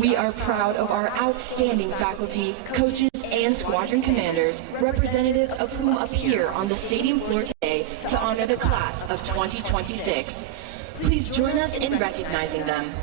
We are proud of our outstanding faculty, coaches, and squadron commanders, representatives of whom appear on the stadium floor today to honor the class of 2026. Please join us in recognizing them.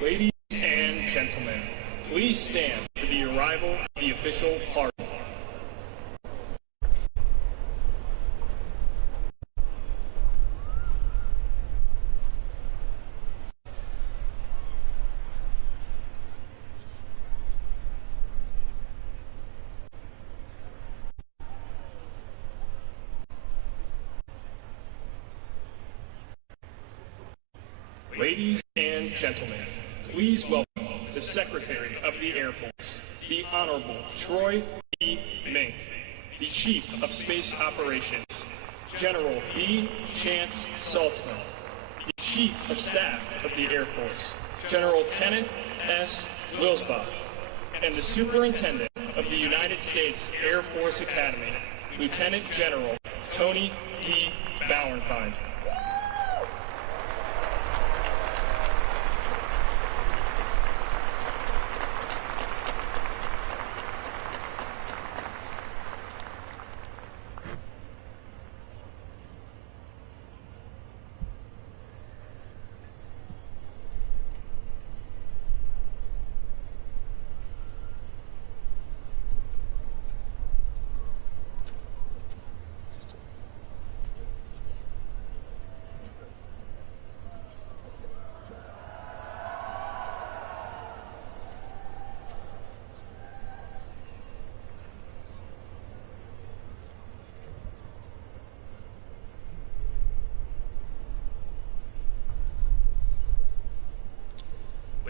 Ladies and gentlemen, please stand for the arrival of the official party. Ladies and gentlemen, please welcome the Secretary of the Air Force, the Honorable Troy E. Mink, the Chief of Space Operations, General B. Chance Saltzman, the Chief of Staff of the Air Force, General Kenneth S. Wilsbach, and the Superintendent of the United States Air Force Academy, Lieutenant General Tony D. Bauernfeind.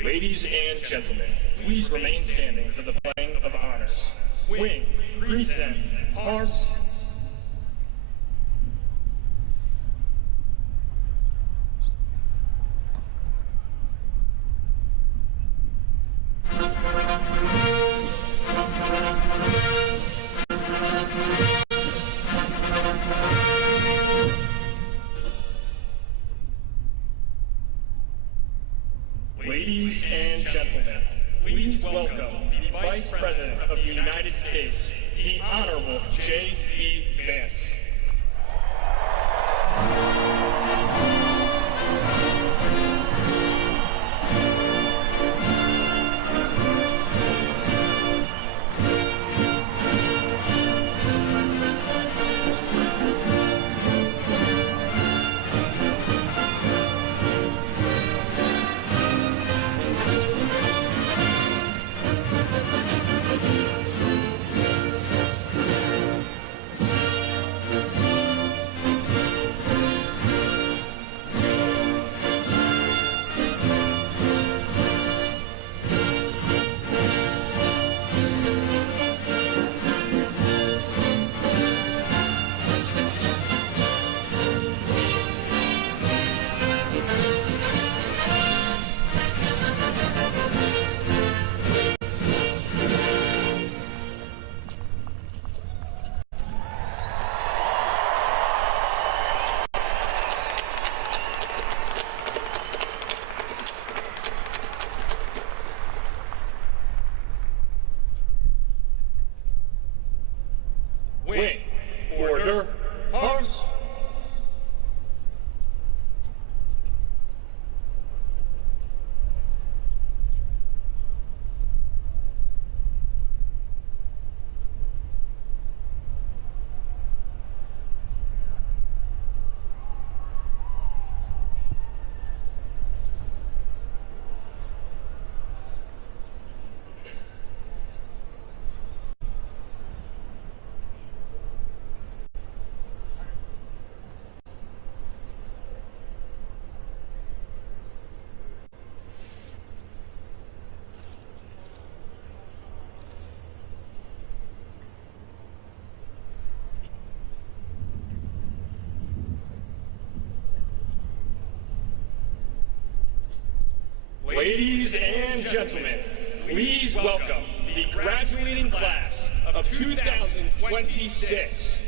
Ladies and gentlemen, please remain standing for the playing of honors. Wing, present, arms. Ladies and gentlemen, please welcome the Vice President of the United States, the Honorable J.D. Vance. wing. Order, arms. Ladies and gentlemen, please welcome the graduating class of 2026.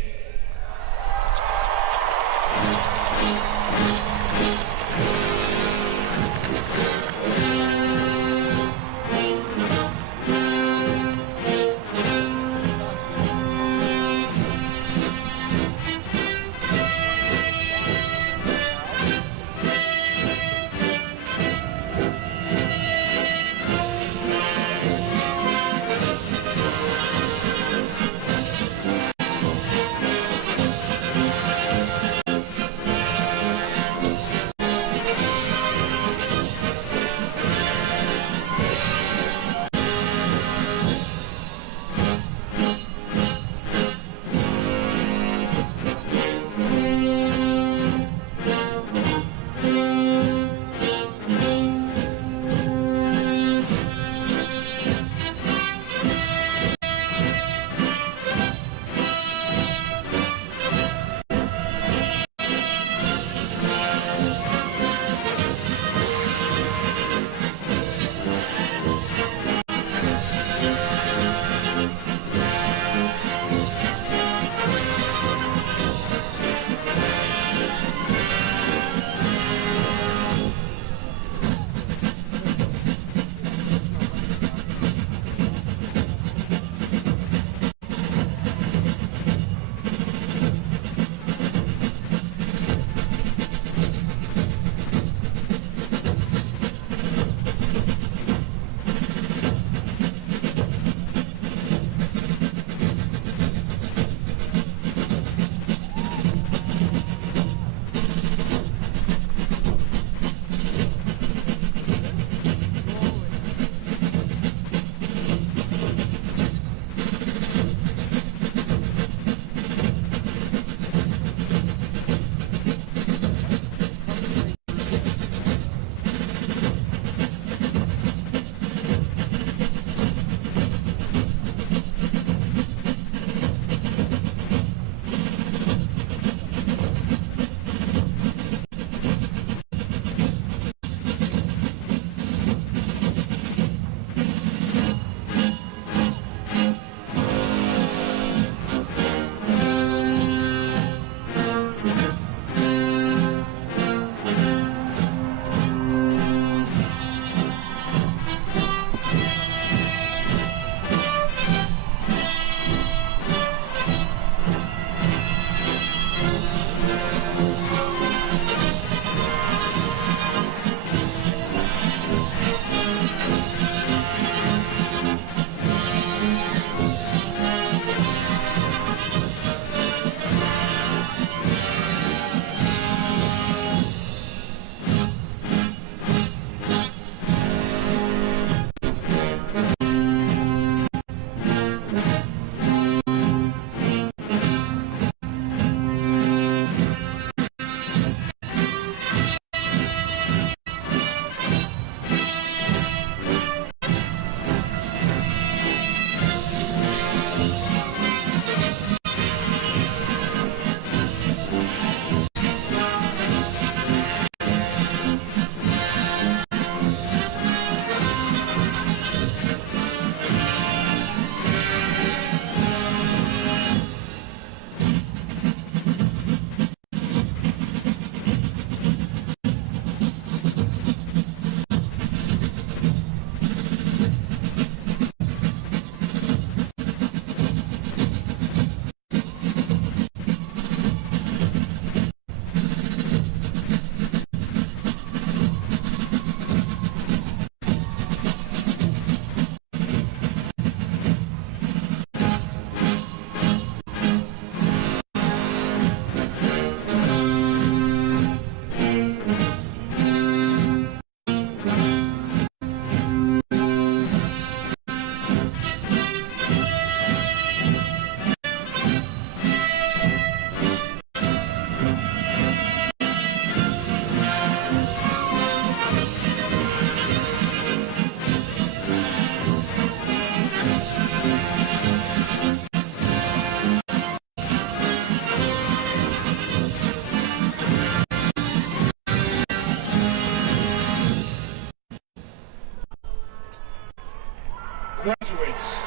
Graduates,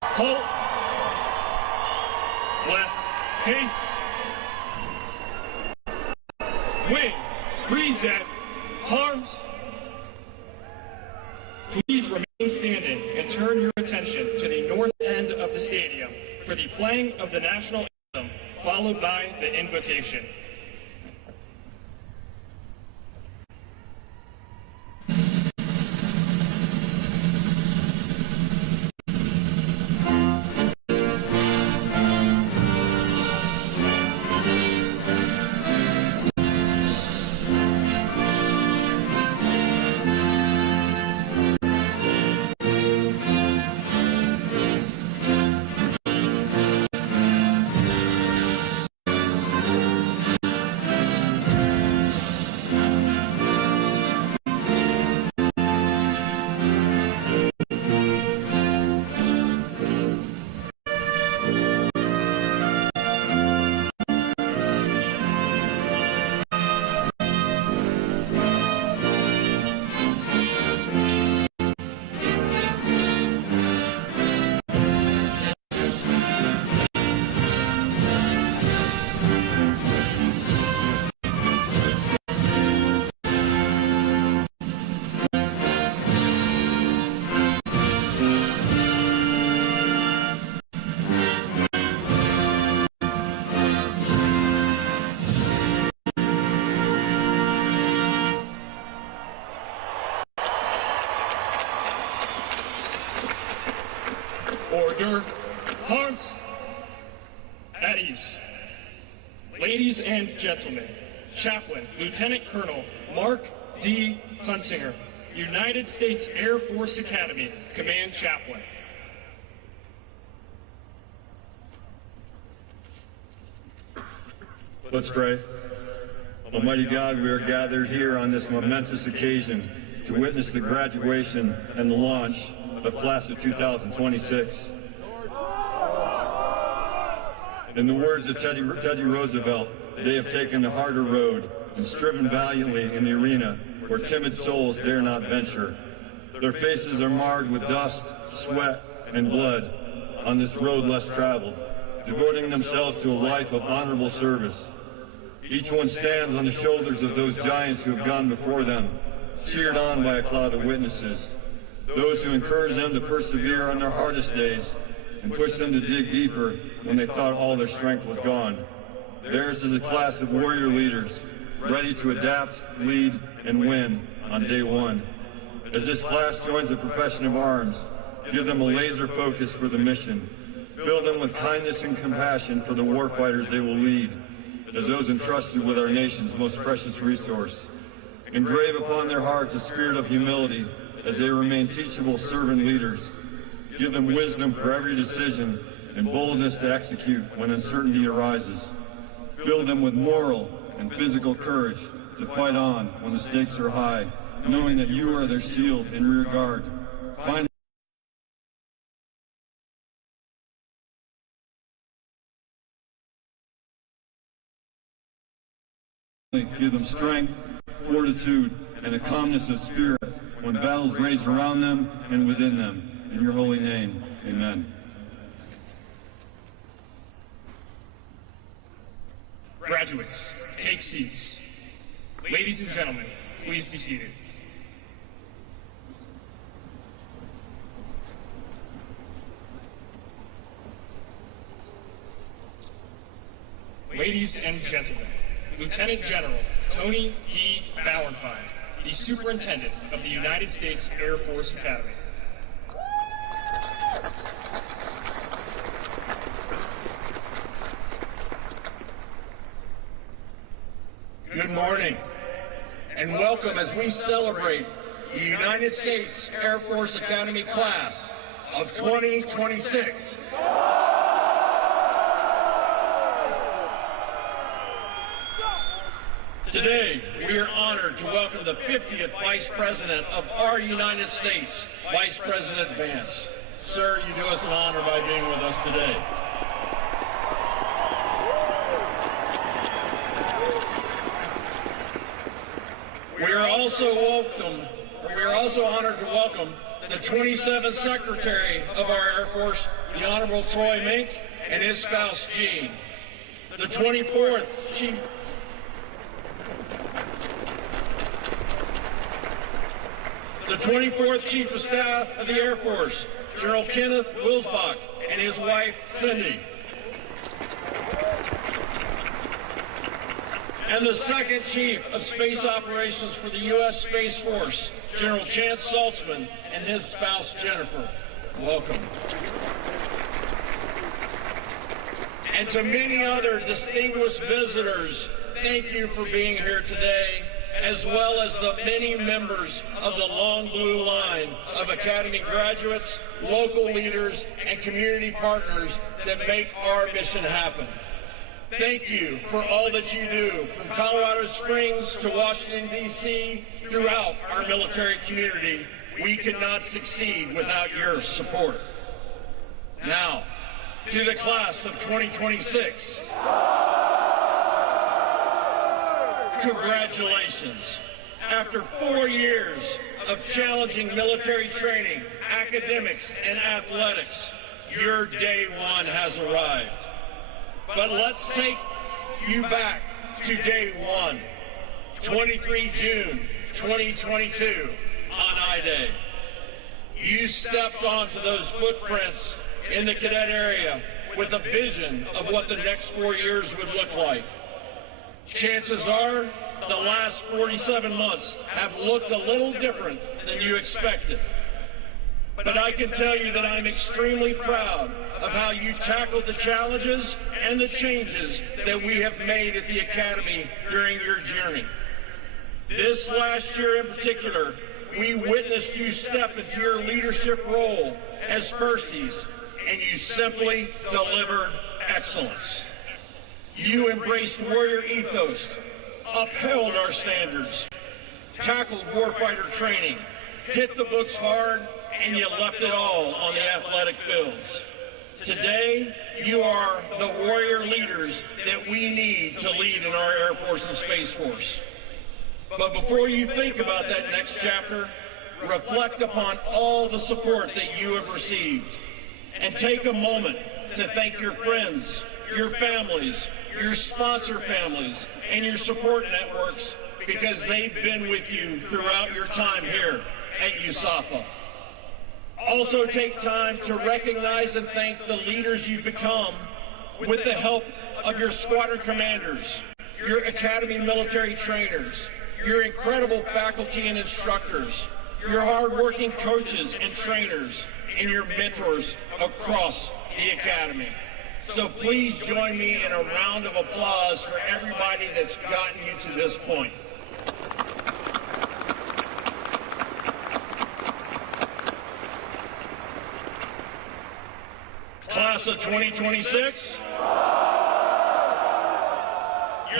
halt, left, pace, wing, freeze at, arms. Please remain standing and turn your attention to the north end of the stadium for the playing of the national anthem, followed by the invocation. Order, arms, at ease. Ladies and gentlemen, Chaplain Lieutenant Colonel Mark D. Hunsinger, United States Air Force Academy, Command Chaplain. Let's pray. Almighty God, we are gathered here on this momentous occasion to witness the graduation and the launch of Class of 2026. In the words of Teddy Roosevelt, they have taken the harder road and striven valiantly in the arena where timid souls dare not venture. Their faces are marred with dust, sweat, and blood on this road less traveled, devoting themselves to a life of honorable service. Each one stands on the shoulders of those giants who have gone before them, cheered on by a cloud of witnesses. Those who encourage them to persevere on their hardest days and push them to dig deeper when they thought all their strength was gone. Theirs is a class of warrior leaders, ready to adapt, lead, and win on day one. As this class joins the profession of arms, give them a laser focus for the mission. Fill them with kindness and compassion for the warfighters they will lead, as those entrusted with our nation's most precious resource. Engrave upon their hearts a spirit of humility as they remain teachable servant leaders. Give them wisdom for every decision and boldness to execute when uncertainty arises. Fill them with moral and physical courage to fight on when the stakes are high, knowing that you are their shield and rear guard. Finally, give them strength, fortitude, and a calmness of spirit when battles rage around them and within them. In your holy name, amen. Graduates, take seats. Ladies and gentlemen, please be seated. Ladies and gentlemen, Lieutenant General Tony D. Bauernfein, the Superintendent of the United States Air Force Academy. Good morning, and welcome as we celebrate the United States Air Force Academy class of 2026. Today, we are honored to welcome the 50th Vice President of our United States, Vice President Vance. Sir, you do us an honor by being with us today. We are also honored to welcome the 27th Secretary of our Air Force, the Honorable Troy Mink, and his spouse, Jean. The 24th Chief of Staff of the Air Force, General Kenneth Wilsbach, and his wife, Cindy. And the 2nd Chief of Space Operations for the U.S. Space Force, General Chance Saltzman, and his spouse, Jennifer. Welcome. And to many other distinguished visitors, thank you for being here today, as well as the many members of the long blue line of Academy graduates, local leaders, and community partners that make our mission happen. Thank you for all that you do, from Colorado Springs to Washington, D.C., throughout our military community. We could not succeed without your support. Now, to the class of 2026. Congratulations. After 4 years of challenging military training, academics, and athletics, your day one has arrived. But let's take you back to day one, 23 June 2022, on I-Day. You stepped onto those footprints in the cadet area with a vision of what the next 4 years would look like. Chances are the last 47 months have looked a little different than you expected. But I can tell you that I'm extremely proud of how you tackled the challenges and the changes that we have made at the Academy during your journey. This last year in particular, we witnessed you step into your leadership role as firsties, and you simply delivered excellence. You embraced warrior ethos, upheld our standards, tackled warfighter training, hit the books hard, and you left it all on the athletic fields. Today, you are the warrior leaders that we need to lead in our Air Force and Space Force. But before you think about that next chapter, reflect upon all the support that you have received, and take a moment to thank your friends, your families, your sponsor families, and your support networks, because they've been with you throughout your time here at USAFA. Also take time to recognize and thank the leaders you've become with the help of your squadron commanders, your Academy military trainers, your incredible faculty and instructors, your hardworking coaches and trainers, and your mentors across the Academy. So please join me in a round of applause for everybody that's gotten you to this point. Class of 2026,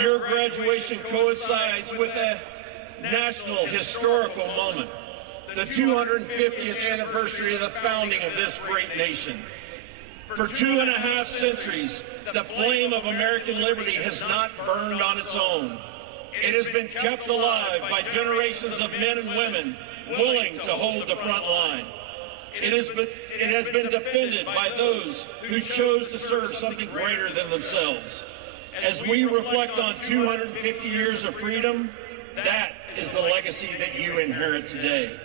your graduation coincides with a national historical moment, the 250th anniversary of the founding of this great nation. For 2.5 centuries, the flame of American liberty has not burned on its own. It has been kept alive by generations of men and women willing to hold the front line. It has been defended by those who chose to serve something greater than themselves. As we reflect on 250 years of freedom, that is the legacy that you inherit today.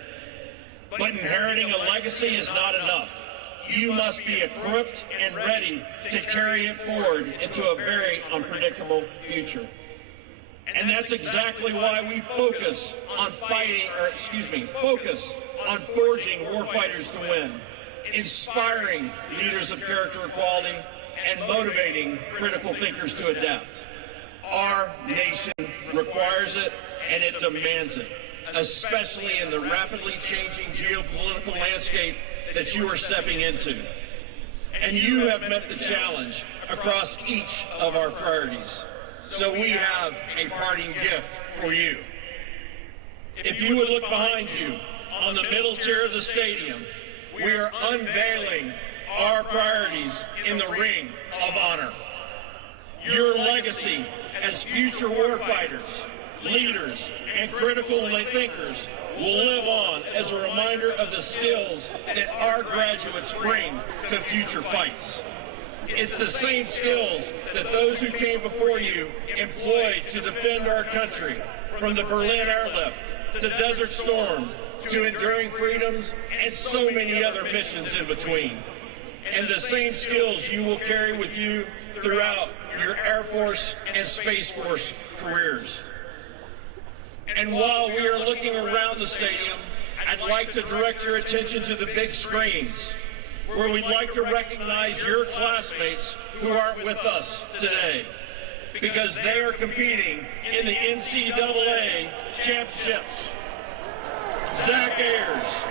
But inheriting a legacy is not enough. You must be equipped and ready to carry it forward into a very unpredictable future. And that's exactly why we focus on forging warfighters to win, inspiring leaders of character equality, and motivating critical thinkers to adapt. Our nation requires it, and it demands it, especially in the rapidly changing geopolitical landscape that you are stepping into. And you have met the challenge across each of our priorities. So we have a parting gift for you. If you would look behind you on the middle tier of the stadium, we are unveiling our priorities in the Ring of Honor. Your legacy as future warfighters, leaders, and critical thinkers will live on as a reminder of the skills that our graduates bring to future fights. It's the same skills that those who came before you employed to defend our country, from the Berlin airlift to Desert Storm to Enduring Freedoms and so many other missions in between. And the same skills you will carry with you throughout your Air Force and Space Force careers. And while we are looking around the stadium, I'd like to direct your attention to the big screens, where we'd like to recognize your classmates who aren't with us today, because they are competing in the NCAA championships. Zach Ayers,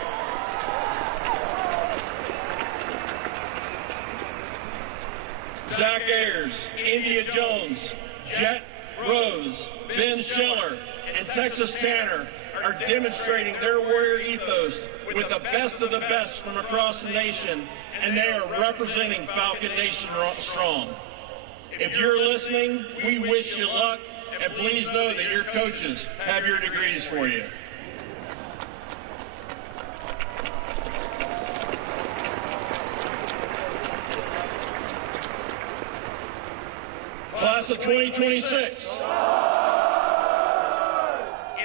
Zach Ayers, India Jones, Jet Rose, Ben Schiller, and Texas Tanner are demonstrating their warrior ethos with the best of the best from across the nation, and they are representing Falcon Nation strong. If you're listening, we wish you luck, and please know that your coaches have your degrees for you. Class of 2026.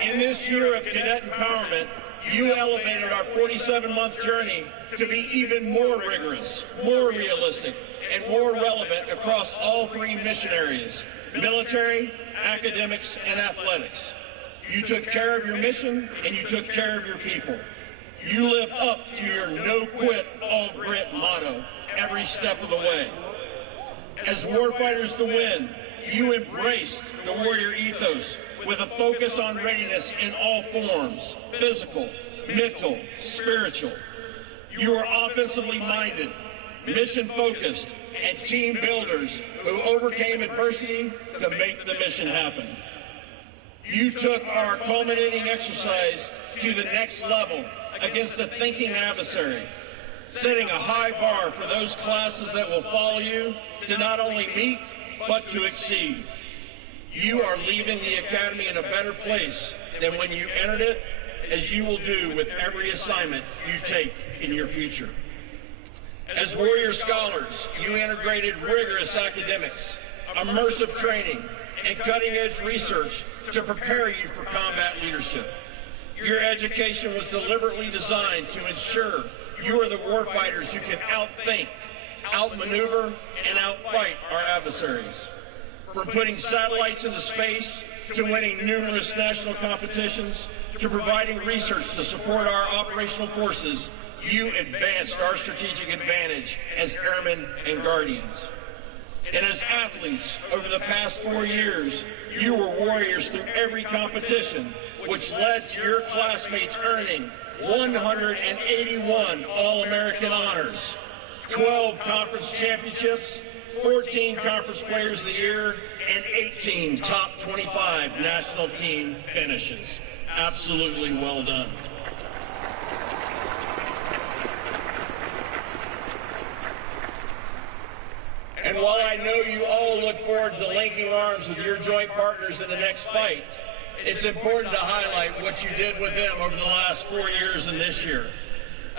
In this year of cadet empowerment, you elevated our 47-month journey to be even more rigorous, more realistic, and more relevant across all three mission areas: military, academics, and athletics. You took care of your mission, and you took care of your people. You lived up to your no quit, all grit motto every step of the way. As warfighters to win, you embraced the warrior ethos with a focus on readiness in all forms: physical, mental, spiritual. You are offensively minded, mission-focused, and team builders who overcame adversity to make the mission happen. You took our culminating exercise to the next level against a thinking adversary, setting a high bar for those classes that will follow you to not only meet, but to exceed. You are leaving the academy in a better place than when you entered it, as you will do with every assignment you take in your future. As warrior scholars, you integrated rigorous academics, immersive training, and cutting-edge research to prepare you for combat leadership. Your education was deliberately designed to ensure you are the warfighters who can outthink, outmaneuver, and outfight our adversaries. From putting satellites into space, to winning numerous national competitions, to providing research to support our operational forces, you advanced our strategic advantage as airmen and guardians. And as athletes, over the past 4 years, you were warriors through every competition, which led to your classmates earning 181 All-American honors, 12 conference championships, 14 Conference Players of the Year, and 18 top 25 national team finishes. Absolutely well done. And while I know you all look forward to linking arms with your joint partners in the next fight, it's important to highlight what you did with them over the last 4 years and this year.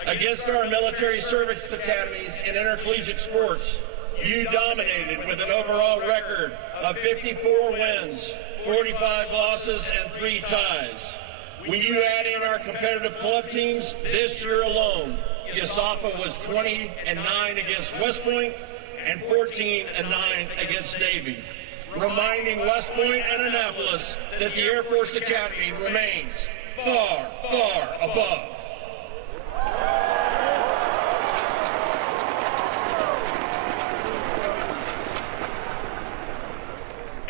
Against our military service academies and intercollegiate sports, you dominated with an overall record of 54 wins, 45 losses, and 3 ties. When you add in our competitive club teams, this year alone, USAFA was 20-9 against West Point and 14-9 against Navy, reminding West Point and Annapolis that the Air Force Academy remains far, far above.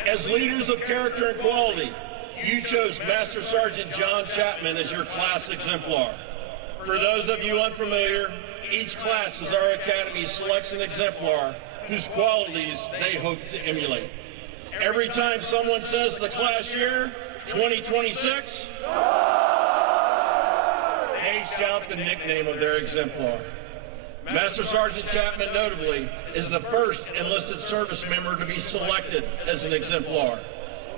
As leaders of character and quality, you chose Master Sergeant John Chapman as your class exemplar. For those of you unfamiliar, each class is our Academy selects an exemplar whose qualities they hope to emulate. Every time someone says the class year, 2026, they shout the nickname of their exemplar. Master Sergeant Chapman, notably, is the first enlisted service member to be selected as an exemplar.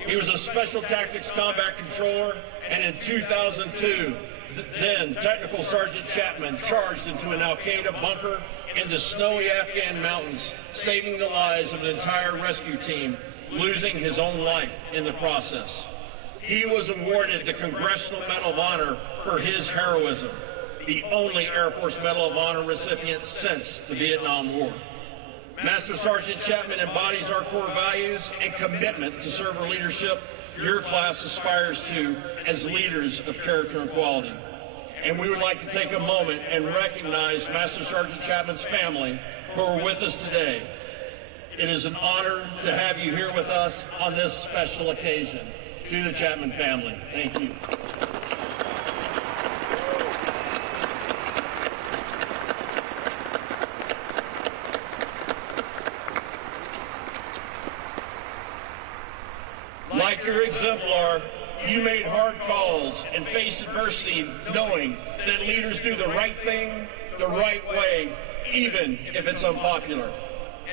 He was a Special Tactics Combat Controller, and in 2002, Then Technical Sergeant Chapman charged into an Al-Qaeda bunker in the snowy Afghan mountains, saving the lives of an entire rescue team, losing his own life in the process. He was awarded the Congressional Medal of Honor for his heroism, the only Air Force Medal of Honor recipient since the Vietnam War. Master Sergeant Chapman embodies our core values and commitment to servant leadership your class aspires to as leaders of character and quality. And we would like to take a moment and recognize Master Sergeant Chapman's family who are with us today. It is an honor to have you here with us on this special occasion. To the Chapman family, thank you. Like your exemplar, you made hard calls and faced adversity knowing that leaders do the right thing the right way, even if it's unpopular.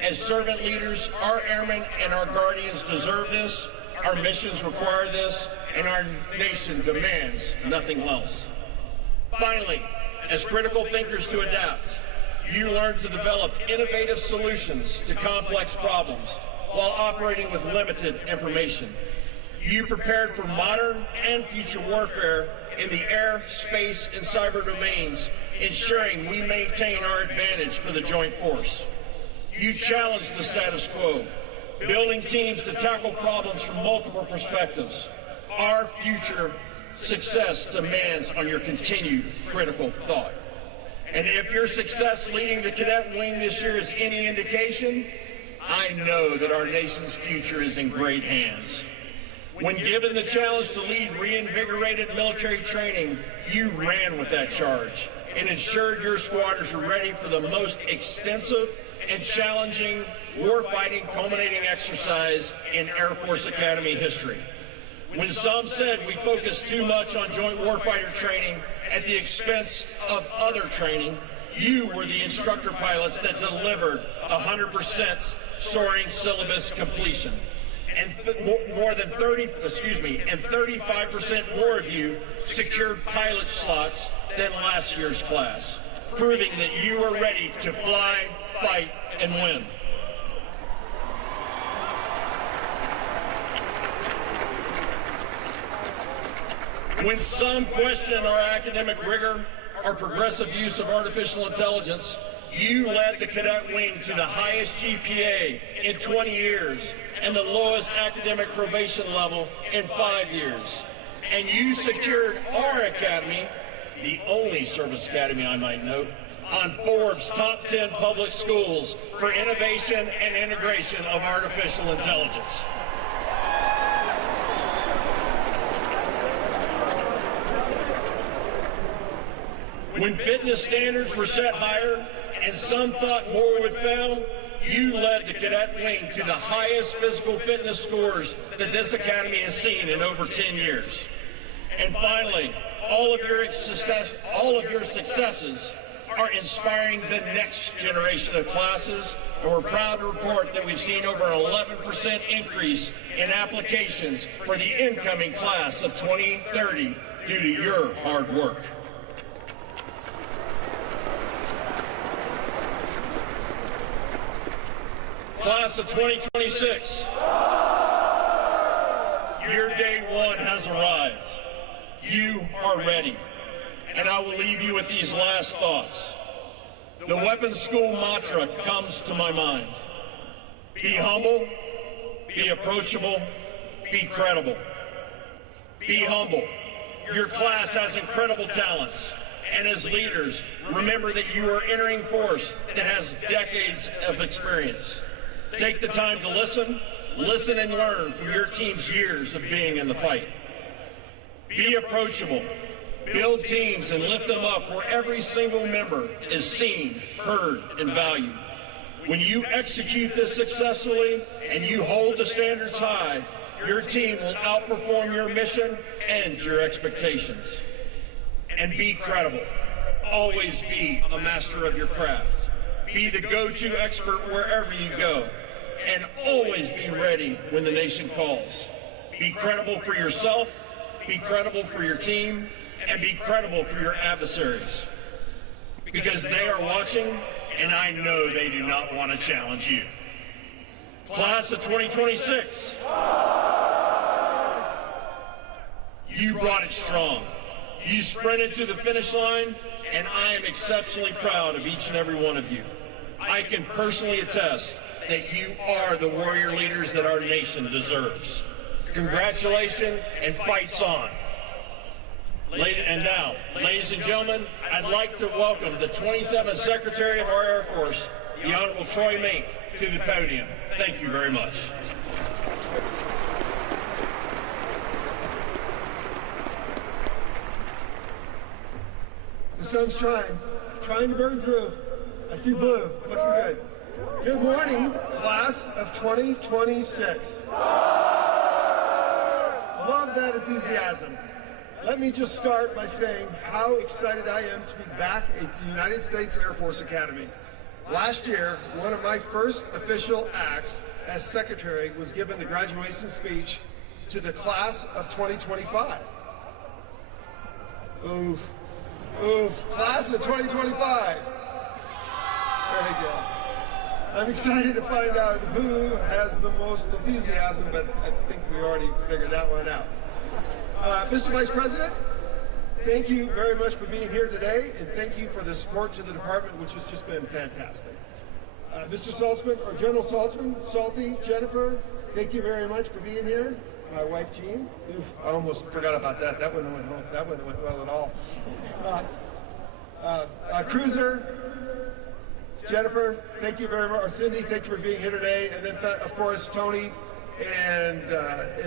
As servant leaders, our airmen and our guardians deserve this, our missions require this, and our nation demands nothing less. Finally, as critical thinkers to adapt, you learn to develop innovative solutions to complex problems while operating with limited information. You prepared for modern and future warfare in the air, space, and cyber domains, ensuring we maintain our advantage for the joint force. You challenged the status quo, building teams to tackle problems from multiple perspectives. Our future success demands on your continued critical thought. And if your success leading the cadet wing this year is any indication, I know that our nation's future is in great hands. When given the challenge to lead reinvigorated military training, you ran with that charge and ensured your squadrons are ready for the most extensive and challenging warfighting culminating exercise in Air Force Academy history. When some said we focused too much on joint warfighter training at the expense of other training, you were the instructor pilots that delivered 100% soaring syllabus completion. And 35% more of you secured pilot slots than last year's class, proving that you are ready to fly, fight, and win. When some question our academic rigor, our progressive use of artificial intelligence, you led the cadet wing to the highest GPA in 20 years and the lowest academic probation level in 5 years. And you secured our academy, the only service academy I might note, on Forbes' top 10 public schools for innovation and integration of artificial intelligence. When fitness standards were set higher and some thought more would fail, you led the cadet wing to the highest physical fitness scores that this academy has seen in over 10 years. And finally, all of your successes are inspiring the next generation of classes, and we're proud to report that we've seen over an 11% increase in applications for the incoming class of 2030 due to your hard work. Class of 2026, your day one has arrived. You are ready. And I will leave you with these last thoughts. The weapons school mantra comes to my mind. Be humble, be approachable, be credible. Be humble. Your class has incredible talents. And as leaders, remember that you are entering a force that has decades of experience. Take the time to listen and learn from your team's years of being in the fight. Be approachable. Build teams and lift them up where every single member is seen, heard, and valued. When you execute this successfully and you hold the standards high, your team will outperform your mission and your expectations. And be credible. Always be a master of your craft. Be the go-to expert wherever you go. And always be ready when the nation calls. Be credible for yourself, be credible for your team, and be credible for your adversaries, because they are watching, and I know they do not want to challenge you. Class of 2026, you brought it strong. You sprinted to the finish line, and I am exceptionally proud of each and every one of you. I can personally attest that you are the warrior leaders that our nation deserves. Congratulations, and fight's on. And now, ladies and gentlemen, I'd like to welcome the 27th Secretary of our Air Force, the Honorable Troy Mink, to the podium. Thank you very much. The sun's trying. It's trying to burn through. I see blue. Looking good. Good morning, class of 2026. Love that enthusiasm. Let me just start by saying how excited I am to be back at the United States Air Force Academy. Last year, one of my first official acts as secretary was giving the graduation speech to the class of 2025. Oof. Oof. Class of 2025. There we go. I'm excited to find out who has the most enthusiasm, but I think we already figured that one out. Mr. Vice President, thank you very much for being here today, and thank you for the support to the department, which has just been fantastic. Mr. Saltzman, or General Saltzman, Salty, Jennifer, thank you very much for being here. My wife, Jean. Oof, I almost forgot about that. That wouldn't have went home. That wouldn't have went well at all. Cruiser, Jennifer, thank you very much. Or Cindy, thank you for being here today. And then, of course, Tony and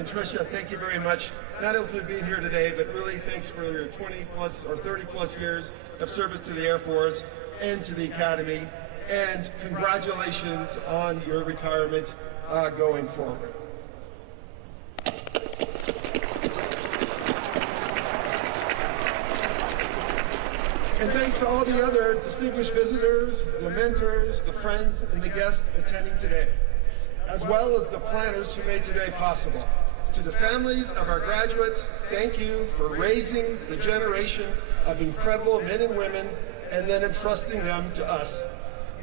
Tricia, thank you very much. Not only for being here today, but really thanks for your 20 plus or 30 plus years of service to the Air Force and to the Academy. And congratulations on your retirement going forward. And thanks to all the other distinguished visitors, the mentors, the friends, and the guests attending today, as well as the planners who made today possible. To the families of our graduates, thank you for raising the generation of incredible men and women and then entrusting them to us.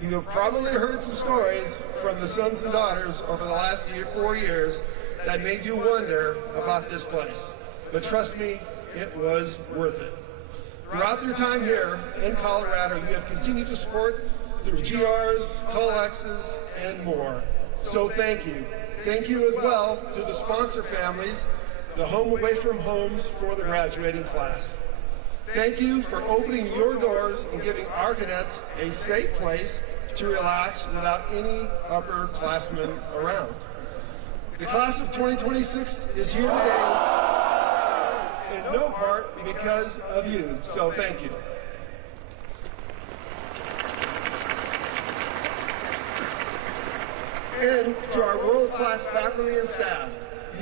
You have probably heard some stories from the sons and daughters over the last 4 years that made you wonder about this place. But trust me, it was worth it. Throughout your time here in Colorado, you have continued to support through GRs, COLEXs, and more. So thank you. Thank you as well to the sponsor families, the home away from homes for the graduating class. Thank you for opening your doors and giving our cadets a safe place to relax without any upperclassmen around. The class of 2026 is here today in no part because of you, so thank you. And to our world-class faculty and staff,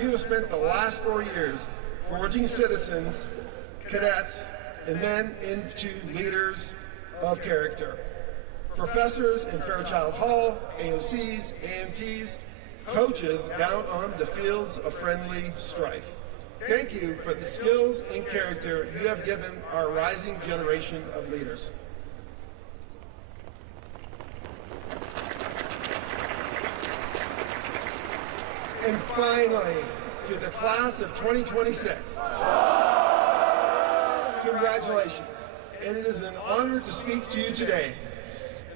you have spent the last 4 years forging citizens, cadets, and then into leaders of character. Professors in Fairchild Hall, AOCs, AMTs, coaches down on the fields of friendly strife. Thank you for the skills and character you have given our rising generation of leaders. And finally, to the class of 2026, congratulations. And it is an honor to speak to you today.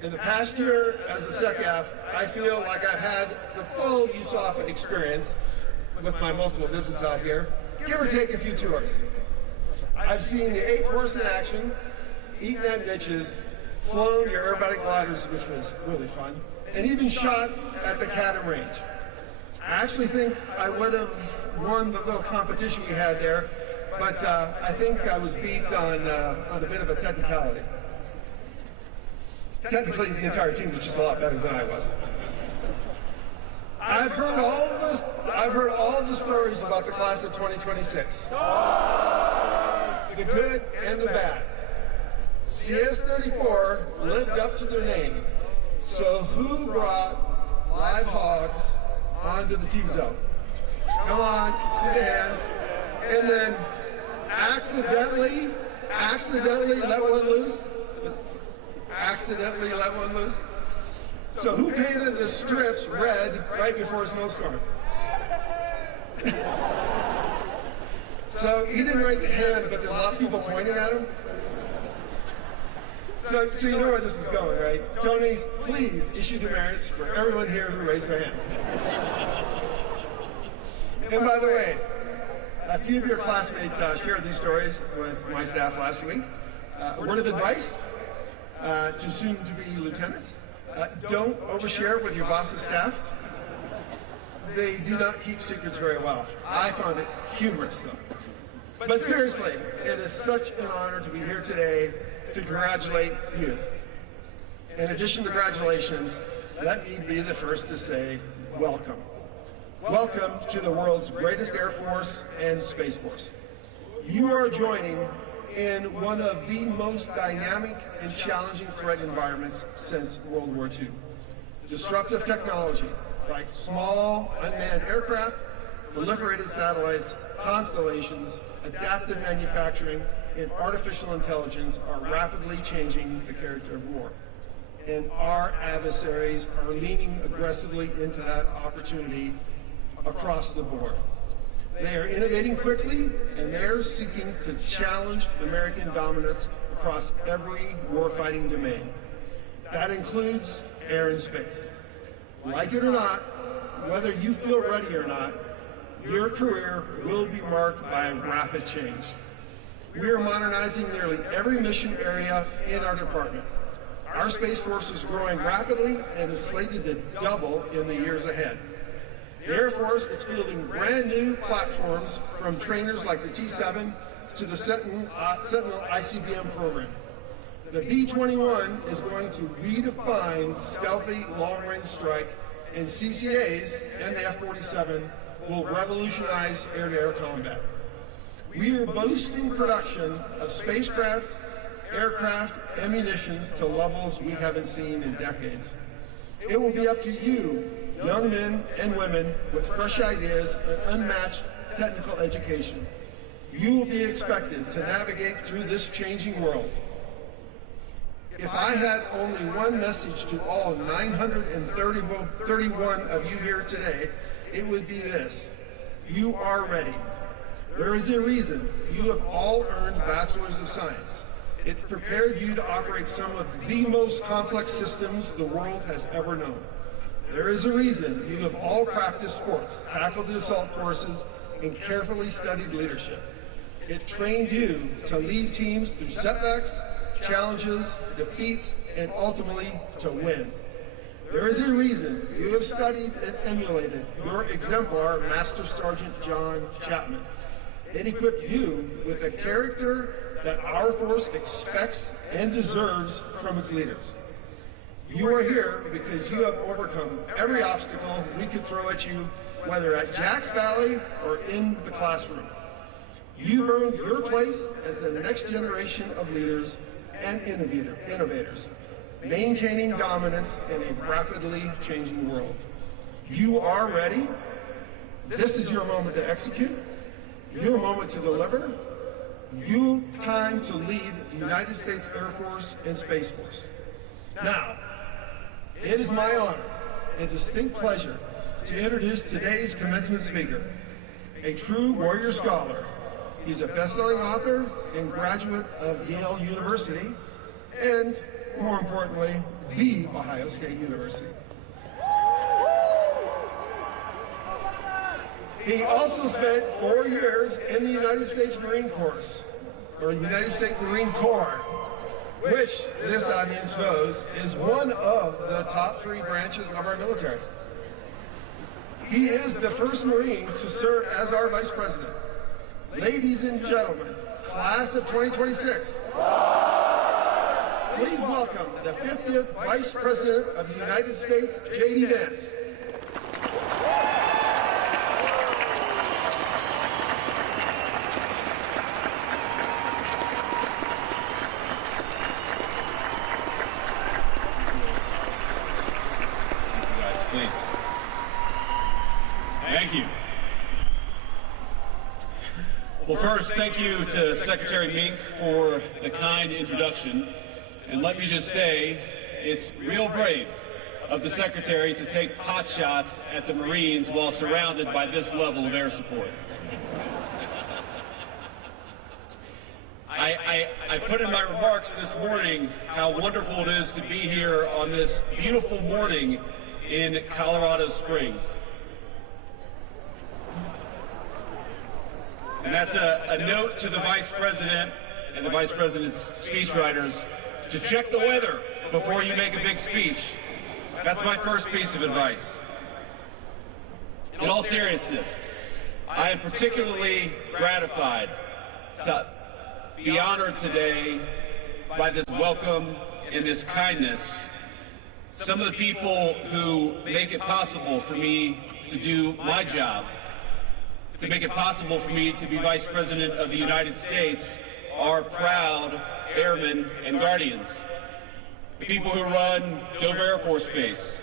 In the past year as a SecAF, I feel like I've had the full USAF experience with my multiple visits out here, give or take a few tours. I've seen the 8th Horse in action, eaten at Mitch's, flown your aerobatic gliders, which was really fun, and even shot at the Cadam range. I actually think I would have won the little competition we had there, but I think I was beat on a bit of a technicality. Technically, the entire team was just a lot better than I was. I've heard all the stories about the class of 2026. The good and the bad. CS-34 lived up to their name. So who brought live hogs onto the T-zone? Come on, see the hands. And then accidentally accidentally let one loose? Accidentally let one loose? So who painted the strips red right before a snowstorm? So he didn't raise his hand, but there's a lot of people pointing at him. So you know where this is going, right? Tony's, please issue demerits for everyone here who raised their hands. And by the way, a few of your classmates shared these stories with my staff last week. Word of advice to soon-to-be lieutenants: don't overshare with your boss's staff. They do not keep secrets very well. I found it humorous, though. But seriously, it is such an honor to be here today to congratulate you. In addition to congratulations, let me be the first to say welcome. Welcome to the world's greatest Air Force and Space Force. You are joining in one of the most dynamic and challenging threat environments since World War II. Disruptive technology like small unmanned aircraft, proliferated satellites, constellations, adaptive manufacturing, and artificial intelligence are rapidly changing the character of war. And our adversaries are leaning aggressively into that opportunity across the board. They are innovating quickly, and they're seeking to challenge American dominance across every warfighting domain. That includes air and space. Like it or not, whether you feel ready or not, your career will be marked by rapid change. We are modernizing nearly every mission area in our department. Our Space Force is growing rapidly and is slated to double in the years ahead. The Air Force is fielding brand new platforms, from trainers like the T-7 to the Sentinel ICBM program. The B-21 is going to redefine stealthy long-range strike, and CCAs and the F-47 will revolutionize air-to-air combat. We are boosting production of spacecraft, aircraft, and munitions to levels we haven't seen in decades. It will be up to you, young men and women with fresh ideas and unmatched technical education. You will be expected to navigate through this changing world. If I had only one message to all 931 of you here today, it would be this: you are ready. There is a reason you have all earned Bachelors of Science. It prepared you to operate some of the most complex systems the world has ever known. There is a reason you have all practiced sports, tackled the assault courses, and carefully studied leadership. It trained you to lead teams through setbacks, challenges, defeats, and ultimately to win. There is a reason you have studied and emulated your exemplar Master Sergeant John Chapman. It equipped you with a character that our force expects and deserves from its leaders. You are here because you have overcome every obstacle we could throw at you, whether at Jack's Valley or in the classroom. You've earned your place as the next generation of leaders and innovators, maintaining dominance in a rapidly changing world. You are ready. This is your moment to execute, your moment to deliver, your time to lead the United States Air Force and Space Force. Now, it is my honor and distinct pleasure to introduce today's commencement speaker, a true warrior scholar. He's a best-selling author and graduate of Yale University, and more importantly, the Ohio State University. He also spent 4 years in the United States Marine Corps, or United States Marine Corps, which this audience knows is one of the top 3 branches of our military. He is the first Marine to serve as our Vice President. Ladies and gentlemen, class of 2026, please welcome the 50th Vice President of the United States, J.D. Vance. Please. Thank you. Well, first, thank you to Secretary Mink for the kind introduction. And let me just say, it's real brave of the Secretary to take pot shots at the Marines while surrounded by this level of air support. I put in my remarks this morning how wonderful it is to be here on this beautiful morning in Colorado Springs. And that's a note to the Vice President and the Vice President's speechwriters to check the weather before you make a big speech. That's my first piece of advice. In all seriousness, I am particularly gratified to be honored today by this welcome and this kindness. Some of the people who make it possible for me to do my job, to make it possible for me to be Vice President of the United States, are proud airmen and guardians. The people who run Dover Air Force Base,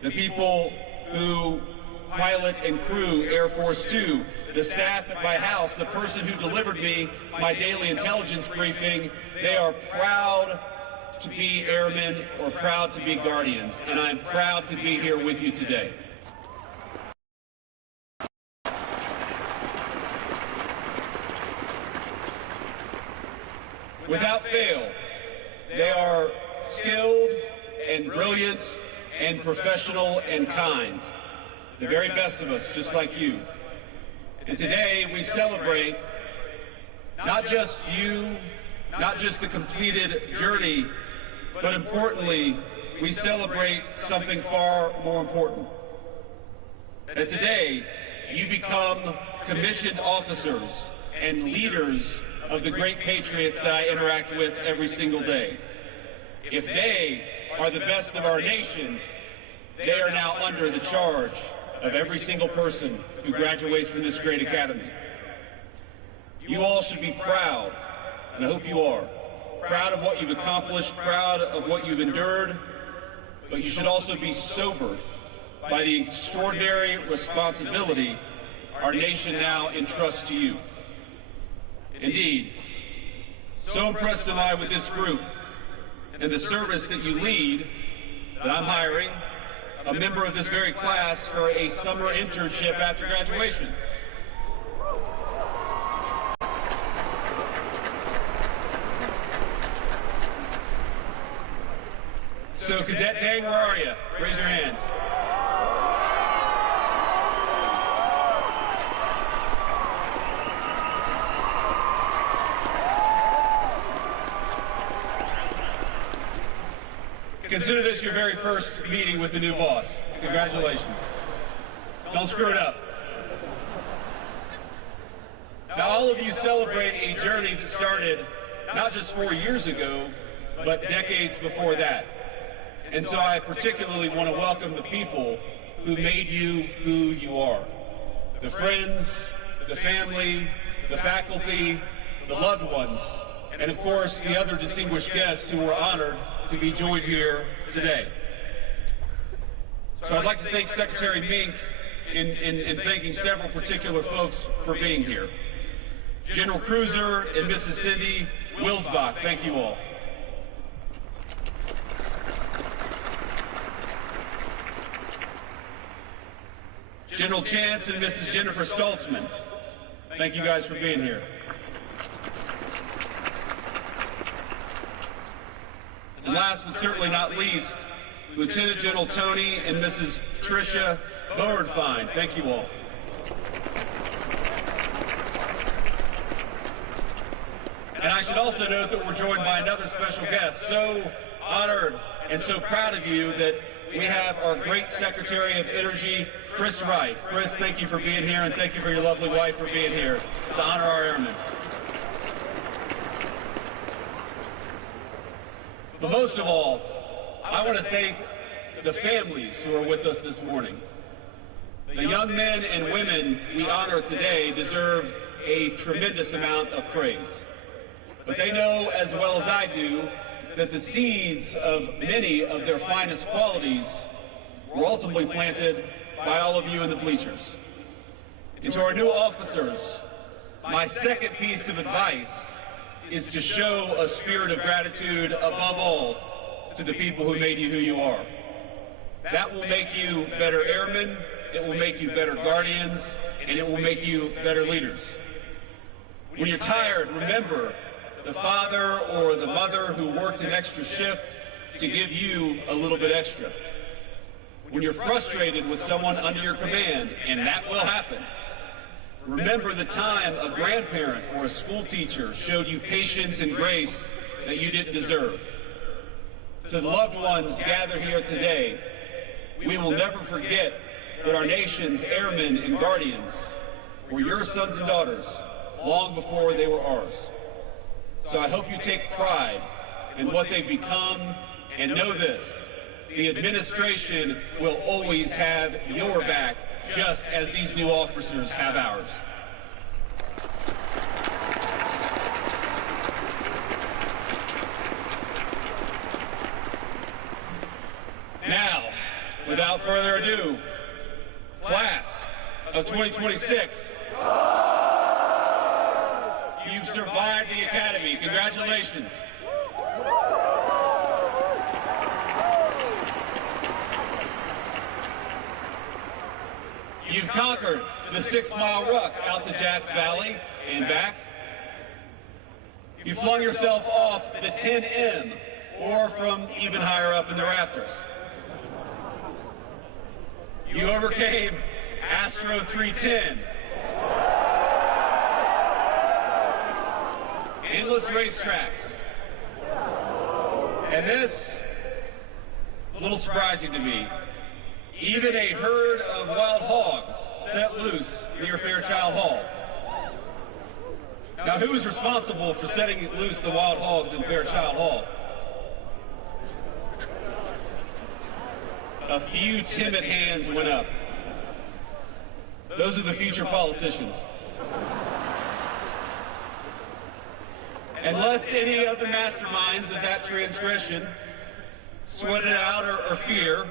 the people who pilot and crew Air Force 2, the staff at my house, the person who delivered me my daily intelligence briefing, they are proud to be airmen or proud to be guardians, and I'm proud to be here with you today. Without fail, they are skilled and brilliant and professional and kind. The very best of us, just like you. And today we celebrate not just you, not just the completed journey, but importantly, we celebrate something far more important. That today you become commissioned officers and leaders of the great patriots that I interact with every single day. If they are the best of our nation, they are now under the charge of every single person who graduates from this great academy. You all should be proud, and I hope you are, proud of what you've accomplished, proud of what you've endured, but you should also be sobered by the extraordinary responsibility our nation now entrusts to you. Indeed, so impressed am I with this group and the service that you lead that I'm hiring a member of this very class for a summer internship after graduation. So Cadet Tang, where are you? Raise your hands. Consider this your very first meeting with the new boss. Congratulations. Don't screw it up. Now, all of you celebrate a journey that started not just 4 years ago, but decades before that. And so I particularly want to welcome the people who made you who you are. The friends, the family, the faculty, the loved ones, and of course the other distinguished guests who were honored to be joined here today. So I'd like to thank Secretary Mink in thanking several particular folks for being here. General Cruiser and Mrs. Cindy Wilsbach, thank you all. General Chance and Mrs. Jennifer Stoltzman, thank you guys for being here. And last but certainly not least, Lieutenant General Tony and Mrs. Tricia Bowenfine, thank you all. And I should also note that we're joined by another special guest. So honored and so proud of you that we have our great Secretary of Energy, Chris Wright. Chris, thank you for being here, and thank you for your lovely wife for being here to honor our airmen. But most of all, I want to thank the families who are with us this morning. The young men and women we honor today deserve a tremendous amount of praise. But they know as well as I do that the seeds of many of their finest qualities were ultimately planted by all of you in the bleachers. And to our new officers, My second piece of advice is to show a spirit of gratitude above all to the people who made you who you are. That will make you better airmen, it will make you better guardians, and it will make you better leaders. When you're tired, remember the father or the mother who worked an extra shift to give you a little bit extra. When you're frustrated with someone under your command, and that will happen, remember the time a grandparent or a school teacher showed you patience and grace that you didn't deserve. To the loved ones gathered here today, we will never forget that our nation's airmen and guardians were your sons and daughters long before they were ours. So I hope you take pride in what they've become, and know this: the administration will always have your back, just as these new officers have ours. Now, without further ado, class of 2026, you've survived the academy. Congratulations. You've conquered the 6-mile ruck out to Jacks Valley and back. You flung yourself off the 10M or from even higher up in the rafters. You overcame Astro 310. Endless racetracks. And this, a little surprising to me, even a herd of wild hogs set loose near Fairchild Hall. Now, who is responsible for setting loose the wild hogs in Fairchild Hall? A few timid hands went up. Those are the future politicians. And lest any of the masterminds of that transgression sweat it out or fear,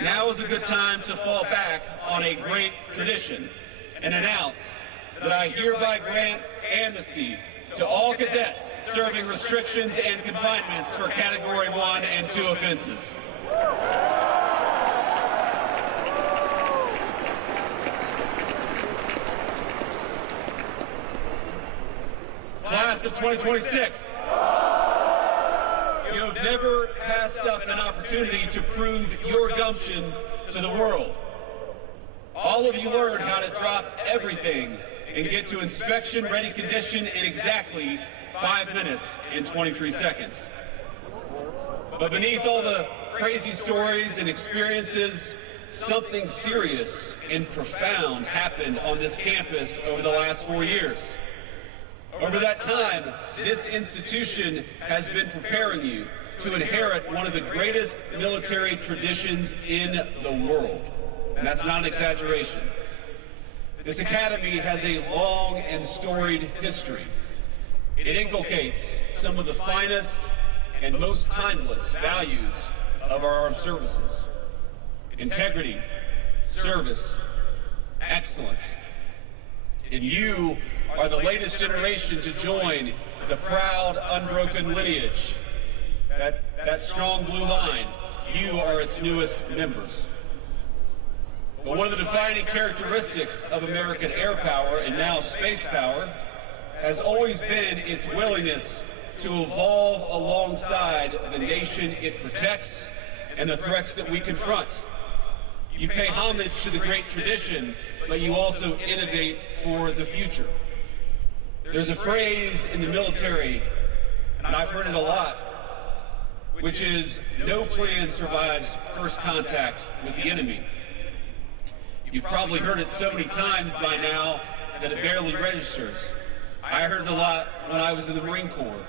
now is a good time to fall back on a great tradition and announce that I hereby grant amnesty to all cadets serving restrictions and confinements for Category 1 and 2 offenses. Class of 2026, you have never passed up an opportunity to prove your gumption to the world. All of you learned how to drop everything and get to inspection-ready condition in exactly 5 minutes and 23 seconds. But beneath all the crazy stories and experiences, something serious and profound happened on this campus over the last 4 years. Over that time, this institution has been preparing you to inherit one of the greatest military traditions in the world. And that's not an exaggeration. This academy has a long and storied history. It inculcates some of the finest and most timeless values of our armed services: integrity, service, excellence. And you are the latest generation to join the proud, unbroken lineage, that strong blue line. You are its newest members. But one of the defining characteristics of American air power, and now space power, has always been its willingness to evolve alongside the nation it protects and the threats that we confront. You pay homage to the great tradition, but you also innovate for the future. There's a phrase in the military, and I've heard it a lot, which is, no plan survives first contact with the enemy. You've probably heard it so many times by now that it barely registers. I heard it a lot when I was in the Marine Corps,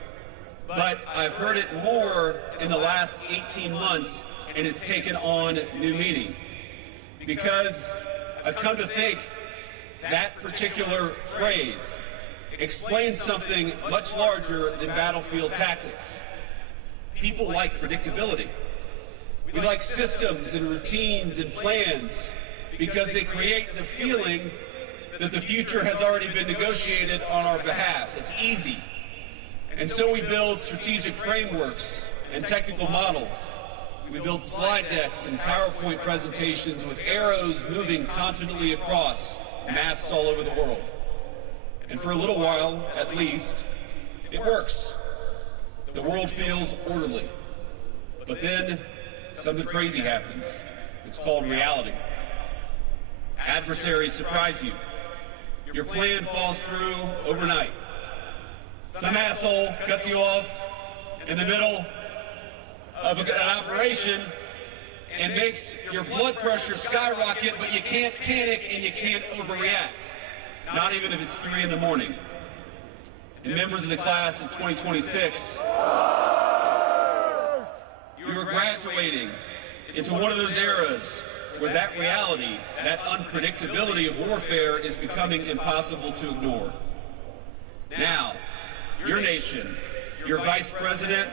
but I've heard it more in the last 18 months, and it's taken on new meaning. Because I've come to think that particular phrase explains something much larger than battlefield tactics. People like predictability. We like systems and routines and plans because they create the feeling that the future has already been negotiated on our behalf. It's easy. And so we build strategic frameworks and technical models. We build slide decks and PowerPoint presentations with arrows moving confidently across maps all over the world. And for a little while, at least, it works. The world feels orderly. But then something crazy happens. It's called reality. Adversaries surprise you. Your plan falls through overnight. Some asshole cuts you off in the middle of an operation and makes your blood pressure skyrocket, but you can't panic and you can't overreact, not even if it's 3 in the morning. And members of the class of 2026, you are graduating into one of those eras where that reality, that unpredictability of warfare is becoming impossible to ignore. Now, your nation, your vice president,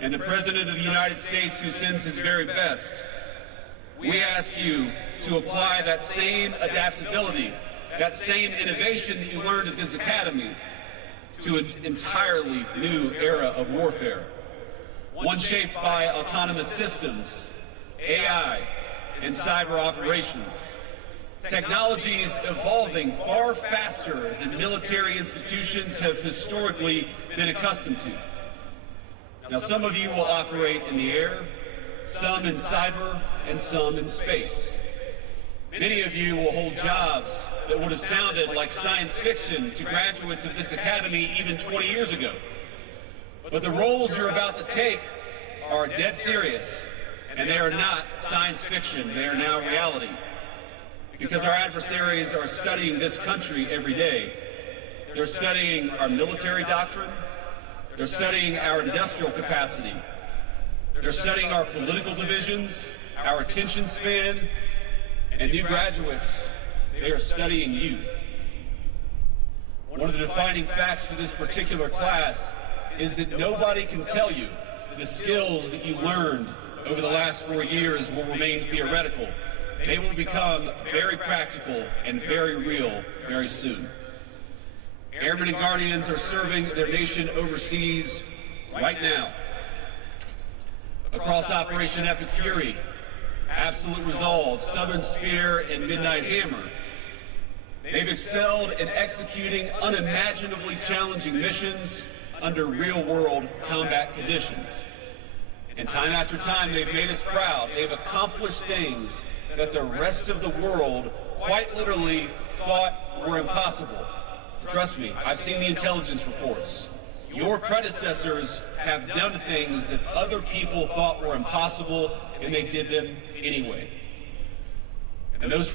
and the President of the United States, who sends his very best, we ask you to apply that same adaptability, that same innovation that you learned at this academy to an entirely new era of warfare, one shaped by autonomous systems, AI, and cyber operations. Technologies evolving far faster than military institutions have historically been accustomed to. Now, some of you will operate in the air, some in cyber, and some in space. Many of you will hold jobs that would have sounded like science fiction to graduates of this academy even 20 years ago. But the roles you're about to take are dead serious, and they are not science fiction. They are now reality. Because our adversaries are studying this country every day. They're studying our military doctrine. They're studying our industrial capacity. They're studying our political divisions, our attention span, and new graduates, they are studying you. One of the defining facts for this particular class is that nobody can tell you the skills that you learned over the last 4 years will remain theoretical. They will become very practical and very real very soon. Airmen and Guardians are serving their nation overseas right now. Across Operation Epic Fury, Absolute Resolve, Southern Spear, and Midnight Hammer, they've excelled in executing unimaginably challenging missions under real-world combat conditions. And time after time, they've made us proud. They've accomplished things that the rest of the world quite literally thought were impossible. Trust me, I've seen the intelligence reports. Your predecessors have done things that other people thought were impossible, and they did them anyway. And those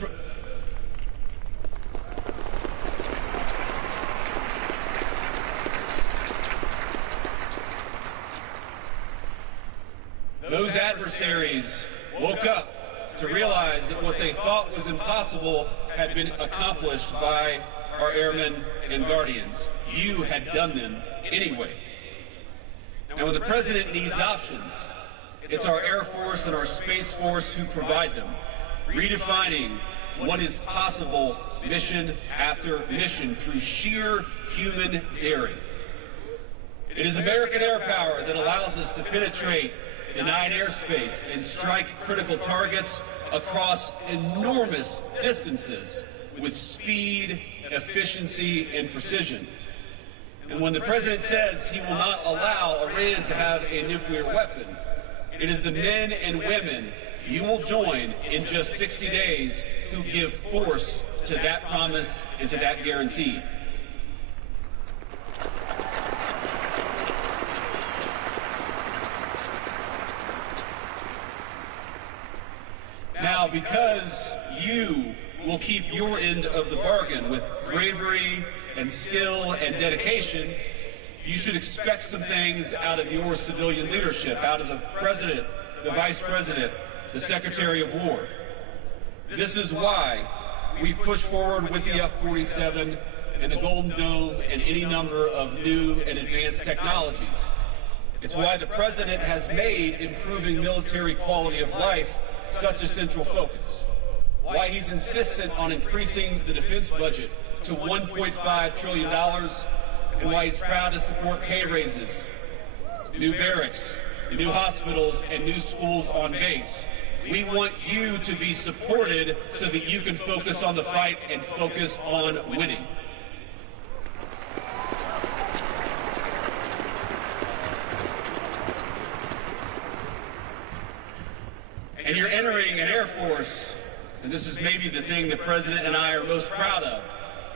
adversaries woke up to realize that what they thought was impossible had been accomplished by our airmen and guardians. You had done them anyway. And when the president needs options, it's our Air Force and our Space Force who provide them, redefining what is possible mission after mission through sheer human daring. It is American air power that allows us to penetrate denied airspace and strike critical targets across enormous distances with speed, efficiency, and precision. And when the president says he will not allow Iran to have a nuclear weapon, it is the men and women you will join in just 60 days who give force to that promise and to that guarantee. Now, because you will keep your end of the bargain with bravery and skill and dedication, you should expect some things out of your civilian leadership, out of the president, the vice president, the secretary of war. This is why we've pushed forward with the F-47 and the Golden Dome and any number of new and advanced technologies. It's why the president has made improving military quality of life such a central focus. Why he's insistent on increasing the defense budget to $1.5 trillion, and why he's proud to support pay raises, new barracks, new hospitals, and new schools on base. We want you to be supported so that you can focus on the fight and focus on winning. And you're entering an Air Force, and this is maybe the thing the President and I are most proud of,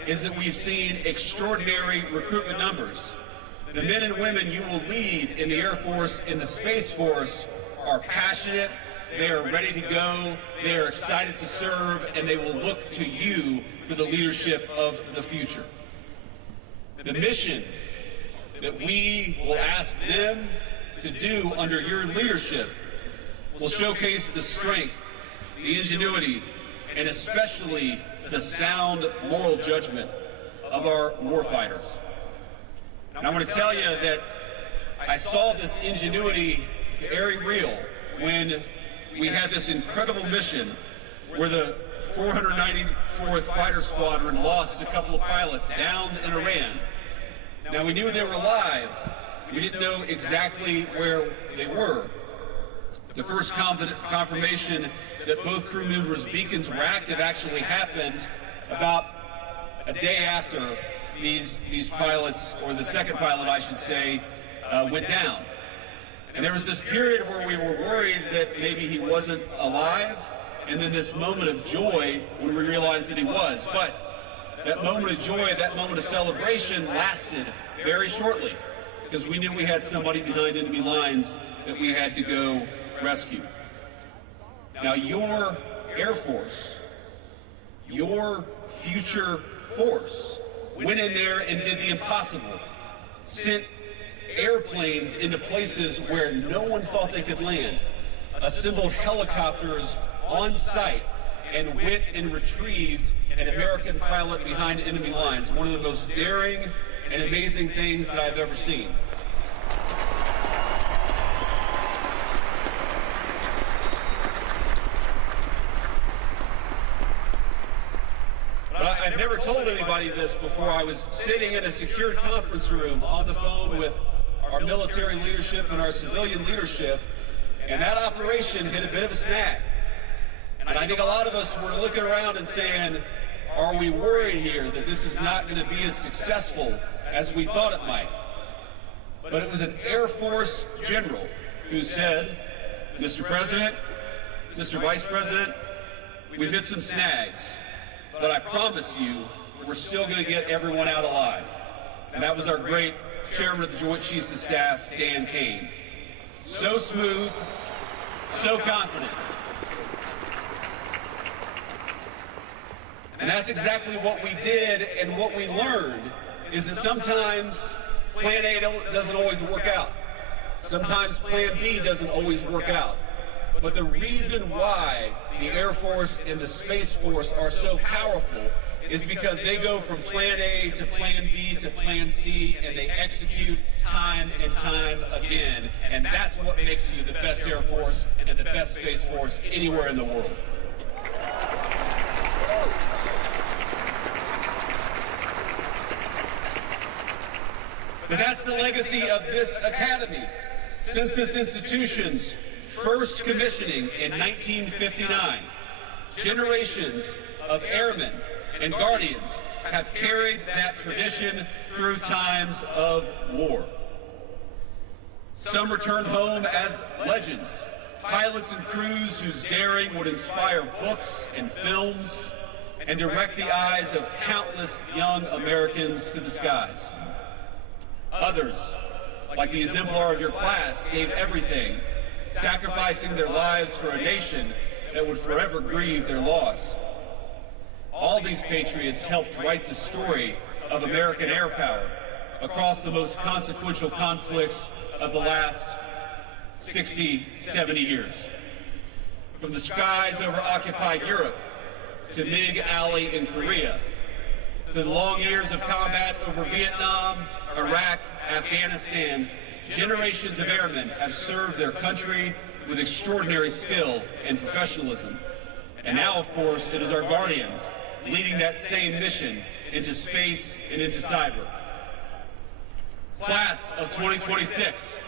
is that we've seen extraordinary recruitment numbers. The men and women you will lead in the Air Force, in the Space Force, are passionate, they are ready to go, they are excited to serve, and they will look to you for the leadership of the future. The mission that we will ask them to do under your leadership will showcase the strength, the ingenuity, and especially the sound moral judgment of our warfighters. And I want to tell you that I saw this ingenuity very real when we had this incredible mission where the 494th Fighter Squadron lost a couple of pilots down in Iran. Now, we knew they were alive. We didn't know exactly where they were. The first confirmation that both crew members' beacons were active actually happened about a day after these pilots, or the second pilot, I should say, went down. And there was this period where we were worried that maybe he wasn't alive, and then this moment of joy when we realized that he was. But that moment of joy, that moment of celebration lasted very shortly, because we knew we had somebody behind enemy lines that we had to go rescue. Now, your Air Force, your future force, went in there and did the impossible, sent airplanes into places where no one thought they could land, assembled helicopters on site, and went and retrieved an American pilot behind enemy lines. One of the most daring and amazing things that I've ever seen. But I've never told anybody this before. I was sitting in a secured conference room on the phone with our military leadership and our civilian leadership, and that operation hit a bit of a snag. And I think a lot of us were looking around and saying, are we worried here that this is not going to be as successful as we thought it might? But it was an Air Force general who said, Mr. President, Mr. Vice President, we've hit some snags, but I promise you, we're still going to get everyone out alive. And that was our great Chairman of the Joint Chiefs of Staff, Dan Kane. So smooth, so confident. And that's exactly what we did, and what we learned is that sometimes Plan A doesn't always work out. Sometimes Plan B doesn't always work out. But the reason why the Air Force and the Space Force are so powerful is because they go from Plan A to Plan B to Plan C, and they execute time and time again. And that's what makes you the best Air Force and the best Space Force anywhere in the world. But that's the legacy of this academy. Since this institution's first commissioning in 1959, generations of airmen and guardians have carried that tradition through times of war. Some returned home as legends, pilots and crews whose daring would inspire books and films and direct the eyes of countless young Americans to the skies. Others, like the exemplar of your class, gave everything, sacrificing their lives for a nation that would forever grieve their loss. All these patriots helped write the story of American air power across the most consequential conflicts of the last 60, 70 years. From the skies over occupied Europe, to MiG Alley in Korea, to the long years of combat over Vietnam, Iraq, Afghanistan, generations of airmen have served their country with extraordinary skill and professionalism. And now, of course, it is our guardians leading that same mission into space, and into cyber. Class of 2026.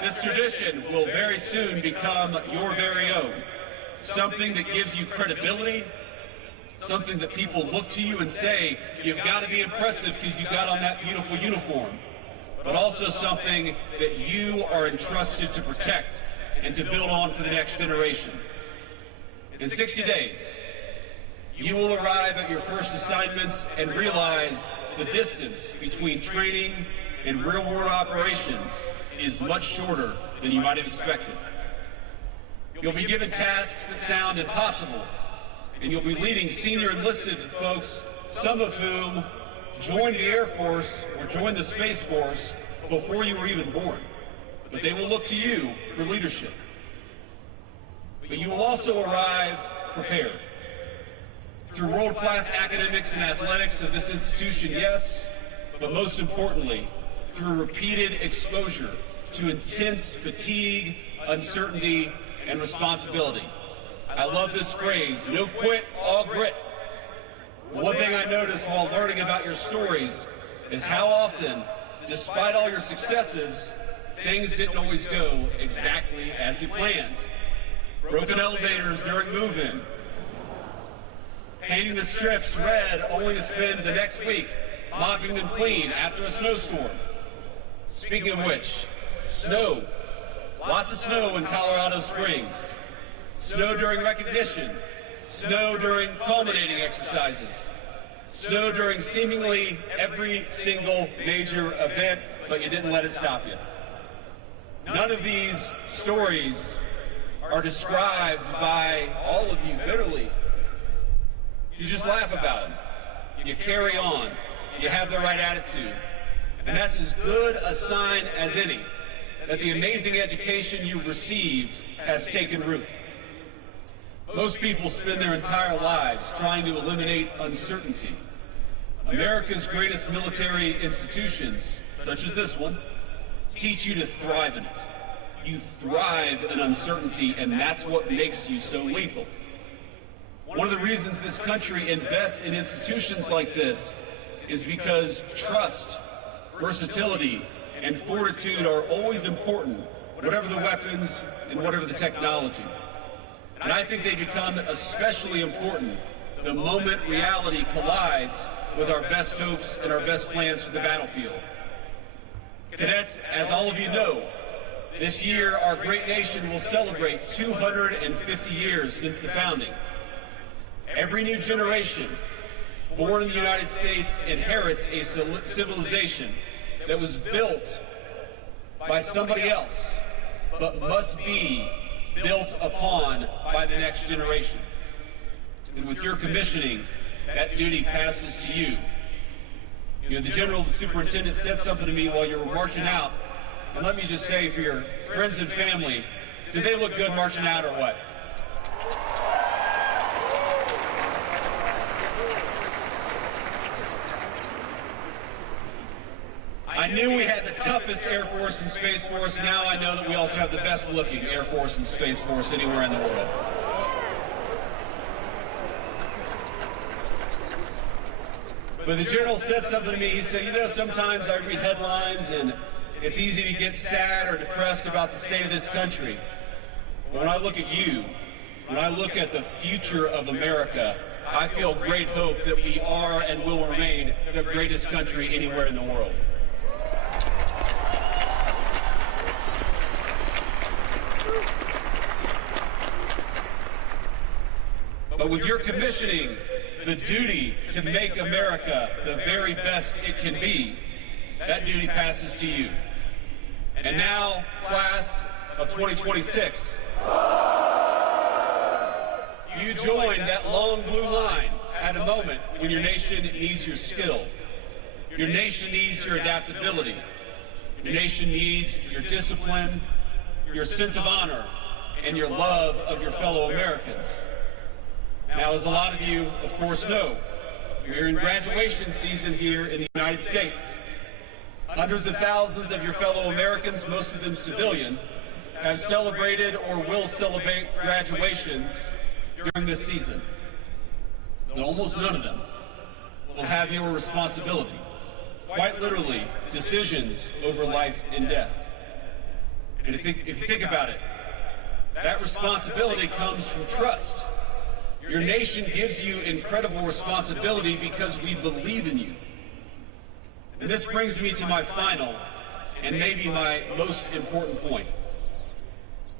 This tradition will very soon become your very own. Something that gives you credibility, something that people look to you and say, you've got to be impressive because you got on that beautiful uniform, but also something that you are entrusted to protect and to build on for the next generation. In 60 days, you will arrive at your first assignments and realize the distance between training and real-world operations is much shorter than you might have expected. You'll be given tasks that sound impossible, and you'll be leading senior enlisted folks, some of whom joined the Air Force or joined the Space Force before you were even born. But they will look to you for leadership. But you will also arrive prepared. Through world-class academics and athletics of this institution, yes, but most importantly, through repeated exposure to intense fatigue, uncertainty, and responsibility. I love this phrase, no quit, all grit. One thing I noticed while learning about your stories is how often, despite all your successes, things didn't always go exactly as you planned. Broken elevators during move-in, painting the strips red only to spend the next week mopping them clean after a snowstorm. Speaking of which, snow. Lots of snow in Colorado Springs. Snow during recognition. Snow during culminating exercises. Snow during seemingly every single major event, but you didn't let it stop you. None of these stories are described by all of you bitterly. You just laugh about them. You carry on. You have the right attitude. And that's as good a sign as any that the amazing education you received has taken root. Most people spend their entire lives trying to eliminate uncertainty. America's greatest military institutions, such as this one, teach you to thrive in it. You thrive in uncertainty, and that's what makes you so lethal. One of the reasons this country invests in institutions like this is because trust, versatility, and fortitude are always important, whatever the weapons and whatever the technology. And I think they become especially important the moment reality collides with our best hopes and our best plans for the battlefield. Cadets, as all of you know, this year our great nation will celebrate 250 years since the founding. Every new generation born in the United States inherits a civilization that was built by somebody else, but must be built upon by the next generation. And with your commissioning, that duty passes to you. You know, the General Superintendent said something to me while you were marching out, and let me just say for your friends and family, did they look good marching out or what? I knew we had the toughest Air Force and Space Force. Now I know that we also have the best looking Air Force and Space Force anywhere in the world. But the General said something to me. He said, you know, sometimes I read headlines and it's easy to get sad or depressed about the state of this country. But when I look at you, when I look at the future of America, I feel great hope that we are and will remain the greatest country anywhere in the world. But with your commissioning, the duty to make America the very best it can be, that duty passes to you. And now, class of 2026, you join that long blue line at a moment when your nation needs your skill. Your nation needs your adaptability. Your nation needs your discipline, your sense of honor, and your love of your fellow Americans. Now, as a lot of you, of course, know, we're in graduation season here in the United States. Hundreds of thousands of your fellow Americans, most of them civilian, have celebrated or will celebrate graduations during this season. but almost none of them will have your responsibility. Quite literally, decisions over life and death. And if you think about it, that responsibility comes from trust. Your nation gives you incredible responsibility because we believe in you. And this brings me to my final and maybe my most important point.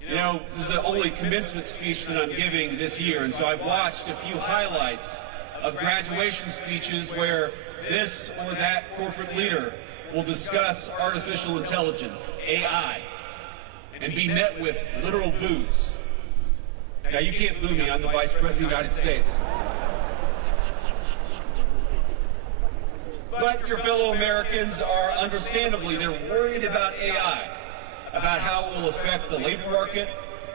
You know, this is the only commencement speech that I'm giving this year, and so I've watched a few highlights of graduation speeches where this or that corporate leader will discuss artificial intelligence, AI, and be met with literal boos. Now, you can't boo me, I'm the Vice President of the United States. But your fellow Americans are understandably, they're worried about AI, about how it will affect the labor market,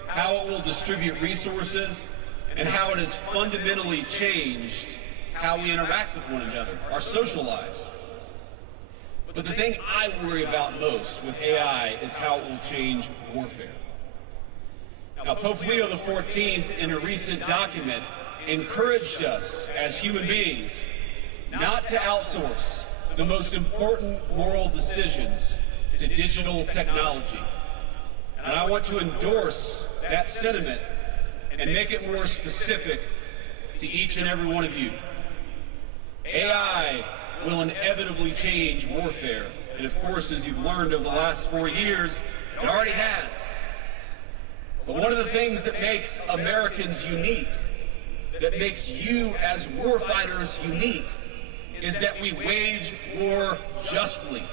how it will distribute resources, and how it has fundamentally changed how we interact with one another, our social lives. But the thing I worry about most with AI is how it will change warfare. Now, Pope Leo XIV, in a recent document, encouraged us as human beings not to outsource the most important moral decisions to digital technology. And I want to endorse that sentiment and make it more specific to each and every one of you. AI will inevitably change warfare. And of course, as you've learned over the last 4 years, it already has. But one of the things that makes Americans unique, that makes you as warfighters unique, is that we wage war justly.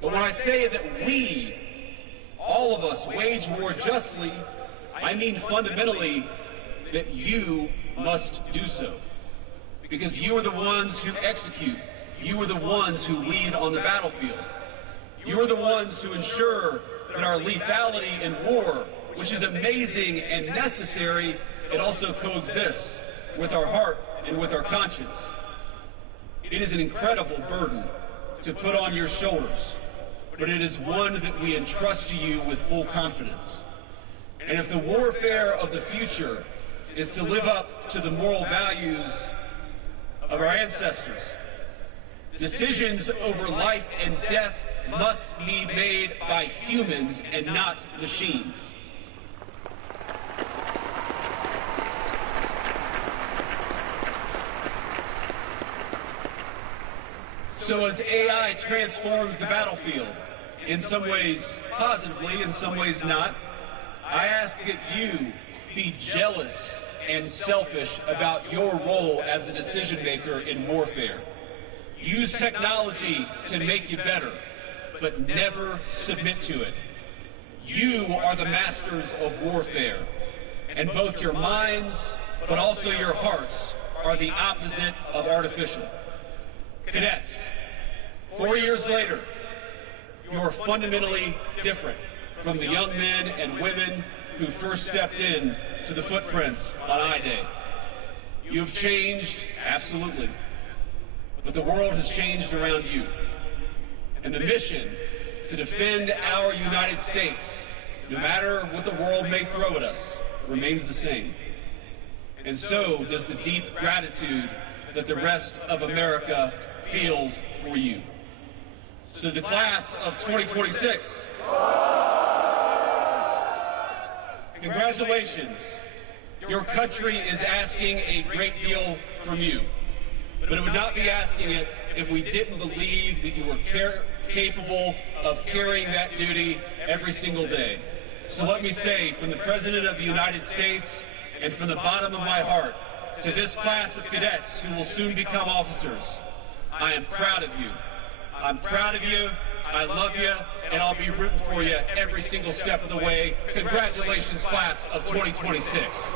But when I say that we, all of us, wage war justly, I mean fundamentally that you must do so. Because you are the ones who execute. You are the ones who lead on the battlefield. You are the ones who ensure that our lethality in war, which is amazing and necessary, it also coexists with our heart and with our conscience. It is an incredible burden to put on your shoulders, but it is one that we entrust to you with full confidence. And if the warfare of the future is to live up to the moral values of our ancestors, decisions over life and death must be made by humans and not machines. So as AI transforms the battlefield, in some ways positively, in some ways not, I ask that you be jealous and selfish about your role as the decision maker in warfare. Use technology to make you better, but never submit to it. You are the masters of warfare, and both your minds, but also your hearts, are the opposite of artificial. Cadets, 4 years later, you are fundamentally different from the young men and women who first stepped in to the footprints on I-Day. You have changed, absolutely, but the world has changed around you. And the mission to defend our United States, no matter what the world may throw at us, remains the same. And so does the deep gratitude that the rest of America feels for you. So the class of 2026, congratulations. Your country is asking a great deal from you, but it would not be asking it if we didn't believe that you were capable of carrying that duty every single day. So let me say, from the President of the United States and from the bottom of my heart, to this class of cadets who will soon become officers, I am proud of you. I'm proud of you, I love you, and I'll be rooting for you every single step of the way. Congratulations, class of 2026.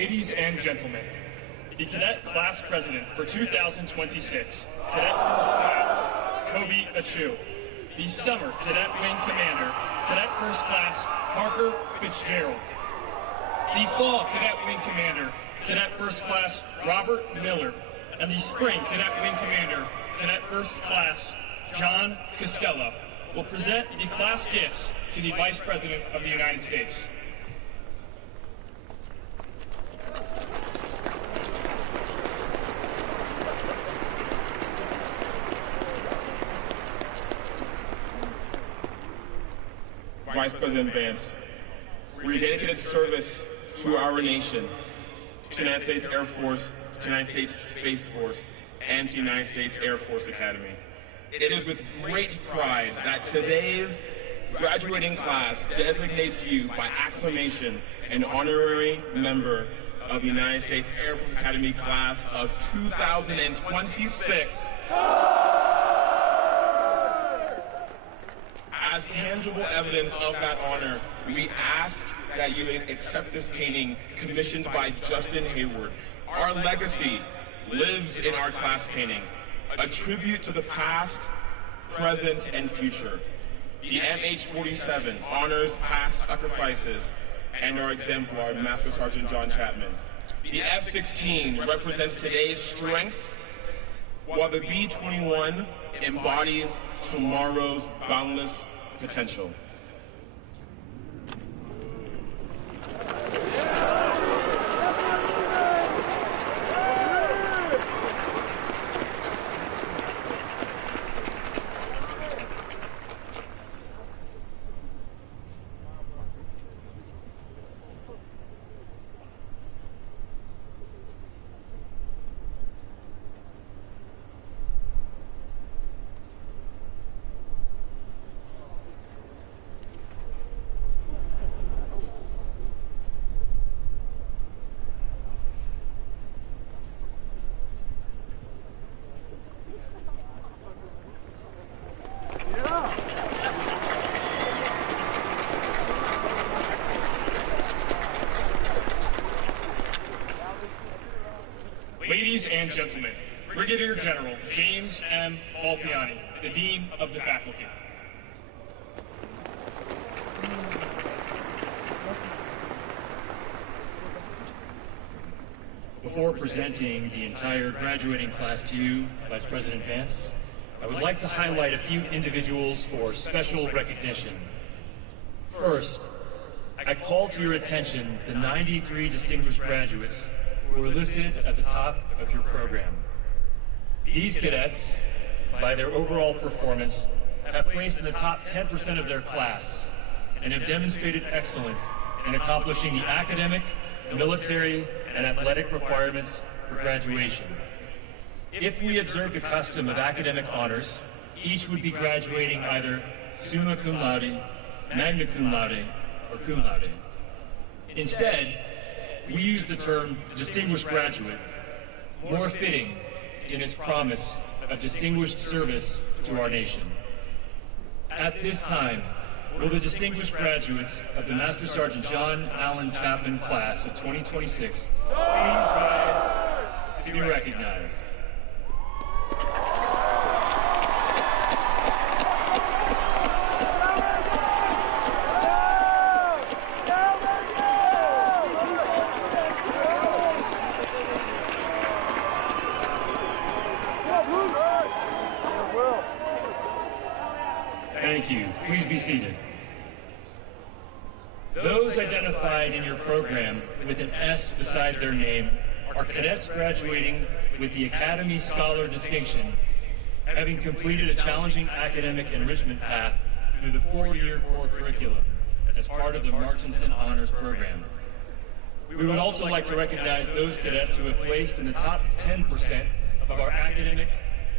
Ladies and gentlemen, the Cadet Class President for 2026, Cadet First Class Kobe Achu. The Summer Cadet Wing Commander, Cadet First Class Parker Fitzgerald. The Fall Cadet Wing Commander, Cadet First Class Robert Miller. And the Spring Cadet Wing Commander, Cadet First Class John Costello, will present the class gifts to the Vice President of the United States. Vice President Vance, for your dedicated service to our nation, to the United States Air Force, to the United States Space Force, and to the United States Air Force Academy. It is with great pride that today's graduating class designates you by acclamation an honorary member of the United States Air Force Academy class of 2026. As tangible evidence of that honor, we ask that you accept this painting commissioned by Justin Hayward. Our legacy lives in our class painting, a tribute to the past, present, and future. The MH-47 honors past sacrifices and our exemplar, Master Sergeant John Chapman. The F-16 represents today's strength, while the B-21 embodies tomorrow's boundless potential. Ladies and gentlemen, Brigadier General James M. Volpiani, the Dean of the Faculty. Before presenting the entire graduating class to you, Vice President Vance, I would like to highlight a few individuals for special recognition. First, I call to your attention the 93 distinguished graduates who are listed at the top of your program. These cadets, by their overall performance, have placed in the top 10% of their class and have demonstrated excellence in accomplishing the academic, military, and athletic requirements for graduation. If we observe the custom of academic honors, each would be graduating either summa cum laude, magna cum laude, or cum laude. Instead, we use the term distinguished graduate, more fitting in its promise of distinguished service to our nation. At this time, will the distinguished graduates of the Master Sergeant John Allen Chapman class of 2026 please rise to be recognized. Thank you. Please be seated. Those identified in your program with an S beside their name are cadets graduating with the Academy Scholar Distinction, having completed a challenging academic enrichment path through the 4-year core curriculum as part of the Martinson Honors Program. We would also like to recognize those cadets who have placed in the top 10% of our academic,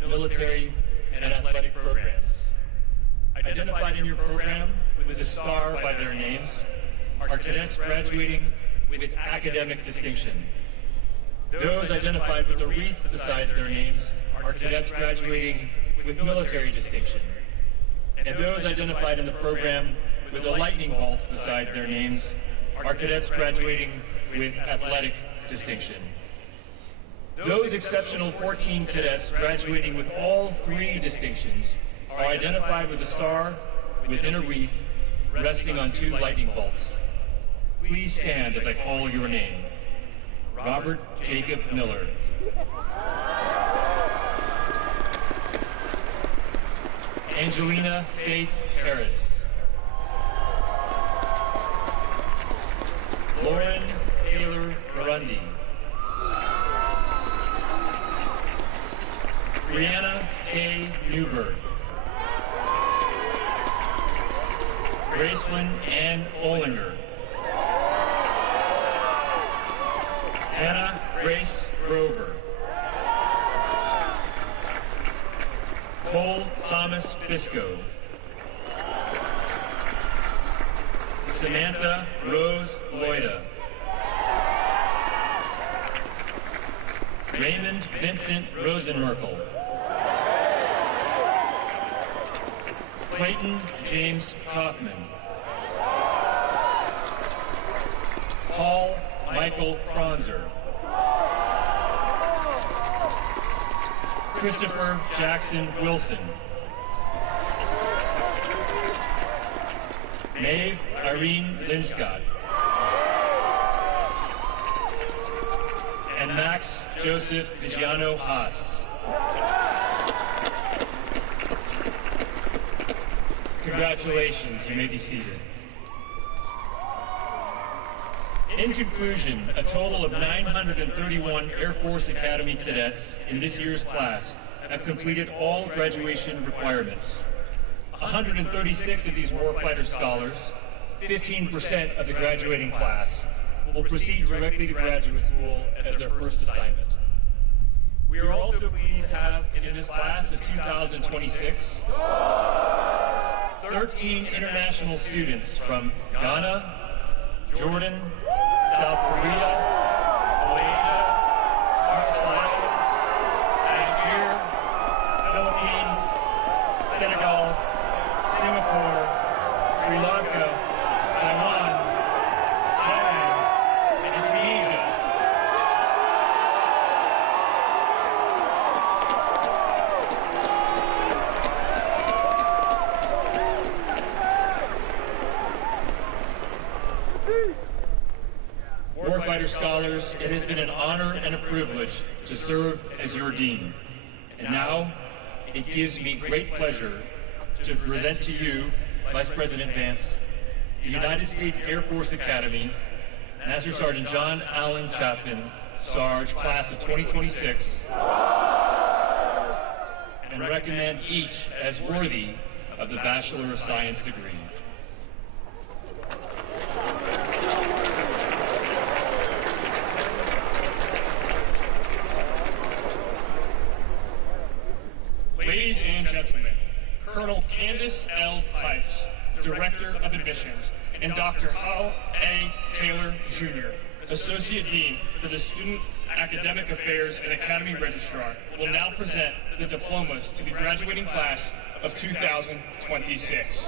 military, and athletic programs. Identified in your program with a star by their names are cadets graduating with academic distinction. Those identified with a wreath besides their names are cadets graduating with military distinction. And those identified in the program with a lightning bolt beside their names are cadets graduating with athletic distinction. Those exceptional 14 cadets graduating with all 3 distinctions are identified with a star within a wreath resting on 2 lightning bolts. Please stand as I call your name. Robert Jacob Miller. Angelina Faith Harris. Lauren Taylor Grundy. Brianna K. Newberg. Gracelyn Ann Olinger. Hannah Grace Grover. Cole Thomas Bisco. Samantha Rose Loida. Raymond Vincent Rosenmerkel. Clayton James Kaufman. Paul Michael Kronzer. Christopher Jackson Wilson. Maeve Irene Linscott. And Max Joseph Vigiano Haas. Congratulations, you may be seated. In conclusion, a total of 931 Air Force Academy cadets in this year's class have completed all graduation requirements. 136 of these warfighter scholars, 15% of the graduating class, will proceed directly to graduate school as their first assignment. We are also pleased to have in this class of 2026, 13 international students from Ghana, Jordan, South Korea, Malaysia, Marshall Islands, Nigeria, Philippines, Senegal, Singapore, Sri Lanka, Taiwan, Thailand, and Tunisia. Warfighter scholars, it has been an honor and a privilege to serve as your dean. And now, it gives me great pleasure to present to you, Vice President Vance, the United States Air Force Academy, Master Sergeant John Allen Chapman, Sarge, Class of 2026, and recommend each as worthy of the Bachelor of Science degree. Ladies and gentlemen, Colonel Candace L. Pipes, Director of Admissions, and Dr. Hal A. Taylor, Jr., Associate Dean for the Student Academic Affairs and Academy Registrar, will now present the diplomas to the graduating class of 2026.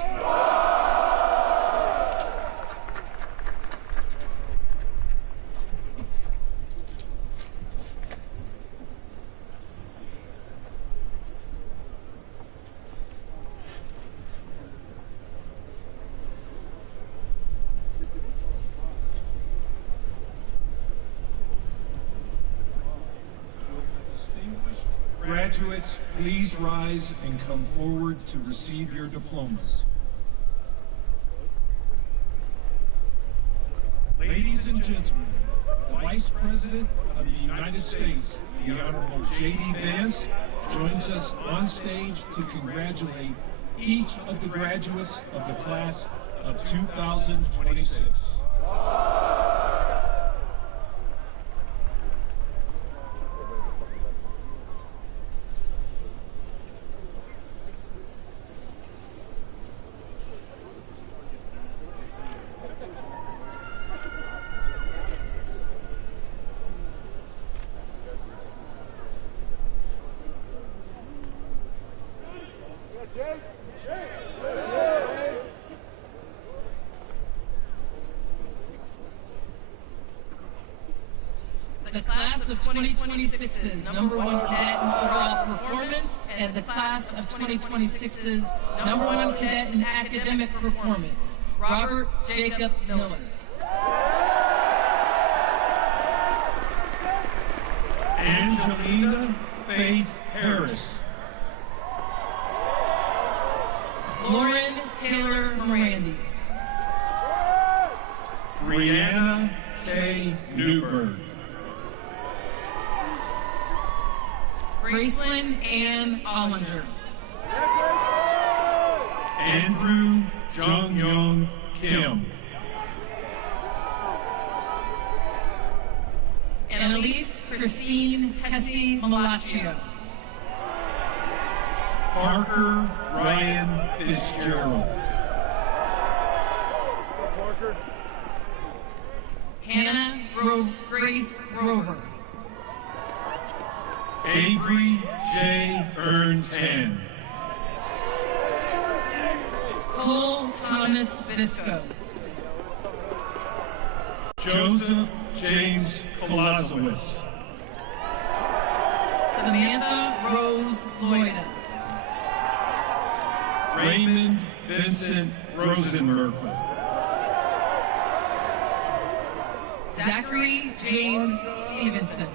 Graduates, please rise and come forward to receive your diplomas. Ladies and gentlemen, the Vice President of the United States, the Honorable J.D. Vance, joins us on stage to congratulate each of the graduates of the class of 2026. the class of 2026's #1 cadet in overall performance and the class of 2026's #1 cadet in academic performance, Robert Jacob Miller. Angelina Faith Harris. Lauren Taylor Morandi. Brianna K. Newberg. Gracelyn Ann Ollinger. Andrew Jung Kim. Annalise Christine Hesse Malaccio. Parker Ryan Fitzgerald. Hannah Grace Grover. Avery J. Erntan. Cole Thomas Bisco. Joseph James Kolazowitz. Samantha Rose Loida. Raymond Vincent Rosenmerkel. Zachary James Stevenson.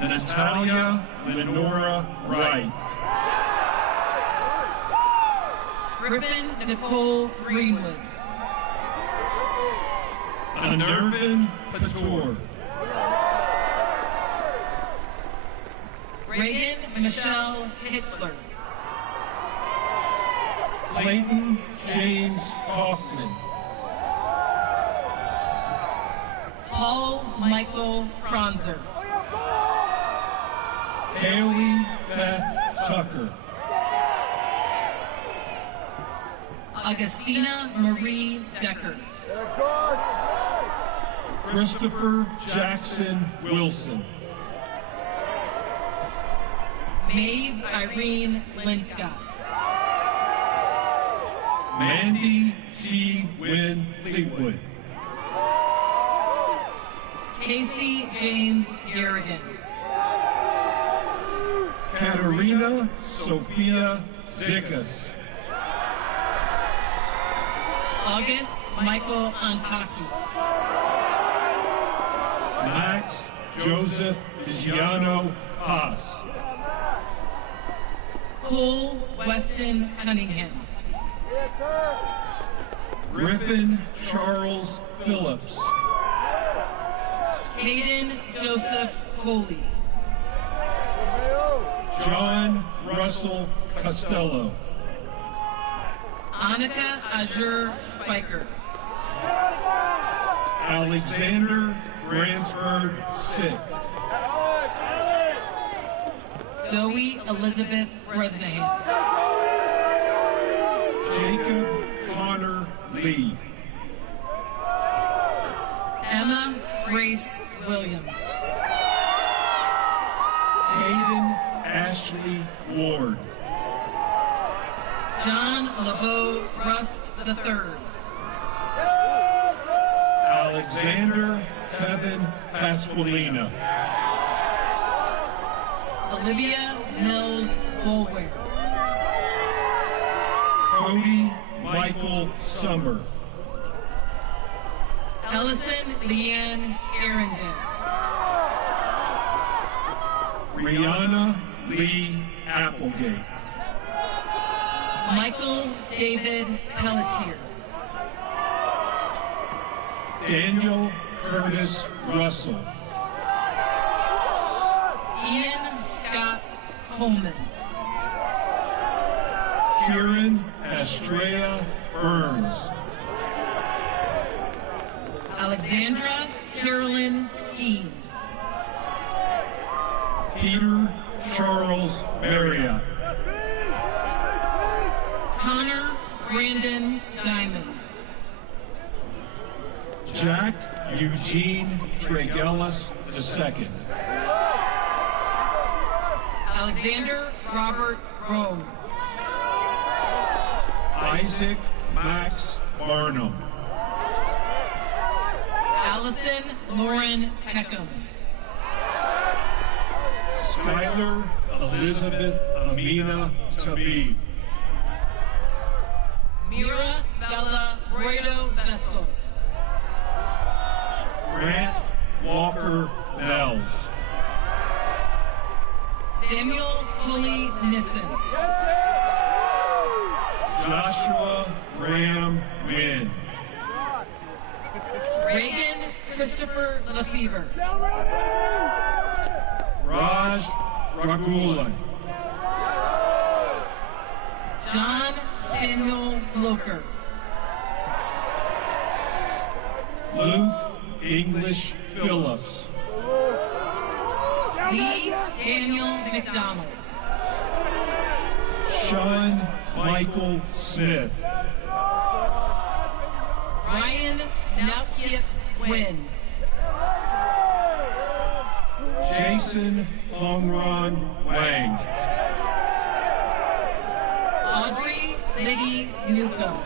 Natalia Lenora Wright. Griffin Nicole Greenwood. Anirvan Pator. Reagan Michelle Hitzler. Clayton James Kaufman. Paul Michael Kronzer. Haley Beth Tucker. Augustina Marie Decker. Christopher Jackson Wilson. Maeve Irene Linscott. Mandy T. Wynn Fleetwood. Casey James Garrigan. Katerina Sophia Zickas. August Michael Antaki. Max Joseph Vigiano Haas. Cole Weston Cunningham. Griffin Charles Phillips. Caden Joseph Coley. John Russell Costello. Annika Azure Spiker. Alexander Bransford Sick. Zoe Elizabeth Bresnahan. Jacob Connor Lee. Emma Grace Williams. Hayden Ashley Ward. John LeBeau Rust III. Alexander Kevin Pasqualina. Olivia Mills Bulwer. Cody Michael Summer. Ellison Leanne Arundel. Rihanna Lee Applegate. Michael David Pelletier. Daniel Curtis Russell. Ian Scott Coleman. Kieran Estrella Burns. Alexandra Carolyn Skeen. Peter Charles Marriott. Connor Brandon Diamond. Jack Eugene Tregellis II. Alexander Robert Rome. Isaac Max Barnum. Allison Lauren Peckham. Skylar Elizabeth Amina Tabib. Mira Bella Roydo Vestal. Grant Walker Bells. Samuel Tully Nissen. Joshua Graham Wynn. Reagan Christopher Lefevre. Raj Ragulan. John Samuel Bloker. Luke English Phillips. Lee Daniel McDonald. Sean Michael Smith. Ryan Naukip Nguyen. Jason Hongron Wang. Audrey Liddy Newcomb.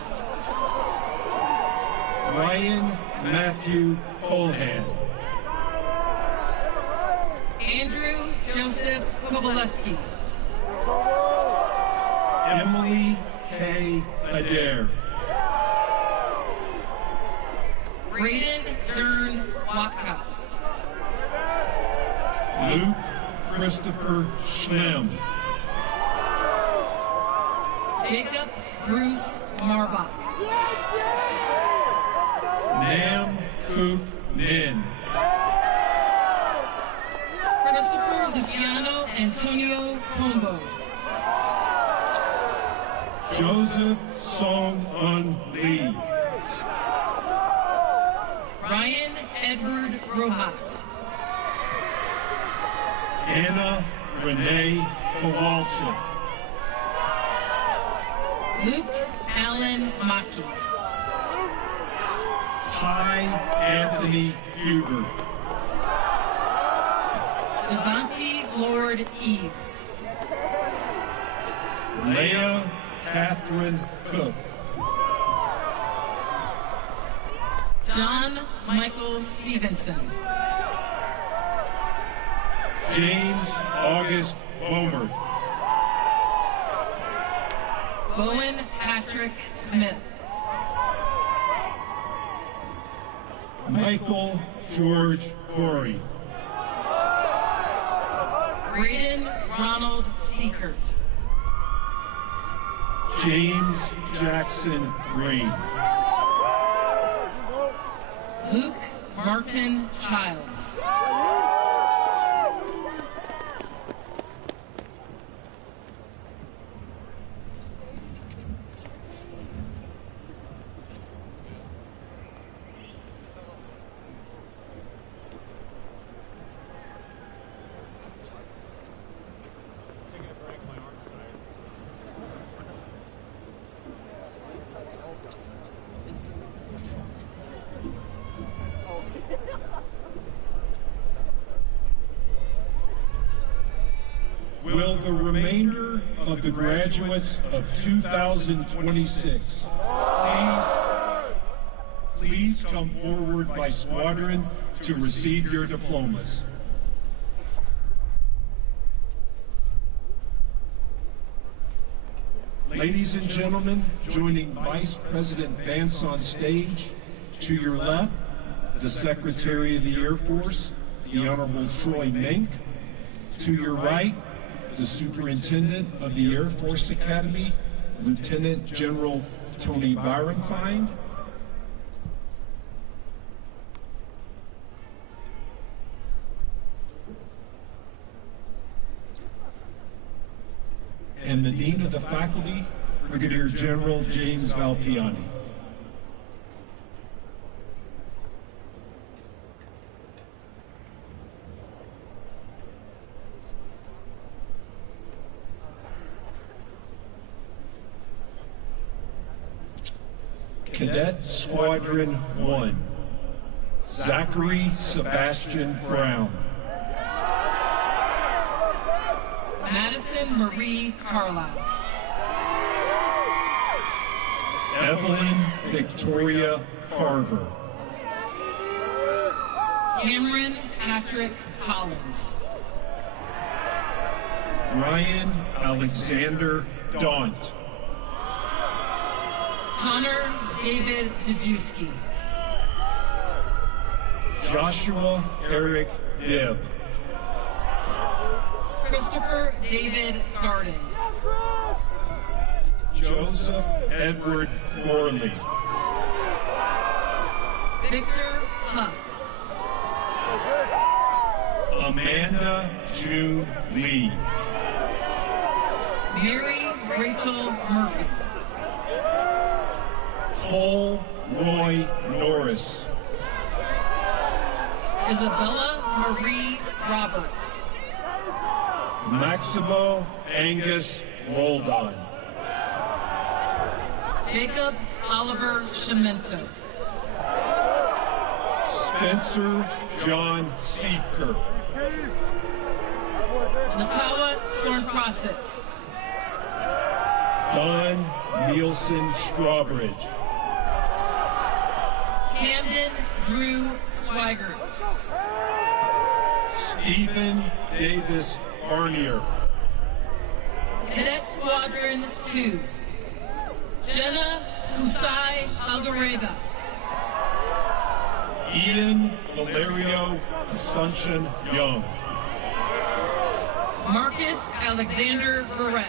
Ryan Matthew Colhan. Andrew Joseph Kowaleski. Emily K. Adair. Braden Dern Watka. Luke Christopher Schlemm. Jacob Bruce Marbach. Nam Kook Nin. Christopher Luciano Antonio Pombo. Joseph Song Un Lee. Ryan Edward Rojas. Anna Renee Kowalczyk. Luke Allen Maki. Ty Anthony Huber. Devontae Lord Eves. Leah Catherine Cook. John Michael Stevenson. James August Bomer. Bowen Patrick Smith. Michael George Corey. Braden Ronald Seekert. James Jackson Green. Luke Martin Childs. Will the remainder of the graduates of 2026 please come forward by squadron to receive your diplomas. Ladies and gentlemen, joining Vice President Vance on stage, to your left, the Secretary of the Air Force, the Honorable Troy Mink. To your right, the Superintendent of the Air Force Academy, Lieutenant General Tony Byronfine. And the Dean of the Faculty, Brigadier General James Valpiani. Cadet Squadron 1, Zachary Sebastian Brown. Madison Marie Carlisle. Evelyn Victoria Carver. Cameron Patrick Collins. Ryan Alexander Daunt. Connor David Dejewski. Joshua Eric Dibb. Christopher David Garden. Joseph Edward Gorley. Victor Huff. Amanda June Lee. Mary Rachel Murphy. Cole Roy Norris. Isabella Marie Roberts. Maximo Angus Roldan. Jacob Oliver Shimento. Spencer John Seeker. Natawa Sornprosset. Don Nielsen Strawbridge. Camden Drew Swigert. Stephen Davis Barnier. Cadet Squadron 2. Jenna Kusai Algareba. Ian Valerio Asuncion Young. Marcus Alexander Barrett.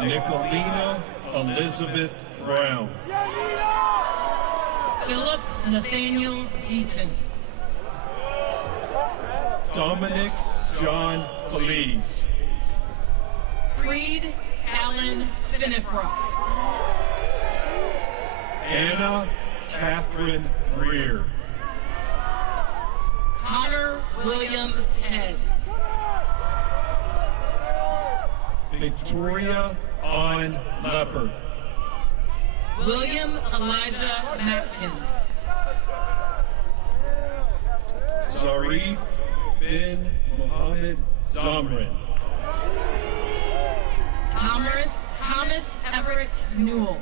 Nicolina Elizabeth Brown. Philip Nathaniel Deaton. Dominic John Feliz. Creed Allen Finifra. Anna Catherine Greer. Connor William Head. Victoria Ann Leopard. William Elijah Matkin. Zarif bin Mohammed Zamrin. Thomas Everett Newell.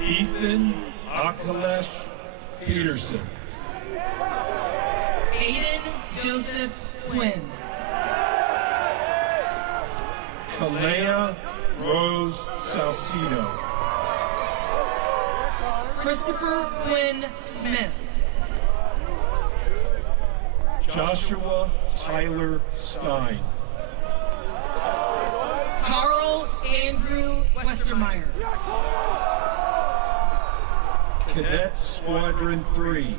Ethan Akalesh Peterson. Aiden Joseph Quinn. Kalea Rose Salcido. Christopher Quinn Smith. Joshua Tyler Stein. Carl Andrew Westermeyer. Cadet Squadron 3.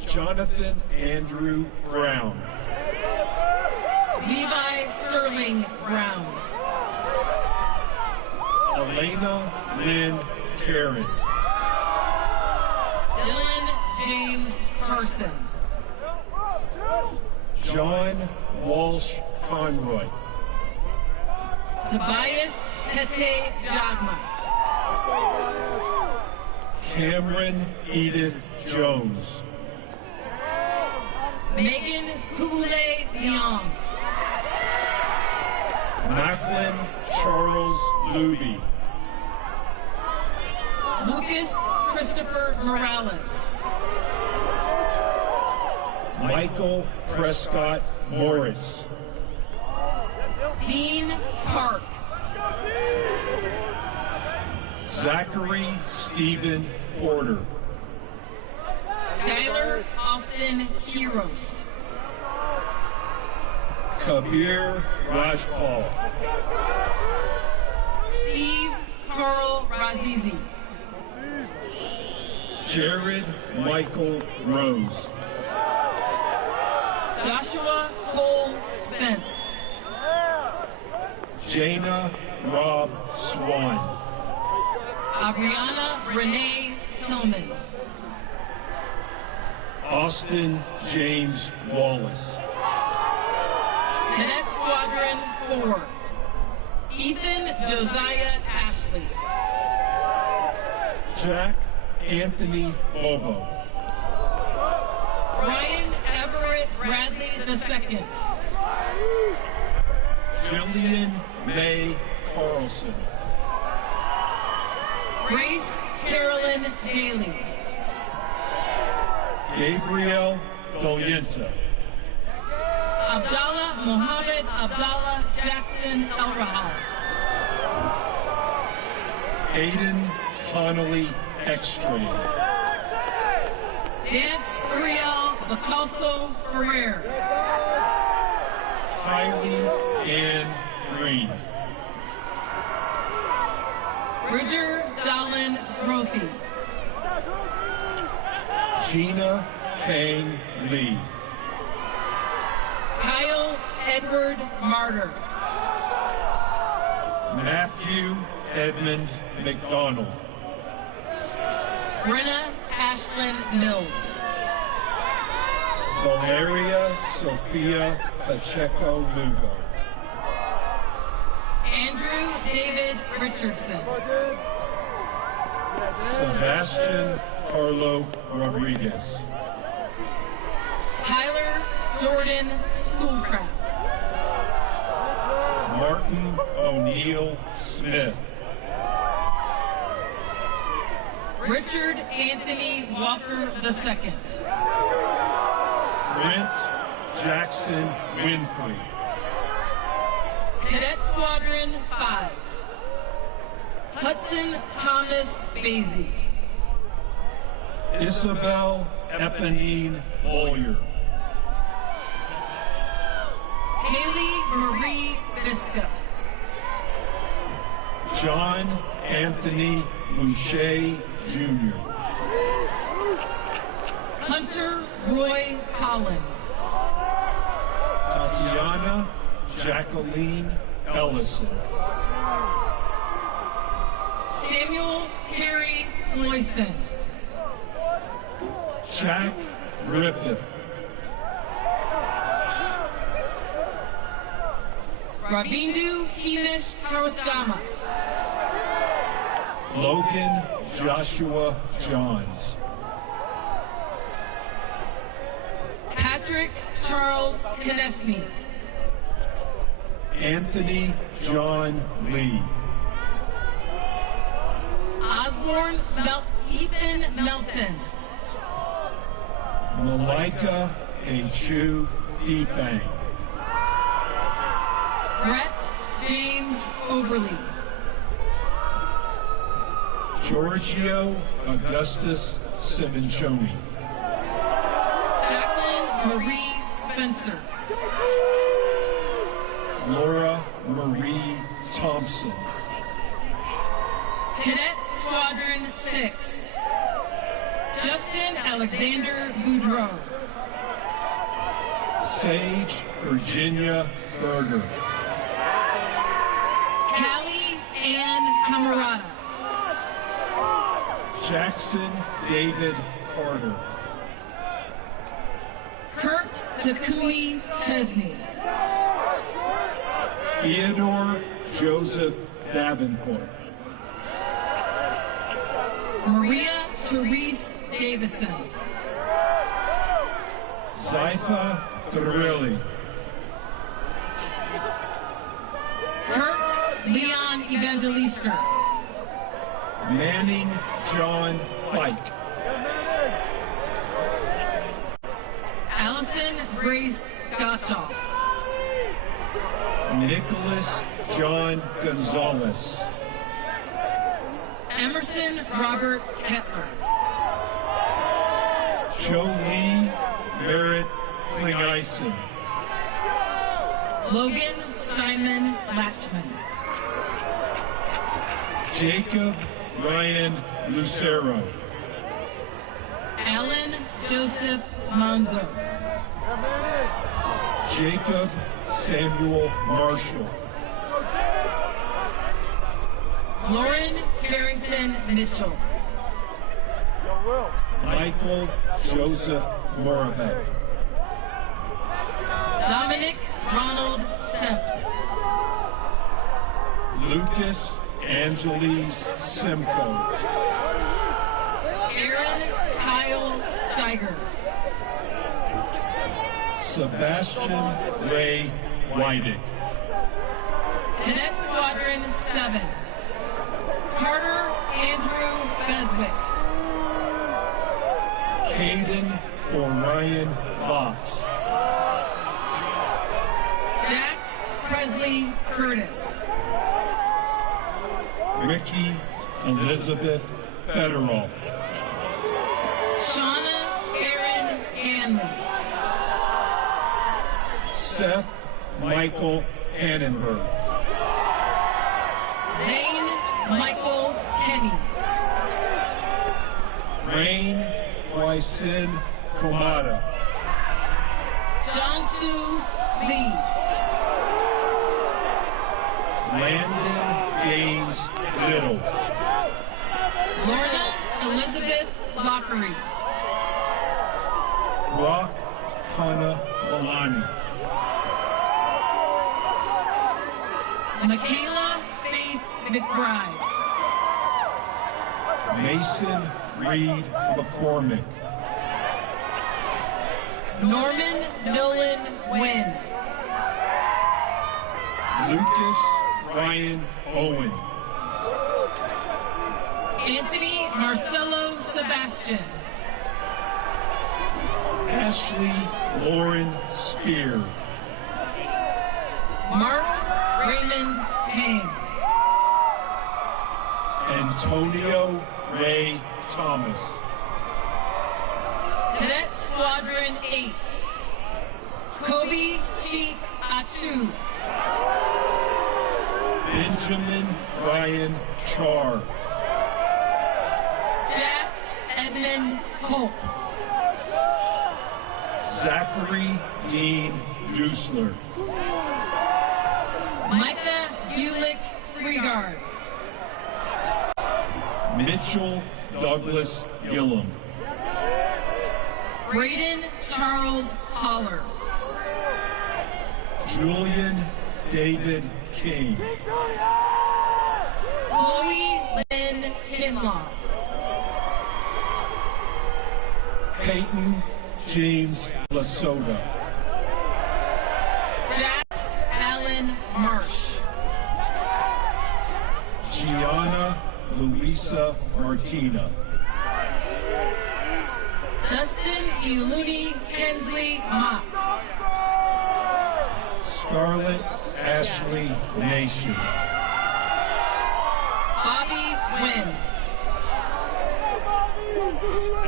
Jonathan Andrew Brown. Levi Sterling Brown. Elena Lynn Karen. Dylan James Carson. John Walsh Conroy. Tobias Tete Jagma. Cameron Edith Jones. Megan Kule Leong. Macklin Charles Luby. Lucas Christopher Morales. Michael Prescott Moritz. Dean Park. Zachary Stephen Porter. Skylar Austin Heroes. Kabir Rajpal. Steve Carl Razizi. Jared Michael Rose. Joshua Cole Spence. Jana Rob Swan. Abriana Renee Tillman. Austin James Wallace. Cadet Squadron 4. Ethan Josiah Ashley. Jack Anthony Bobo. Ryan Everett Bradley II. Jillian May Carlson. Grace Carolyn Daly. Gabriel Dolienta. Abdallah Mohammed Abdallah Jackson El Rahal. Aiden Connolly Ekstrom. Dance Uriel Bacalso Ferrer. Kylie Ann Green. Bridger Dallin Grothy. Gina Kang Lee. Kyle Edward Martyr. Matthew Edmund McDonald. Brenna Ashlyn Mills. Valeria Sophia Pacheco Lugo. Andrew David Richardson. Sebastian Carlo Rodriguez. Tyler Jordan Schoolcraft. Martin O'Neill Smith. Richard Anthony Walker II. Brent Jackson Winfrey. Cadet Squadron 5. Hudson Thomas Basie. Isabel Eponine Boyer. Haley Marie Biscup. John Anthony Boucher Jr. Hunter Roy Collins. Tatiana Jacqueline Ellison. Samuel Terry Floyson. Jack Griffith. Ravindu Hemish Haruskama. Logan Joshua Johns. Patrick Charles Konechny. Anthony John Lee. Osborne Ethan Melton. Malika Achu Deepang. Brett James Oberly. Giorgio Augustus Simonchoni. Jacqueline Marie Spencer. Laura Marie Thompson. Cadet Squadron 6. Justin Alexander Boudreau. Sage Virginia Berger. Callie Ann Camarada. Jackson David Carter. Kurt Takumi Chesney. Theodore Joseph Davenport. Maria Therese Davison. Zypha Thrilly. Kurt Leon Evangelista. Manning John Fike. Allison Grace Gottschall. Nicholas John Gonzalez. Emerson Robert Kettler. Jolie Merritt Klingeisen. Logan Simon Latchman. Jacob Ryan Lucero. Alan Joseph Monzo. Jacob Samuel Marshall. Lauren Carrington Mitchell. Michael Joseph Moravec. Dominic Ronald Sempt. Lucas Angeles Simcoe. Aaron Kyle Steiger. Sebastian Ray Wydick. Cadet Squadron 7. Carter Andrew Beswick. Caden Orion Fox. Jack Presley Curtis. Ricky Elizabeth Federoff. Shauna Aaron Ganley. Seth Michael Hannenberg. Zane Michael Kenny. Rain Huisin Komada. John-Soo Lee. Landon Gaines Little. Lorna Elizabeth Lockery. Rock Kana Malani. Michaela Faith McBride. Mason Reed McCormick. Norman Nolan Wynn. Lucas Ryan Owen. Anthony Marcelo Sebastian. Ashley Lauren Spear. Mark Raymond Tang. Antonio Ray Thomas. Cadet Squadron 8. Kobe Cheek Achu. Benjamin Ryan Char. Jack Edmund Culp. Zachary Dean Dusler. Micah Bulick Freegard. Mitchell Douglas Gillum. Braden Charles Holler. Julian David King. Chloe Lynn Kinlaw. Peyton James Lasota. Jack Allen Marsh. Gianna Luisa Martina. Dustin Iuluni Kensley Mock. Scarlett Ashley Nation. Bobby Wynn.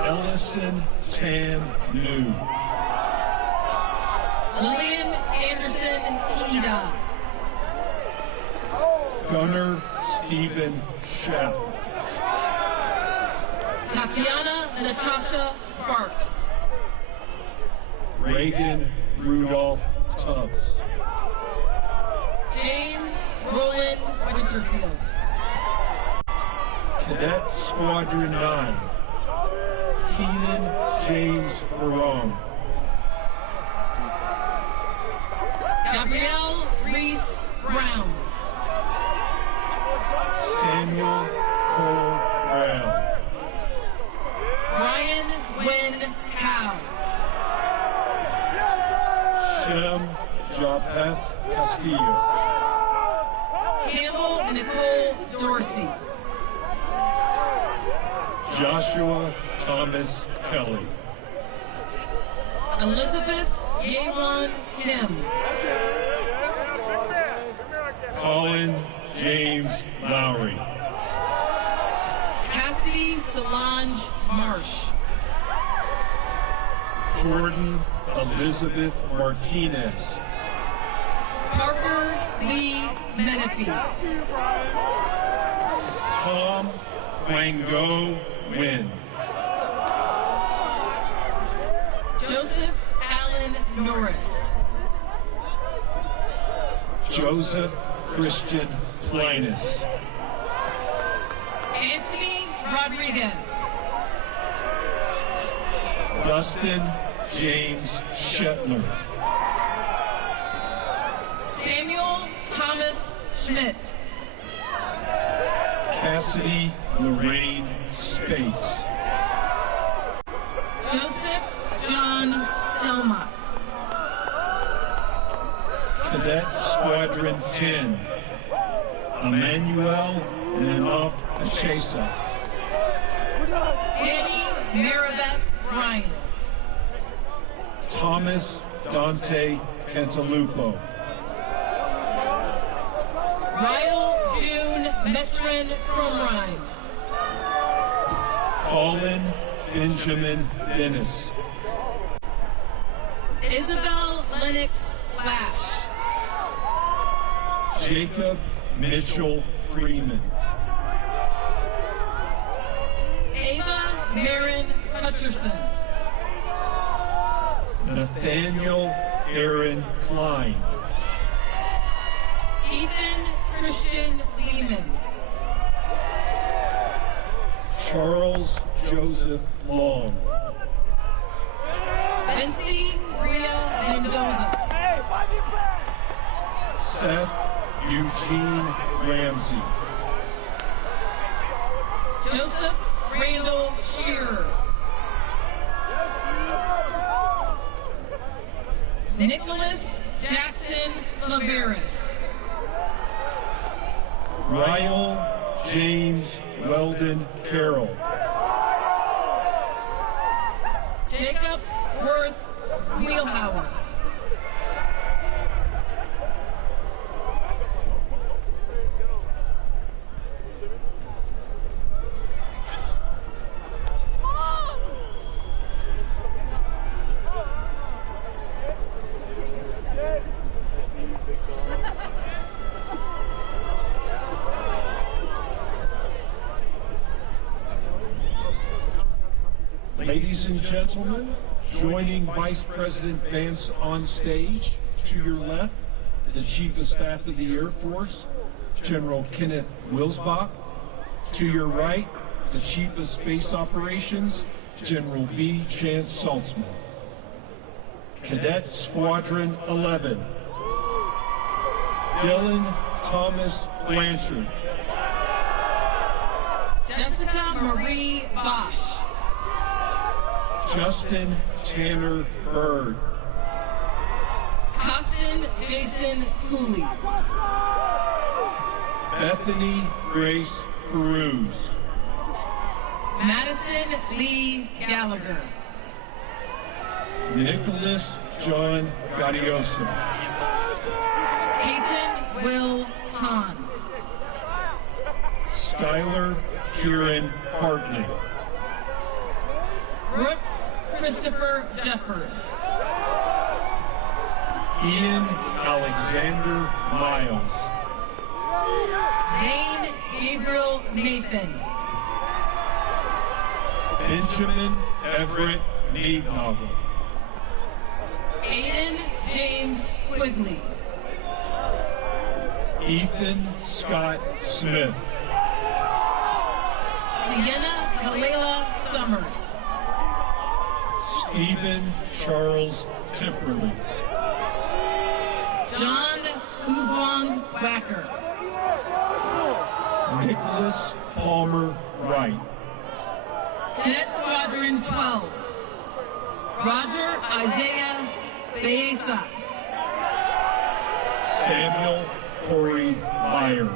Ellison Tan New. Lillian Anderson Ida. Gunnar Stephen Shepp. Tatiana Natasha Sparks. Reagan Rudolph Tubbs. James Roland Winterfield. Cadet Squadron 9. Keenan James Barong. Gabrielle Reese Brown. Samuel Cole Brown. Brian Wynn Cow. Shem Japeth Castillo. Campbell Nicole Dorsey. Joshua Thomas Kelly. Elizabeth Yewan Kim. Colin James Lowry. Cassidy Solange Marsh. Jordan Elizabeth Martinez. Parker Lee Menifee. Tom Quango Wynn. Joseph Allen Norris. Joseph Christian Plinus. Anthony Rodriguez. Dustin James Shetler. Samuel Thomas Schmidt. Cassidy Lorraine Spates. Joseph John Stelmach. Cadet Squadron 10. Emmanuel Nanok Achesa. Danny Maribeth Ryan. Thomas Dante Cantalupo. Ryle June Metron Cromrine. Colin Benjamin Dennis. Isabel Lennox Flash. Jacob Mitchell Freeman. Ava Marin Hutcherson. Nathaniel Aaron Klein. Ethan Christian Lehman. Charles Joseph Long. Vinci Ria Mendoza. Seth Eugene Ramsey. Joseph Randall Shearer. Nicholas Jackson Laveris. Ryle James Weldon Carroll. Jacob Worth Wheelhauer. Ladies and gentlemen, joining Vice President Vance on stage, to your left, the Chief of Staff of the Air Force, General Kenneth Wilsbach. To your right, the Chief of Space Operations, General B. Chance Saltzman. Cadet Squadron 11, Dylan Thomas Blanchard. Jessica Marie Bosch. Justin Tanner Bird. Costin Jason Cooley. Bethany Grace Peruse. Madison Lee Gallagher. Nicholas John Gaudioso. Peyton Will Hahn. Skylar Kieran Hartley. Brooks Christopher Jeffers. Ian Alexander Miles. Zane Gabriel Nathan. Benjamin Everett Neednoggle. Aiden James Quigley. Ethan Scott Smith. Sienna Kalela Summers. Stephen Charles Timperley. John Ubong Wacker. Nicholas Palmer Wright. Cadet Squadron 12. Roger Isaiah Baeza. Samuel Corey Meyer.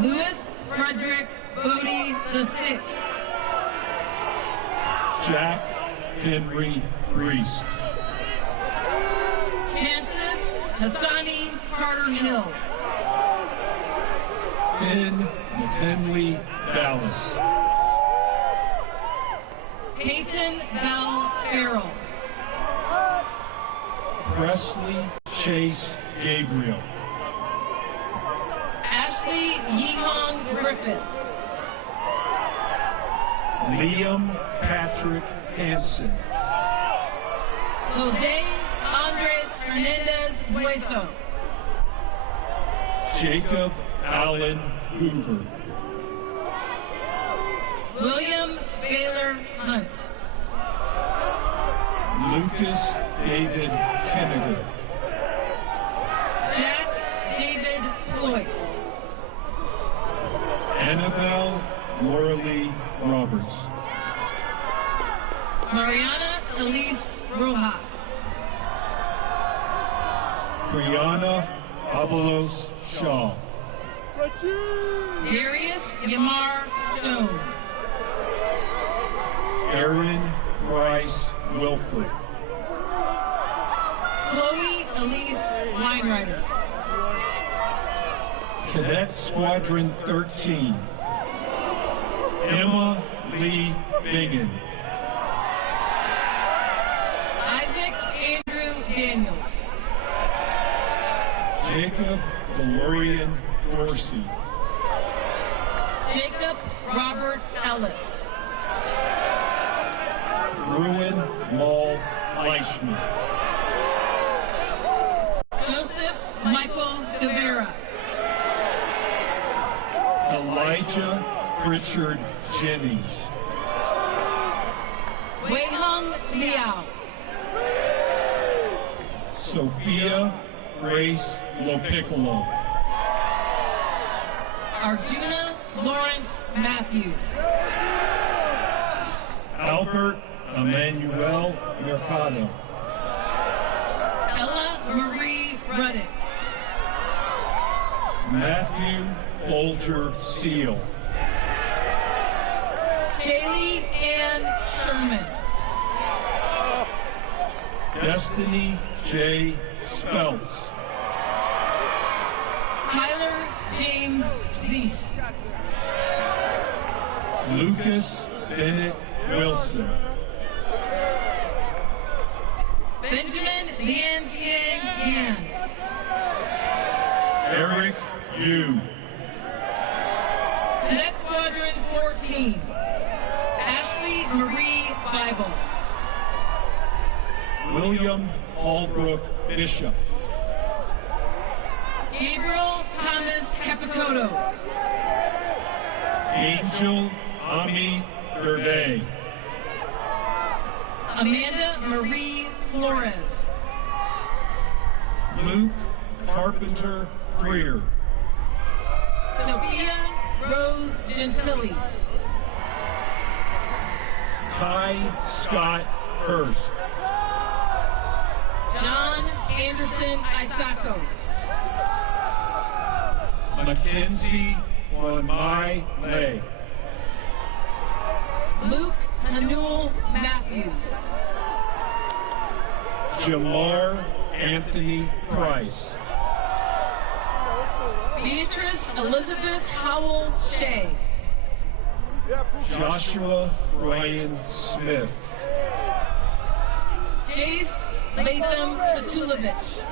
Louis Frederick Bodie VI. Jack Henry Priest. Chances Hassani Carter Hill. Finn McHenley Dallas. Peyton Bell Farrell. Presley Chase Gabriel. Ashley Yehong Griffith. Liam Patrick Hansen. Jose Andres Hernandez Bueso. Jacob Allen Hoover. William Baylor Hunt. Lucas David Kennegar. Jack David Ployce. Annabelle Lauralee Roberts. Mariana Elise Rojas. Brianna Abelos Shaw. Darius Yamar Stone. Aaron Bryce Wilford. Chloe Elise Weinreiter. Cadet Squadron 13, Emma Lee Bingen. Isaac Andrew Daniels. Jacob Valerian Dorsey. Jacob Robert Ellis. Bruin Maul Fleischman. Joseph Michael Guevara. Elijah Pritchard Jennings. Weihung Liao. Sophia Grace Lopiccolo. Arjuna Lawrence Matthews. Albert Emmanuel Mercado. Ella Marie Ruddick. Matthew Folger Seal. Shaylee Ann Sherman. Destiny J. Speltz. Tyler James Zeese. Lucas Bennett Wilson. Benjamin Lian Xiang Yan. Eric Yu. Cadet Squadron 14. Ashley Marie Bible. William Holbrook Bishop. Gabriel Thomas Capicoto. Angel Ami Gervais. Amanda Marie Flores. Luke Carpenter Freer. Sophia Rose Gentili. Kai Scott Hurst. John Anderson Isako. Mackenzie Wanmai Lay. Luke Hanul Matthews. Jamar Anthony Price. Beatrice Elizabeth Howell Shea. Joshua Ryan Smith. Jace Latham Satulovich.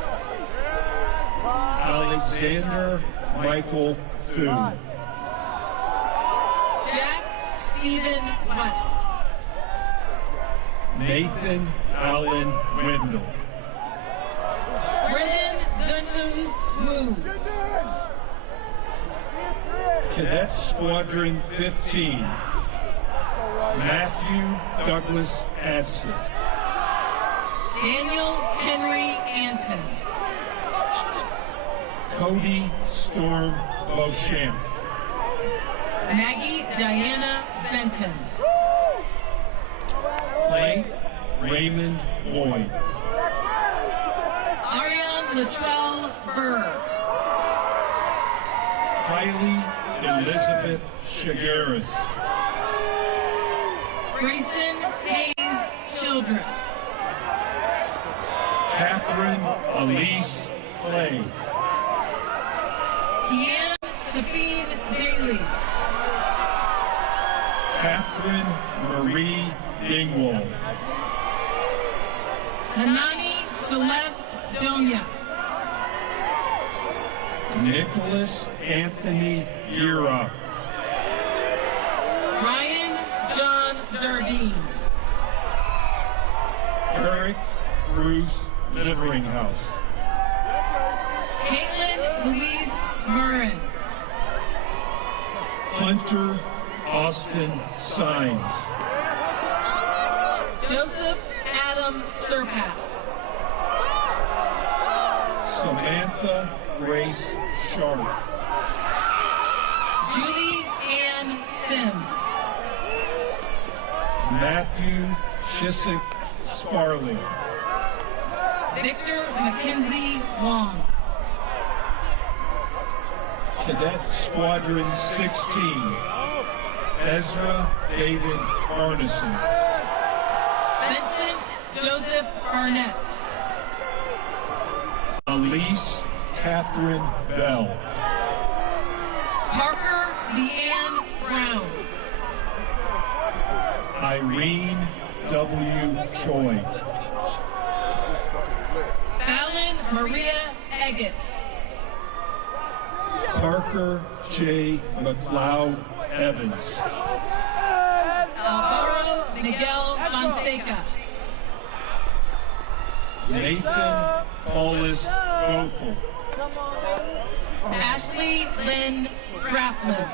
Alexander Michael Thu. Jack Stephen West. Nathan Allen Wendell. Brendan Gunhoon Wu. Cadet Squadron 15, Matthew Douglas Adson. Daniel Henry Anton. Cody Storm Beauchamp. Maggie Diana Benton. Blake Raymond Lloyd. Ariane Latrell Burr. Kylie Elizabeth Shigaris. Grayson Hayes Childress. Catherine Elise Clay. Tiana Safine Daly. Catherine Marie Dingwall. Hanani Celeste Donia. Nicholas Anthony Gira. Ryan John Jardine. Eric Bruce Liveringhouse. Caitlin Louise Murrin. Hunter Austin Sines. Joseph Adam Surpass. Samantha Grace Sharp. Julie Ann Sims. Matthew Chiswick Sparling. Victor Mackenzie Wong. Cadet Squadron 16, Ezra David Arneson. Vincent Joseph Barnett. Elise Catherine Bell. Parker Leanne Brown. Irene W. Choi. Fallon Maria Eggett. Parker J. McLeod Evans. Alvaro Miguel Fonseca. Nathan Paulus Goethel. Ashley Lynn Grafflin.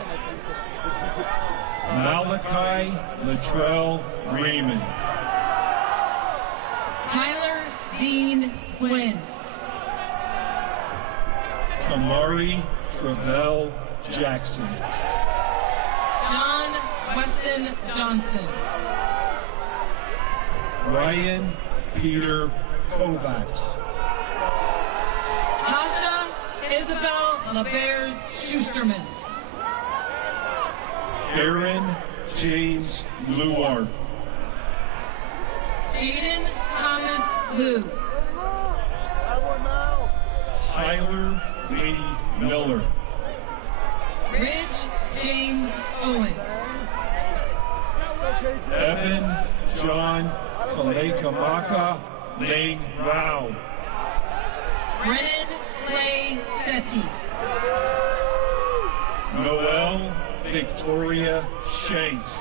Malachi Latrell Raymond. Tyler Dean Quinn. Kamari Travell Jackson. John Weston Johnson. Ryan Peter Kovacs. Tasha Isabel LaBears Schusterman. Aaron James Luart. Jaden Thomas Liu. Tyler Lee Miller. Ridge James Owen. Evan John Kalekamaka Lane Rao. Brennan Clay Setti. Noel Victoria Shanks.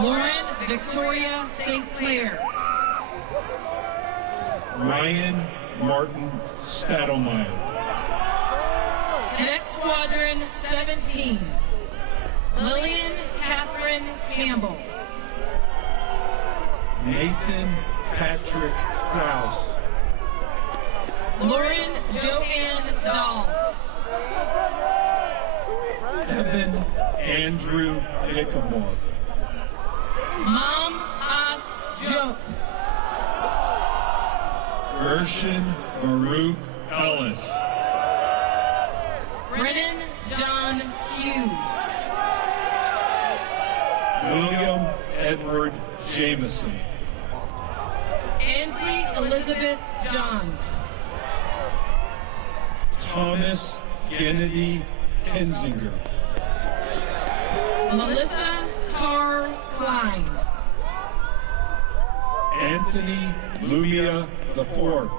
Lauren Victoria St. Clair. Ryan Martin Stadelmeyer. Cadet Squadron 17. Lillian Catherine Campbell. Nathan Patrick Krause. Lauren Joanne Dahl. Evan Andrew Dickamore. Mom As Joke. Gershon Baruch Ellis. Brennan John Hughes. William Edward Jameson. Ansley Elizabeth Johns. Thomas Kennedy Kinzinger. Melissa Carr Klein. Anthony Lumia IV.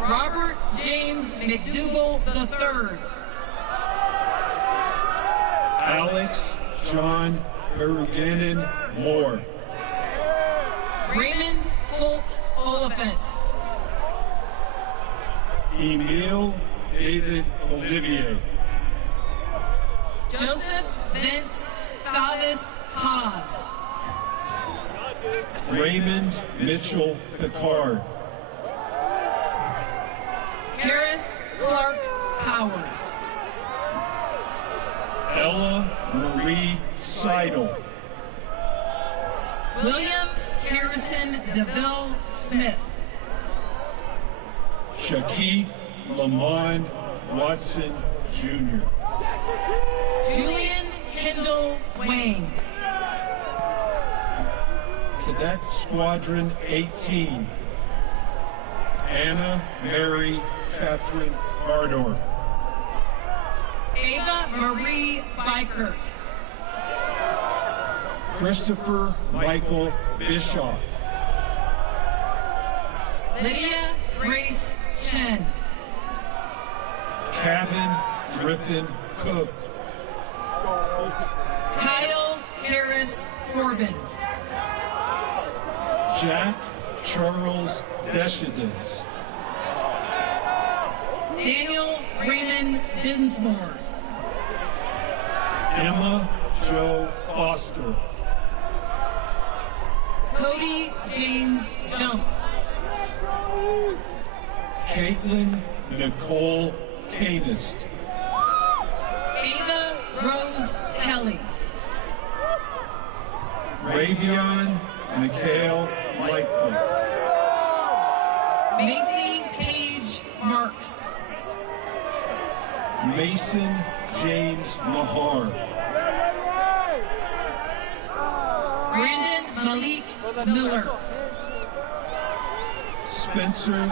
Robert James McDougall III. Alex John Peruganin Moore. Raymond Holt Oliphant. Emil David Olivier. Joseph Vince Falvis Haas. Raymond Mitchell Picard. Harris Clark Powers. Ella Marie Seidel. William Harrison DeVille Smith. Shaquille Lamont Watson Jr. Julian Kendall Wayne. Cadet Squadron 18. Anna Mary Catherine Bardorf. Ava Marie Bykirk. Christopher Michael Bischoff. Lydia Grace Chen. Kevin Griffin Cook. Kyle Harris Corbin. Jack Charles Deschedens. Daniel Raymond Dinsmore. Emma Jo Foster. Cody James Jump. Caitlin Nicole Canist. Ava Rose Kelly. Ravion Mikhail Lightfoot. Macy Page Marks. Mason James Mahar. Brandon Malik Miller. Spencer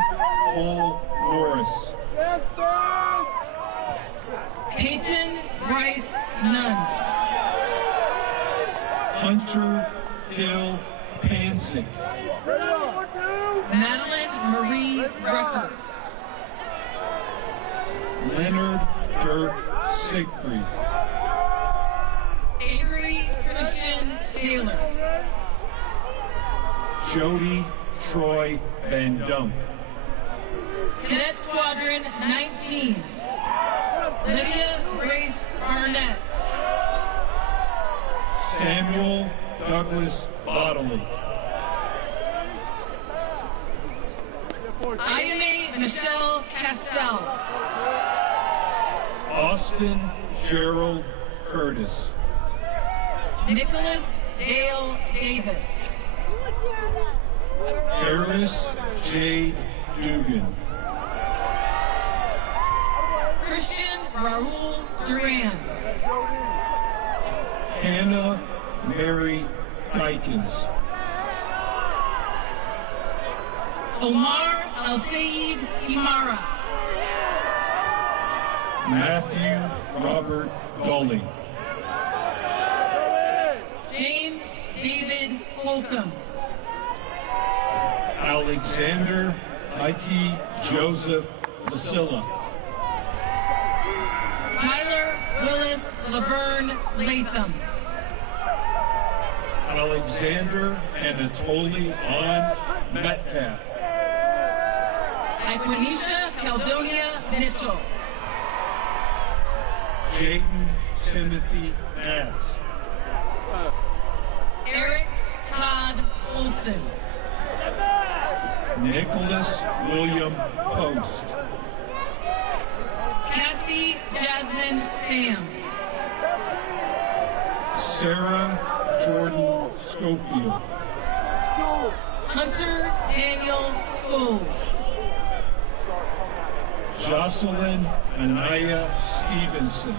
Paul Norris. Peyton Bryce Nunn. Hunter Hill Pansick. Madeline Marie Rucker. Leonard Dirk Siegfried. Avery Christian Taylor. Jody Troy Van Dunk. Cadet Squadron 19. Lydia Grace Arnett. Samuel Douglas Bodley. Ayame Michelle Castell. Austin Gerald Curtis. Nicholas Dale Davis. Harris Jade Dugan. Christian Raul Duran. Hannah Mary Dykins. Omar Al-Sayed Imara. Matthew Robert Gully. James David Holcomb. Alexander Heike Joseph Vasilla. Tyler Willis Laverne Latham. Alexander Anatoly On Metcalf. Iquanisha Caldonia Mitchell. Jayden Timothy Nats. Eric Todd Olson. Nicholas William Post. Cassie Jasmine Sams. Sarah Jordan Schofield. Hunter Daniel Scholes. Jocelyn Anaya Stevenson.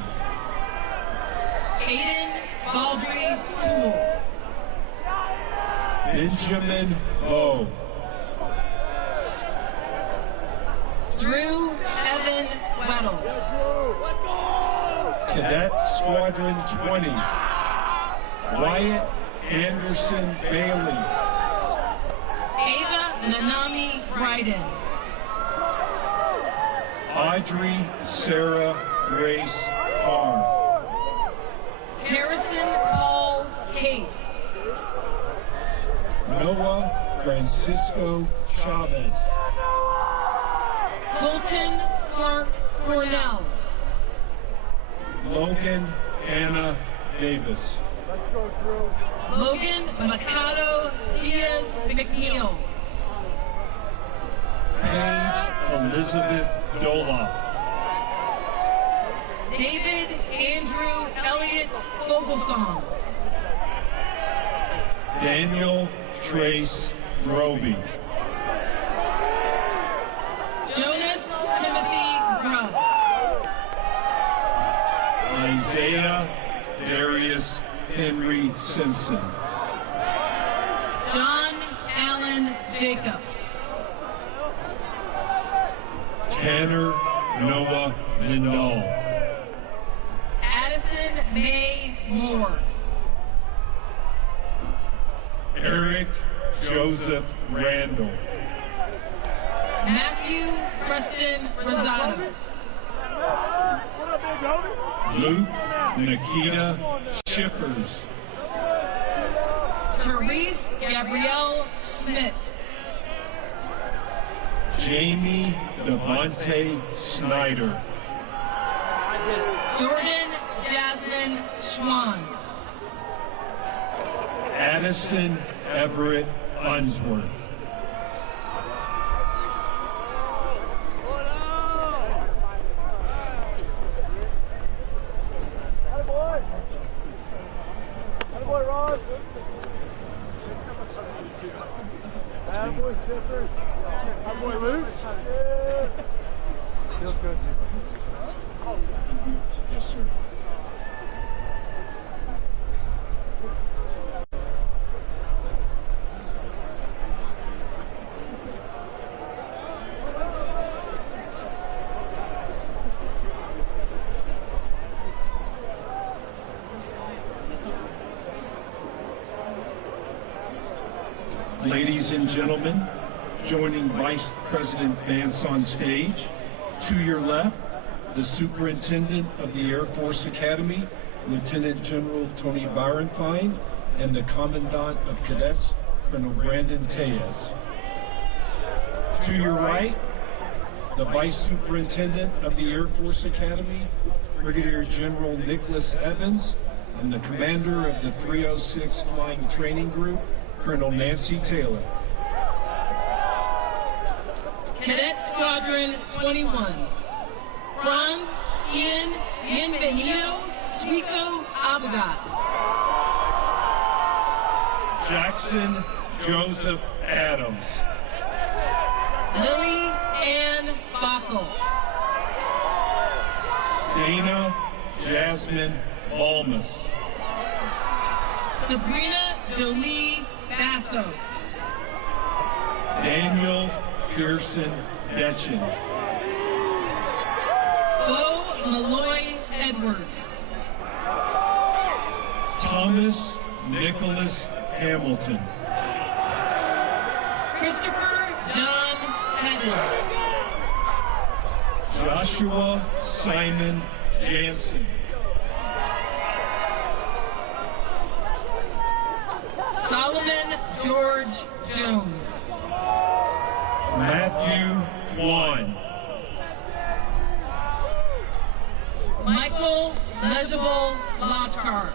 Aiden Baldry Toole. Benjamin Bowe. Drew Evan Weddle. Cadet Squadron 20. Wyatt Anderson Bailey. Ava Nanami Bryden. Audrey Sarah Grace Carr. Harrison Paul Kate. Noah Francisco Chavez. Colton Clark Cornell. Logan Anna Davis. Logan Mikado Diaz McNeil. Paige Elizabeth Dola. David Andrew Elliott Fogelsong. Daniel Trace Roby. Jonas Timothy Grubb. Isaiah Darius Henry Simpson. John Allen Jacobs. Tanner Noah Vindal. Addison May Moore. Eric Joseph Randall. Matthew Preston Rosado. Luke Nikita Shippers. Therese Gabrielle Schmidt. Jamie Devontae Snyder. Jordan Jasmine Schwan. Addison Everett Unsworth. Yes, sir. Ladies and gentlemen, joining Vice President Vance on stage, to your left, the Superintendent of the Air Force Academy, Lieutenant General Tony Byronfine, and the Commandant of Cadets, Colonel Brandon Tellez. To your right, the Vice Superintendent of the Air Force Academy, Brigadier General Nicholas Evans, and the Commander of the 306 Flying Training Group, Colonel Nancy Taylor. Cadet Squadron 21, Franz Ian Bienvenido Suico Abagat. Jackson Joseph Adams. Lily Ann Bockel. Dana Jasmine Balmas. Sabrina Jolie Basso. Daniel Pearson Detchen. Bo Malloy Edwards. Thomas Nicholas Hamilton. Christopher John Hedden. Joshua Simon Jansen. Solomon George Jones. Matthew Kwan. Michael Legible Lachkar.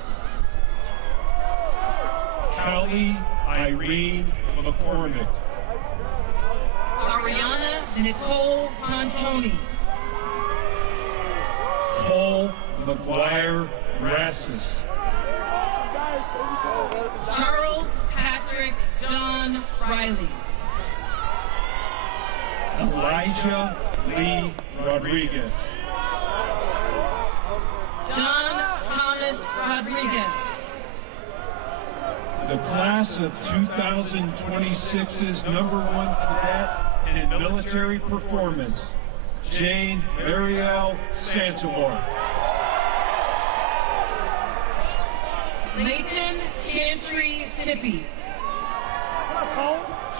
Kelly Irene McCormick. Ariana Nicole Pontoni. Cole McGuire Rassus. Charles Patrick John Riley. Elijah Lee Rodriguez. John Thomas Rodriguez. The class of 2026's #1 cadet in military performance, Jane Marielle Santamor. Leighton Chantry Tippy.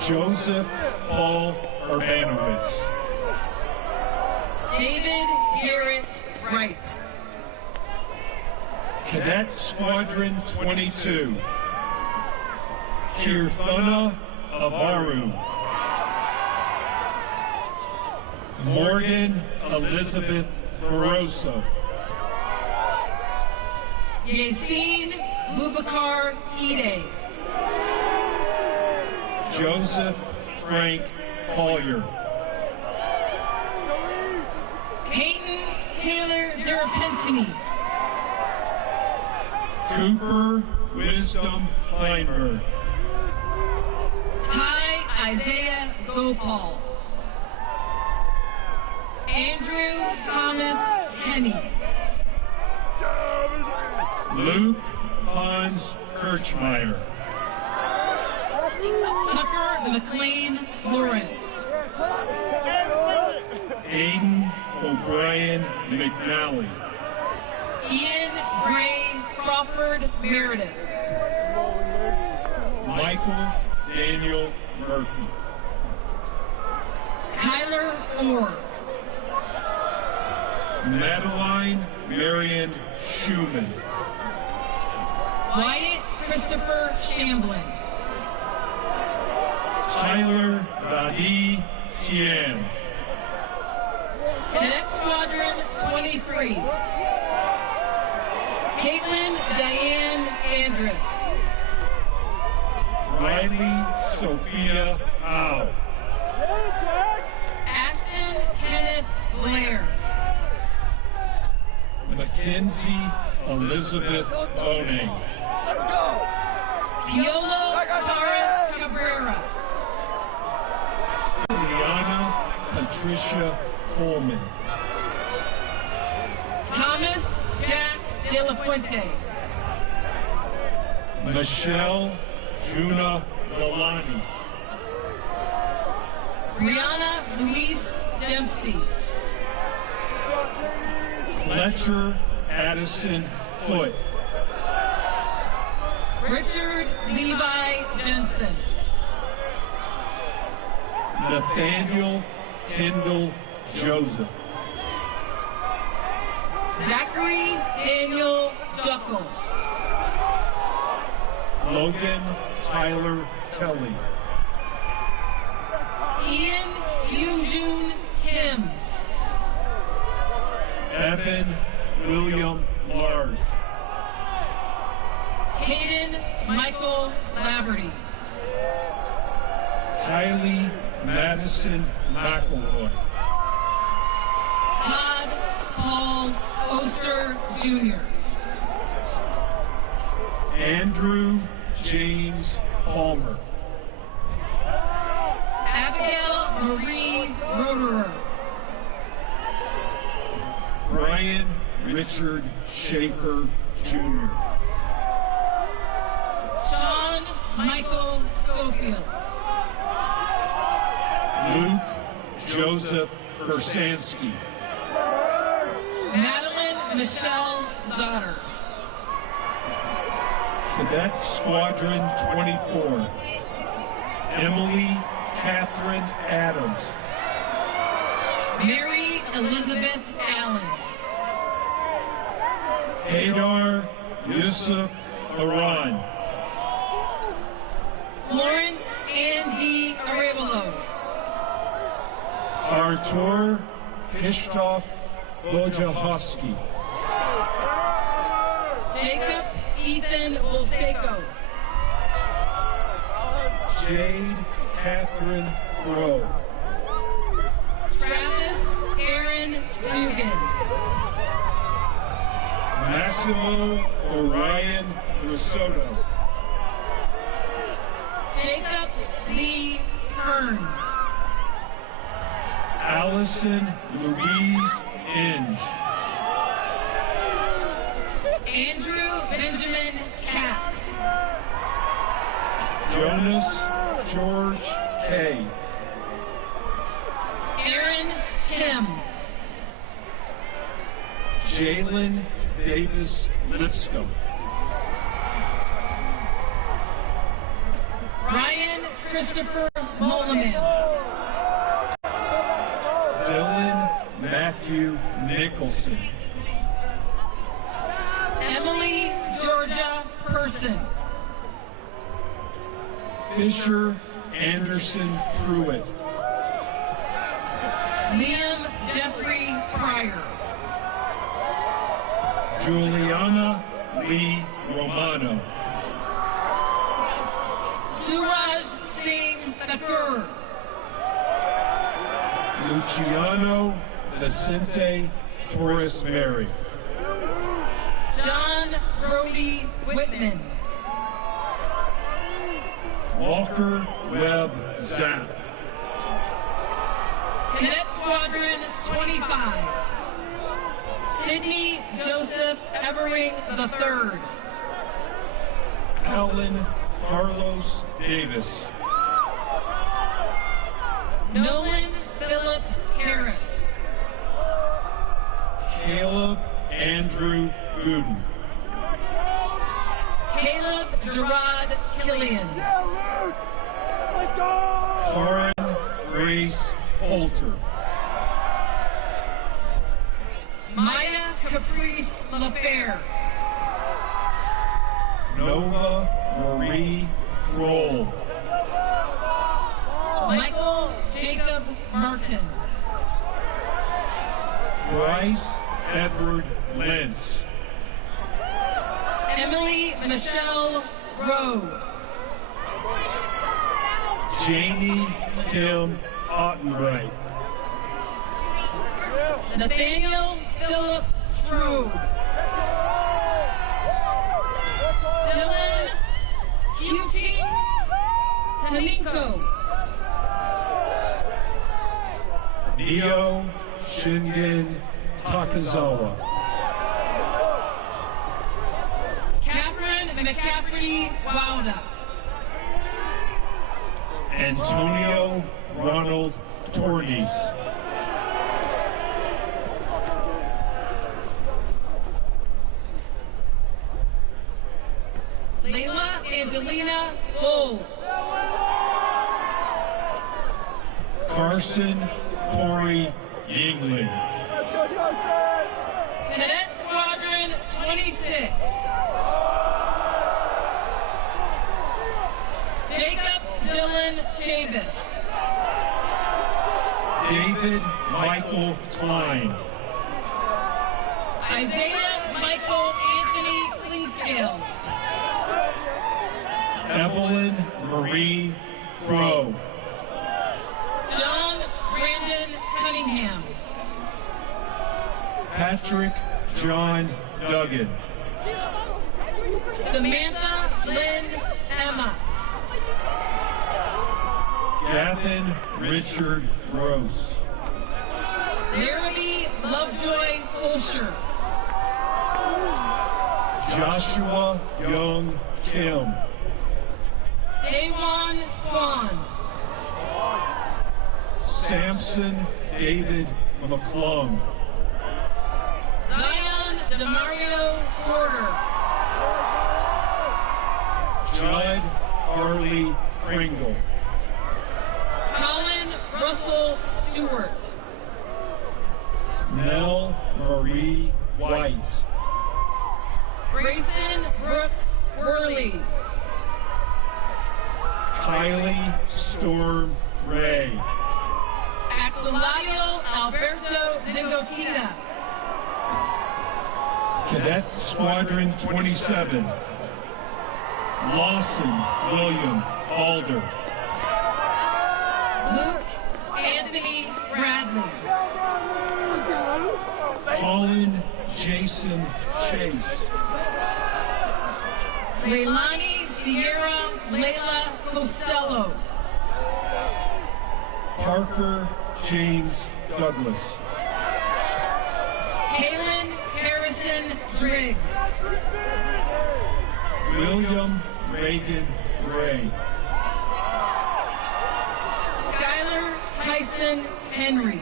Joseph Paul Urbanowitz. David Garrett Wright. Cadet Squadron 22, Kirthana Avaru. Morgan Elizabeth Barroso. Yasin Bubakar Ide. Joseph Frank Collier. Peyton Taylor Durapentini. Cooper Wisdom Feinberg. Ty Isaiah Gopal. Andrew Thomas Kenny. Luke Hans Kirchmeier. Tucker McLean Lawrence. Aiden O'Brien McNally. Ian Gray Crawford Meredith. Michael Daniel Murphy. Kyler Orr. Madeline Marion Schumann. Wyatt Christopher Shamblin. Tyler Vadi Tian. Cadet Squadron 23. Caitlin Diane Andrist. Riley Sophia Au. Ashton Kenneth Blair. Mackenzie Elizabeth Boning. Piolo Paris Cabrera. Liana Patricia Coleman. Thomas Jack De La Fuente. Michelle Juna Galani. Brianna Louise Dempsey. Fletcher Addison Foote. Richard Levi Jensen. Nathaniel Kendall Joseph. Zachary Daniel Juckle. Logan Tyler Kelly. Ian Hyunjun Kim. Evan William Large. Caden Michael Laverty. Kylie Madison McElroy. Todd Paul Oster Jr. Andrew James Palmer. Abigail Marie Roderer. Brian Richard Shaker Jr. Sean Michael Schofield. Luke Joseph Kersansky. Madeline Michelle Zotter. Cadet Squadron 24. Emily Catherine Adams. Mary Elizabeth Allen. Haydar Yusuf Aran. Florence Andy Arevalo. Artur Kishtov Wojciechowski. Jacob Ethan Bolseco. Jade Catherine Crow. Travis Aaron Dugan. Massimo Orion Risotto. Jacob Lee Hearns. Allison Louise Inge. Andrew Benjamin Katz. Jonas George K. Aaron Kim. Jalen Davis Lipscomb. Ryan Christopher Molaman. Dylan Matthew Nicholson. Emily Georgia Person. Fisher Anderson Pruitt. Liam Jeffrey Pryor. Juliana Lee Romano. Suraj Singh Thakur. Luciano Vicente Torres Mary. John Brody Whitman. Walker Webb Zapp. Cadet Squadron 25. Sidney Joseph Evering III. Alan Carlos Davis. Nolan Philip Harris. Caleb Andrew Gooden. Caleb Gerard Killian. Lauren Grace Holter. Maya Caprice LaFair. Nova Marie Kroll. Michael Jacob Martin. Bryce Edward Lentz. Emily Michelle Rowe. Janie Kim Ottenbright. Nathaniel Philip Stroud. Dylan Cutie Taninko. Neo Shingen Takazawa. Catherine McCaffrey Wauda. Antonio Ronald Tornies. Layla Angelina Bull. Carson Corey Yingling. Cadet Squadron 26. Jacob Dylan Chavis. David Michael Klein. Isaiah Michael Anthony Cleescales. Evelyn Marie Crow. John Brandon Cunningham. Patrick John Duggan. Samantha Lynn Emma. Gavin Richard Rose. Laramie Lovejoy Holscher. Joshua Young Kim. Daewon Kwan. Samson David McClung. Zion Demario Porter. Judd Harley Pringle. Colin Russell Stewart. Mel Marie White. Grayson Brooke Worley. Kylie Storm Ray. Axeladio Alberto Zingotita. Cadet Squadron 27. Lawson William Alder. Luke Anthony Bradley. Colin Jason Chase. Leilani Sierra Layla Costello. Parker James Douglas. Kaylin Harrison Driggs. William Reagan Gray. Skylar Tyson Henry.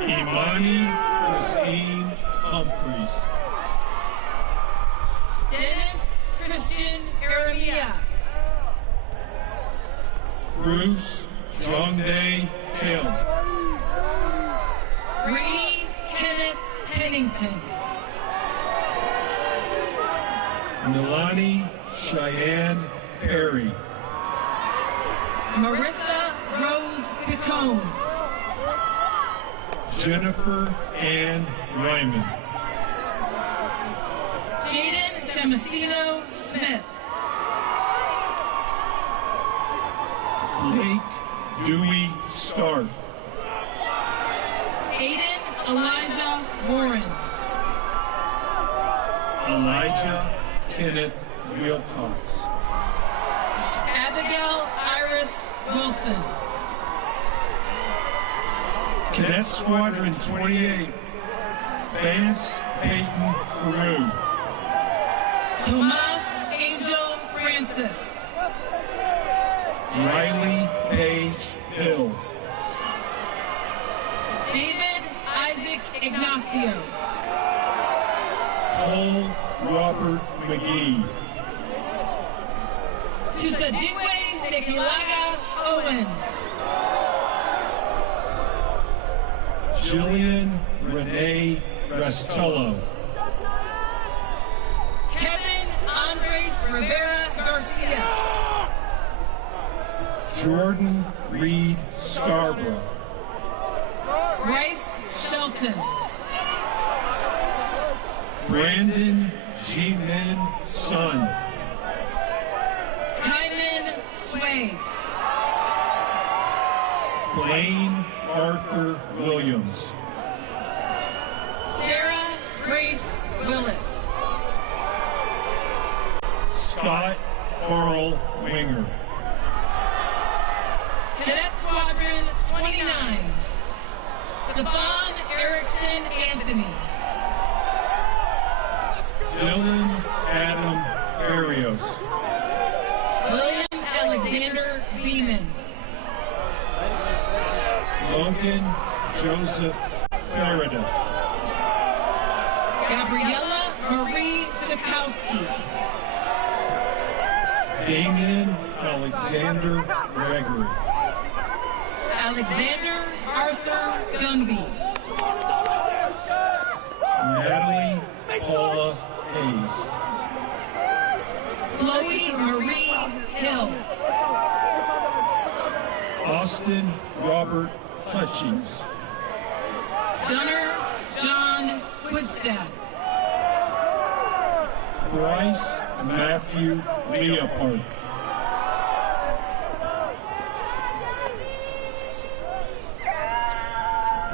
Imani Christine Humphreys. Dennis Christian Aramia. Bruce Jongdae Kim. Brady Kenneth Pennington. Milani Cheyenne Perry. Marissa Rose Picone. Jennifer Ann Ryman. Jaden Samacino Smith. Blake Dewey Stark. Aiden Elijah Warren. Elijah Kenneth Wilcox. Abigail Iris Wilson. Cadet Squadron 28. Vance Peyton Carew. Tomas Angel Francis. Riley Page Hill. David Isaac Ignacio. Cole Robert McGee. Tusajiwe Sekilaga Owens. Jillian Renee Restello. Kevin Andres Rivera Garcia. Jordan Reed Scarborough. Bryce Shelton. Brandon G. Min Sun. Kyman Sway. Blaine Arthur Williams. Sarah Grace Willis. Scott Carl Winger. Cadet Squadron 29. Stefan Erickson Anthony. Dylan Adam Barrios. William Alexander Beeman. Logan Joseph Clarida. Gabriella Marie Chakowski. Damian Alexander Gregory. Alexander Arthur Gunby. Natalie Paula Hayes. Chloe Marie Hill. Austin Robert Hutchings. Gunnar John Quidstaff. Bryce Matthew Leopard.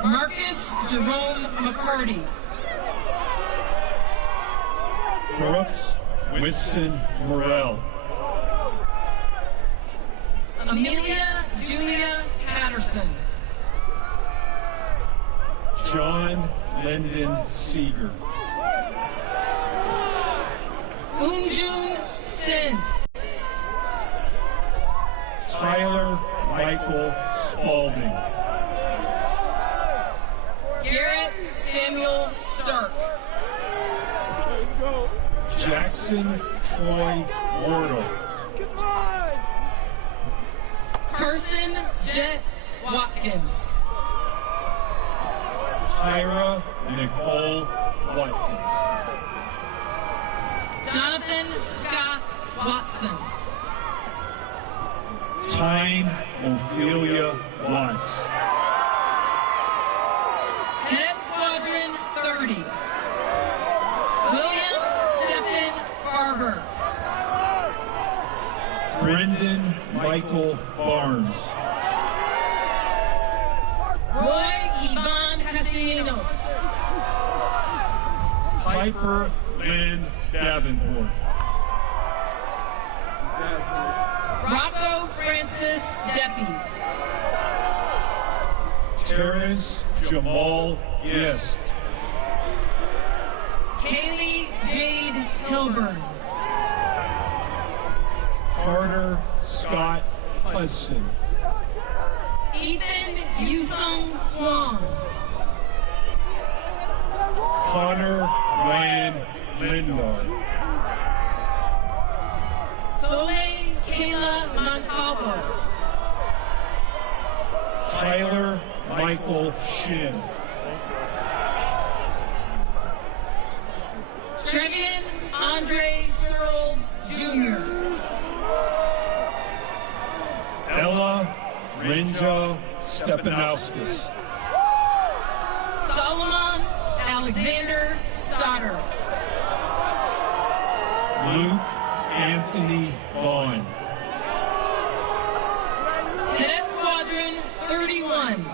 Marcus Jerome McCarty. Brooks Whitson Morrell. Amelia Julia Patterson. John Lyndon Seeger. Unjun Sin. Tyler Michael Spalding. Garrett Samuel Stark. Jackson Troy Wardle. Carson Jet Watkins. Tyra Nicole Watkins. Jonathan Scott Watson. Tyne Ophelia Watts. Cadet Squadron 30. William Stephen Barber. Brendan Michael Barnes. Roy Ivan Castellanos. Piper Lynn Davenport. Rocco Francis Deppie. Terrence Jamal Guest. Kaylee Jade Hilburn. Carter Scott Hudson. Ethan Yusung Huang. Connor Ryan Lindar. Soleil Kayla Montalvo. Tyler Michael Shin. Trevian Andre Searles Jr. Ella Rinja Stepanauskas. Solomon Alexander Stoddard. Luke Anthony Vaughn. Cadet Squadron 31.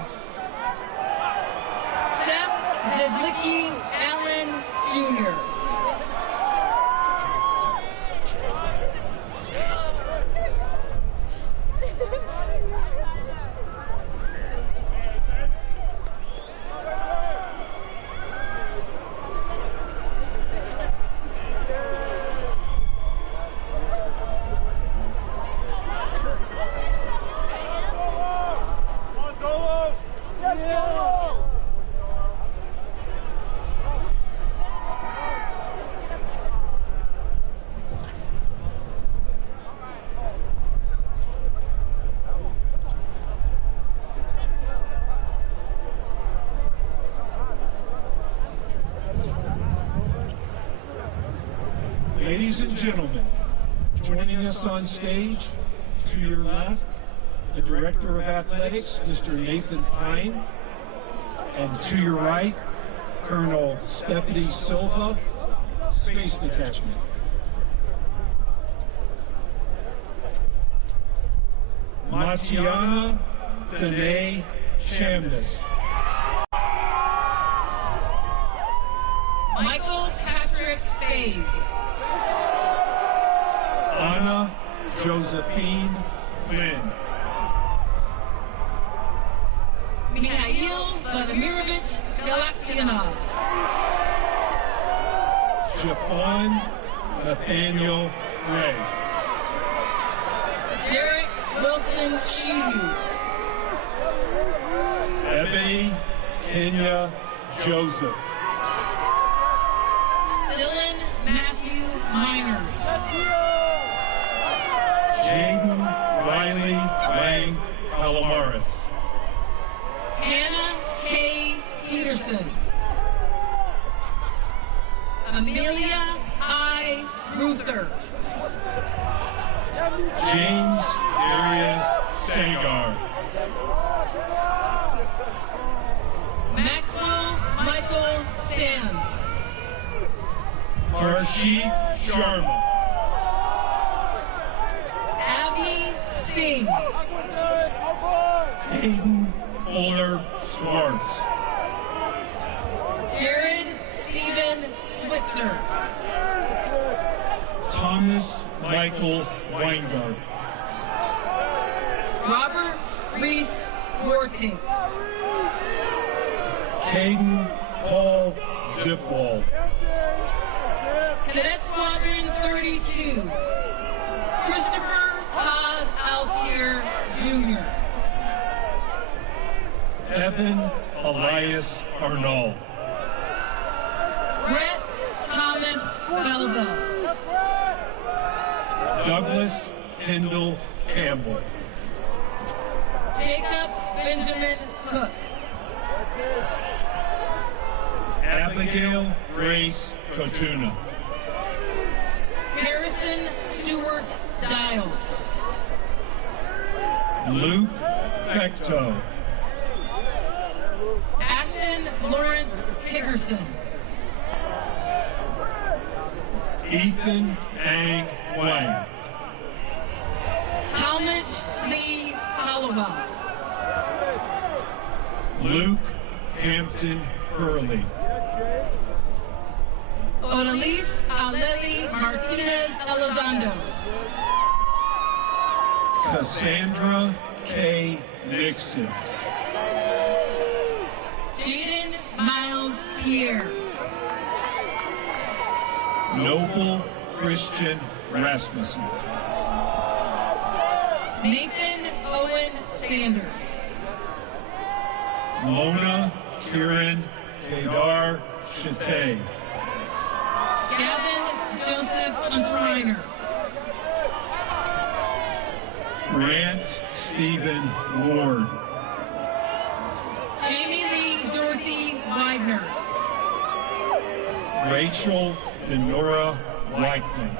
Seth Zedlicki Allen Jr. Ladies and gentlemen, joining us on stage, to your left, the Director of Athletics, Mr. Nathan Pine, and to your right, Colonel Stephanie Silva, Space Detachment. Matiana Danae Chamness. Michael Patrick Faze. Anna Josephine Flynn. Mikhail Vladimirovich Galaktianov. Jafon Nathaniel Gray. Derek Wilson Shiyu. Ebony Kenya Joseph. Dylan Matthew Miners. Jaden Riley Lang Palomares. Peterson. Amelia I. Ruther. James Darius Sagar. Maxwell Michael Sands. Harshi Sharma. Abby Singh. Hayden Fuller Swartz. Jared Stephen Switzer. Thomas Michael Weingart. Robert Reese Worting. Caden Paul Zipwald. Cadet Squadron 32. Christopher Todd Altier Jr. Evan Elias Arnold. Brett Thomas Belville. Douglas Kendall Campbell. Jacob Benjamin Cook. Abigail Grace Kotuna. Harrison Stewart Dials. Luke Pecto. Ashton Lawrence Higgerson. Ethan Ang Wang. Talmadge Lee Hollowell. Luke Hampton Hurley. Odalise Aleli Martinez Elizondo. Cassandra K. Nixon. Jaden Miles Pierre. Noble Christian Rasmussen. Nathan Owen Sanders. Mona Kieran Kedar Chate. Gavin Joseph Untriner. Grant Stephen Ward. Jamie Lee Dorothy Widener. Rachel Denora Weichman.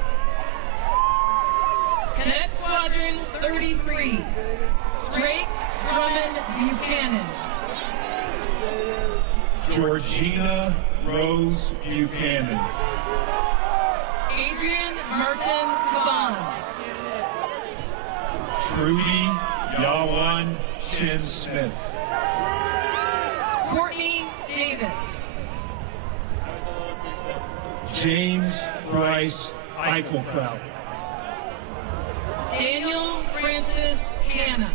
Cadet Squadron 33. Drake Drummond Buchanan. Georgina Rose Buchanan. Adrian Martin Caban. Trudy Yawan Chin Smith. Courtney Davis. James Bryce Eichelkraut. Daniel Francis Hanna.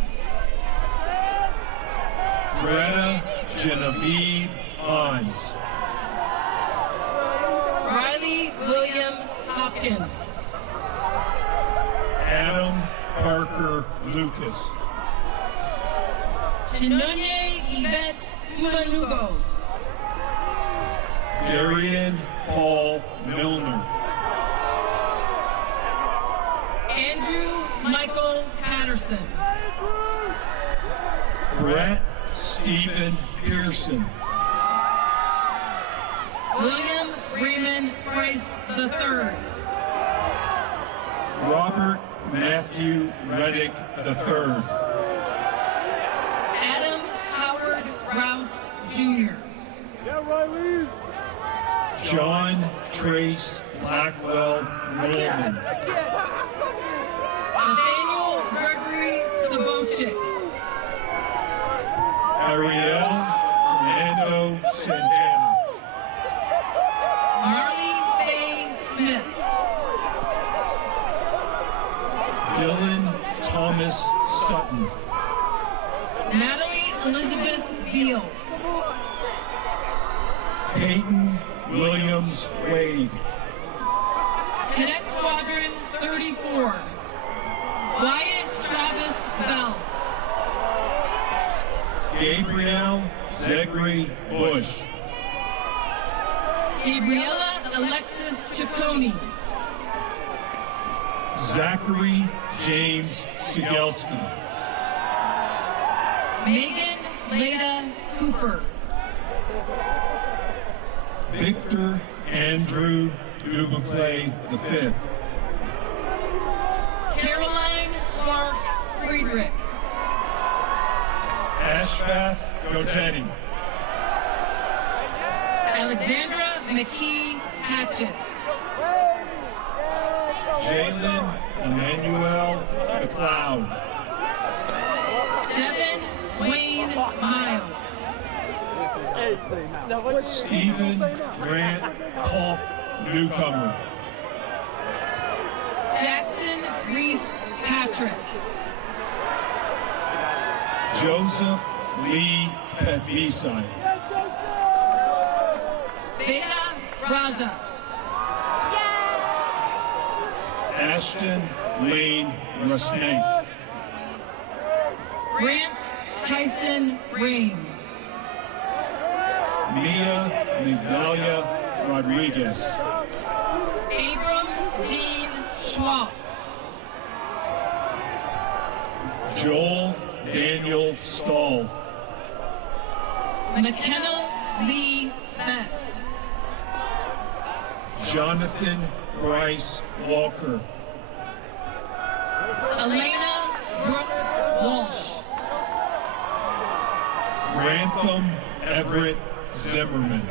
Greta Genevieve Hines. Riley William Hopkins. Adam Parker Lucas. Chinonye Yvette Humanugo. Darian Paul Milner. Andrew Michael Patterson. Brett Stephen Pearson. William Raymond Price III. Robert Matthew Reddick III. Adam Howard Rouse Jr. John Trace Blackwell Rollman. Nathaniel Gregory Sabochik. Ariel Fernando Santana. Marley Faye Smith. Dylan Thomas Sutton. Natalie Elizabeth Beal. Peyton Williams Wade. Cadet Squadron 34. Wyatt Travis Bell. Gabrielle Zegri Bush. Gabriella Alexis Ciccone. Zachary James Sigelski. Megan Leda Cooper. Victor Andrew Dubouclet V. Caroline Clark Friedrich. Ashfath Gotetti. Alexandra McKee Hatchett. Jalen Emmanuel McLeod. Devin Wayne Miles. Stephen Grant Polk Newcomer. Jackson Reese Patrick. Joseph Lee Petbisai. Veda Raja. Ashton Lane Rusnake. Grant Tyson Rain. Mia Migdalia Rodriguez. Abram Dean Schwalk. Joel Daniel Stahl. McKenna Lee Bess. Jonathan Bryce Walker. Elena Brooke Walsh. Grantham Everett Zimmerman.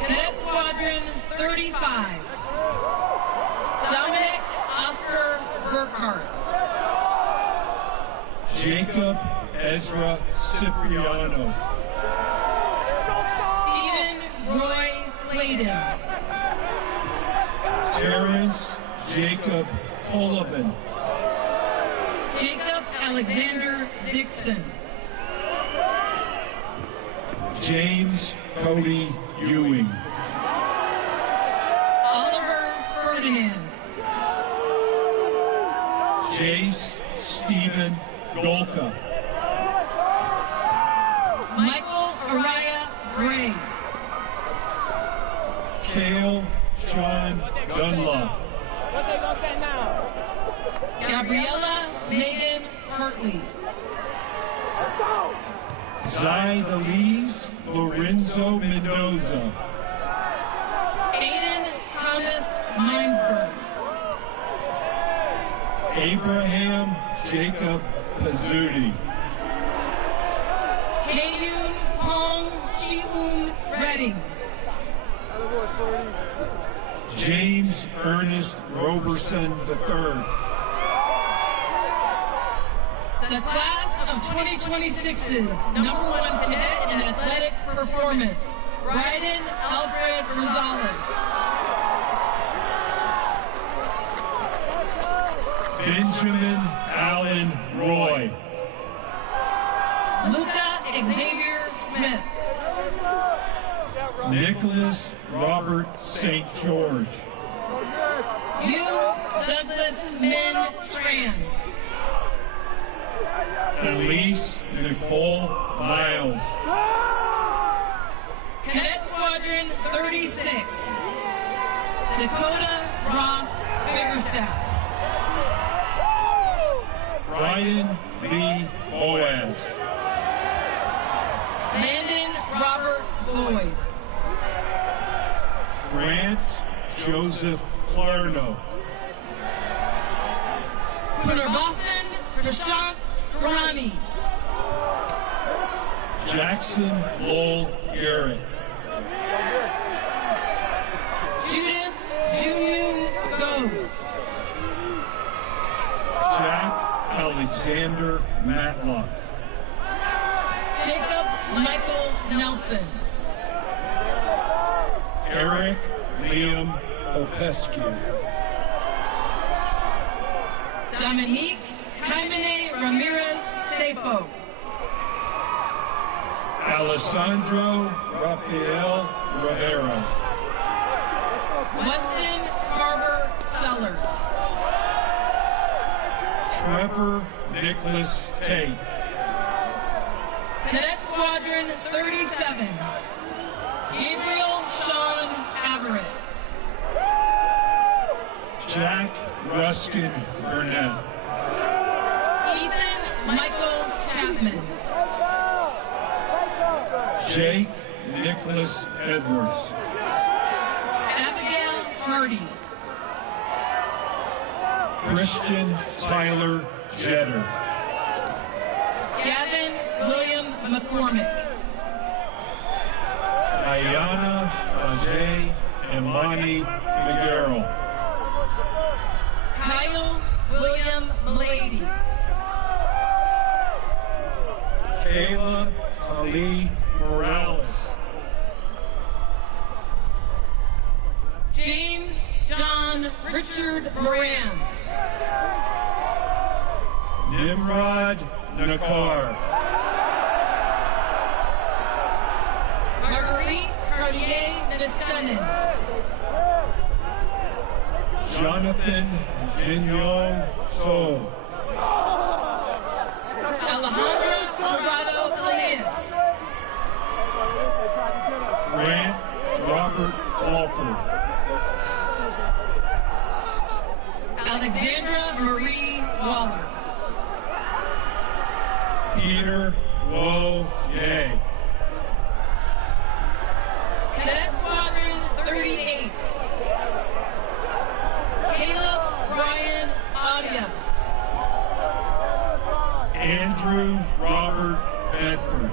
Cadet Squadron 35. Dominic Oscar Burkhart. Jacob Ezra Cipriano. Stephen Roy Clayton. Terrence Jacob Colvin. Jacob Alexander Dixon. James Cody Ewing. Oliver Ferdinand. Jace Stephen Golka. Michael Araya Gray. Cale Sean Dunlop. Gabriella Megan Hartley. Zydalise Lorenzo Mendoza. Aiden Thomas Minesburg. Abraham Jacob Pizzuti. Kayun Pong Chiun Redding. James Ernest Roberson III. The class of 2026's #1 cadet in athletic performance, Bryden Alfred Rosales. Benjamin Allen Roy. Luca Xavier Smith. Nicholas Robert St. George. Hugh Douglas Min Tran. Elise Nicole Miles. Cadet Squadron 36, Dakota Ross Biggerstaff. Ryan B. Boaz. Landon Robert Boyd. Grant Joseph Clarno. Punarvasan Prashant Rani. Jackson Lowell Garrett. Judith Junyun Go. Jack Alexander Matlock. Jacob Michael Nelson. Eric Liam Popescu. Dominique Jaimene Ramirez Sefo. Alessandro Rafael Rivera. Weston Carver Sellers. Trevor Nicholas Tate. Cadet Squadron 37, Gabriel Sean Averett. Jack Ruskin Burnett. Ethan Michael Chapman. Jake Nicholas Edwards. Abigail Hardy. Christian Tyler Jetter. Gavin William McCormick. Ayana Ajay Imani McGarrell. Kyle William Malady. Kayla Tali Morales. James John Richard Moran. Nimrod Nakar. Marguerite Cartier Niskanen. Jonathan Jinyong So. Alejandra Torrado Elias. Grant Robert Walker. Alexandra Marie Waller. Peter Wo Ye. Cadet Squadron 38. Caleb Ryan Adia. Andrew Robert Bedford.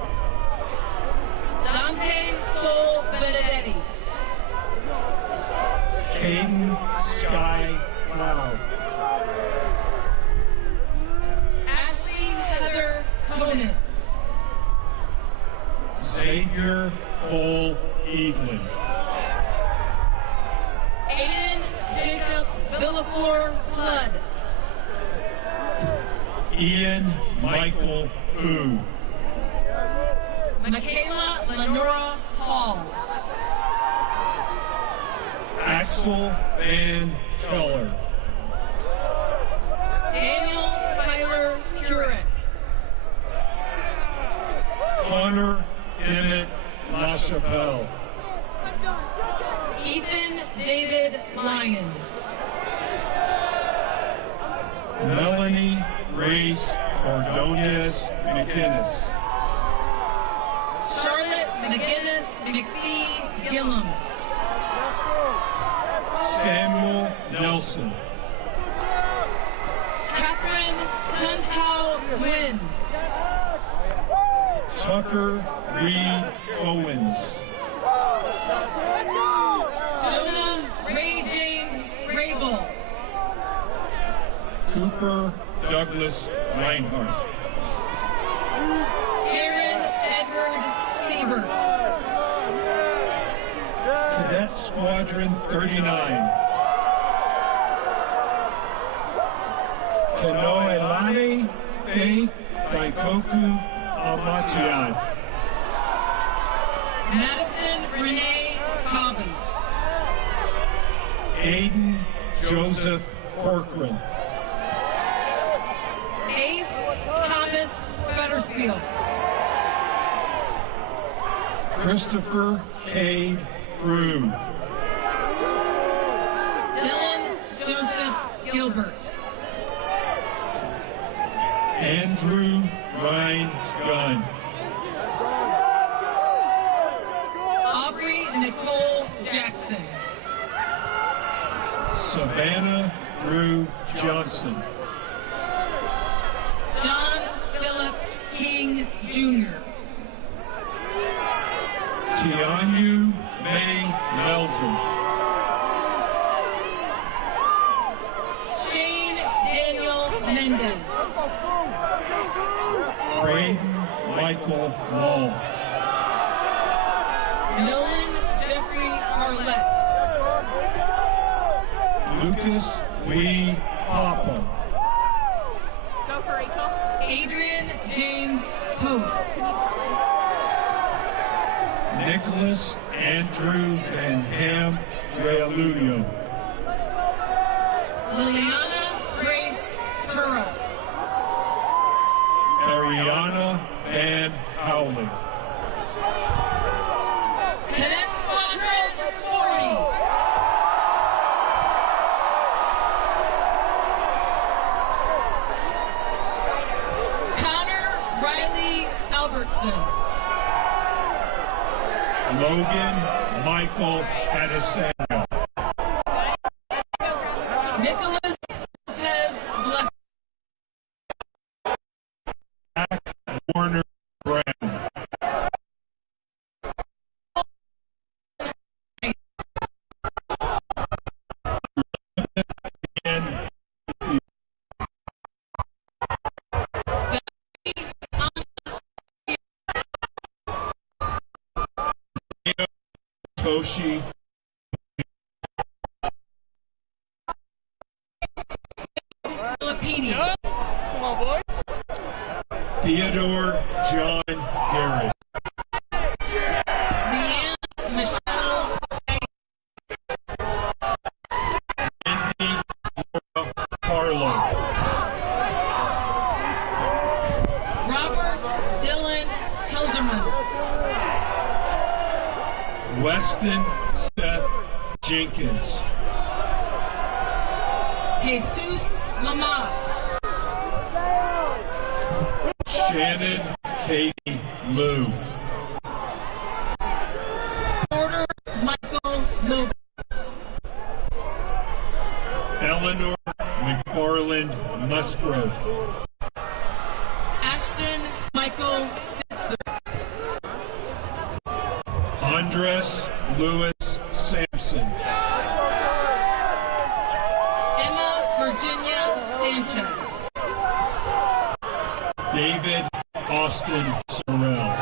Dante Sol Benedetti. Caden Sky Cloud. Ashley Heather Conan. Xavier Cole Eaglin. Aiden Jacob Villaflor Flood. Ian Michael Fu. Michaela Lenora Hall. Axel Van Keller. Daniel Tyler Kurek. Connor Emmett LaChapelle. Ethan David Lyon. Melanie Grace Ordonez McInnes. Charlotte McGinnis McPhee Gillum. Samuel Nelson. Catherine Tuntau Nguyen. Tucker Reed Owens. Jonah Ray James Rabel. Cooper Douglas Reinhardt. Aaron Edward Siebert. Cadet Squadron 39. Kanoelani Faith Daikoku Amatiad. Madison Renee Cobby. Aiden Joseph Corcoran. Ace Thomas Fetterspiel. Christopher Cade Frew. Dylan Joseph Gilbert. Andrew Ryan Gunn. Aubrey Nicole Jackson. Savannah Drew Johnson. John Philip King Jr. Tianyu May Melzer. Shane Daniel Mendez. Braden Michael Wall. Nolan Jeffrey Arlett. Lucas Lee Papa. Adrian James Post. Nicholas Andrew Van Ham Realuyo. Liliana Grace Tura. Ariana Van Howling. Cadet Squadron 40. Connor Riley Albertson. Logan Michael Adesanya. Nicholas Lopez Bless. Jack Warner Brown. Toshi Filipini. Theodore John Harris. Leanne Michelle Mindy Laura Carlo. Robert Dylan Helserman. Weston Seth Jenkins. Jesus Lamas. Shannon Katie Liu. Porter Michael Logan. Eleanor McFarland Musgrove. Ashton Michael Fitzer. Andres Lewis Sampson. Emma Virginia Sanchez. David Austin Sorrell.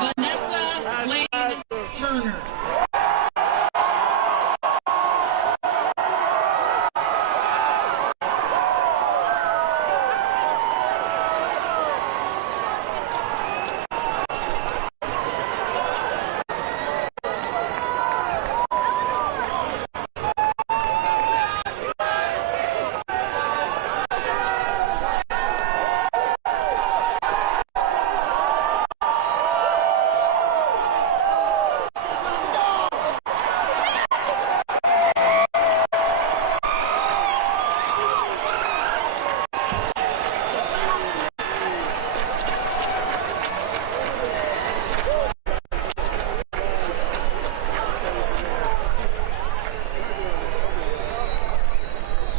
Vanessa Lane Turner.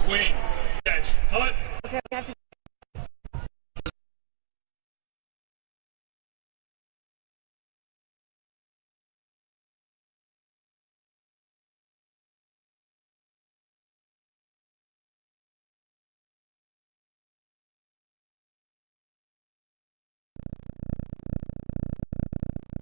Weighing